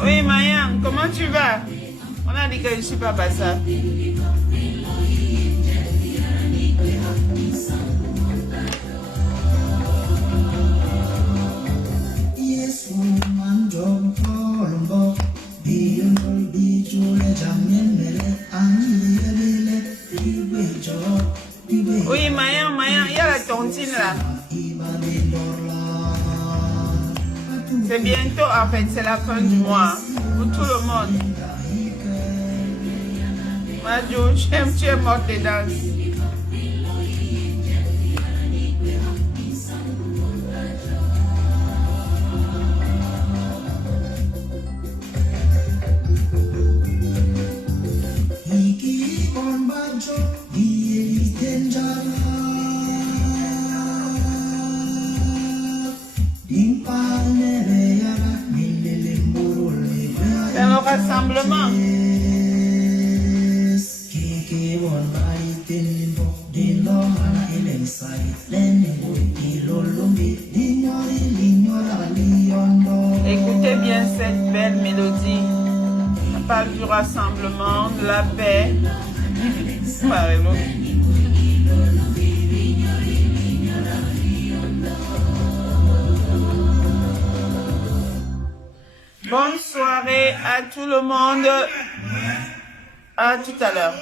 Oui, Mayang, comment tu vas? On a dit que je ne suis pas ça. Oui, Mayang, il y a la tontine là. C'est bientôt, en fait, c'est la fin du mois. Pour tout le monde. Maju, tu es morte de danse. C'est un rassemblement. Écoutez bien cette belle mélodie. Ça parle du rassemblement, de la paix. Bonne soirée à tout le monde. À tout à l'heure.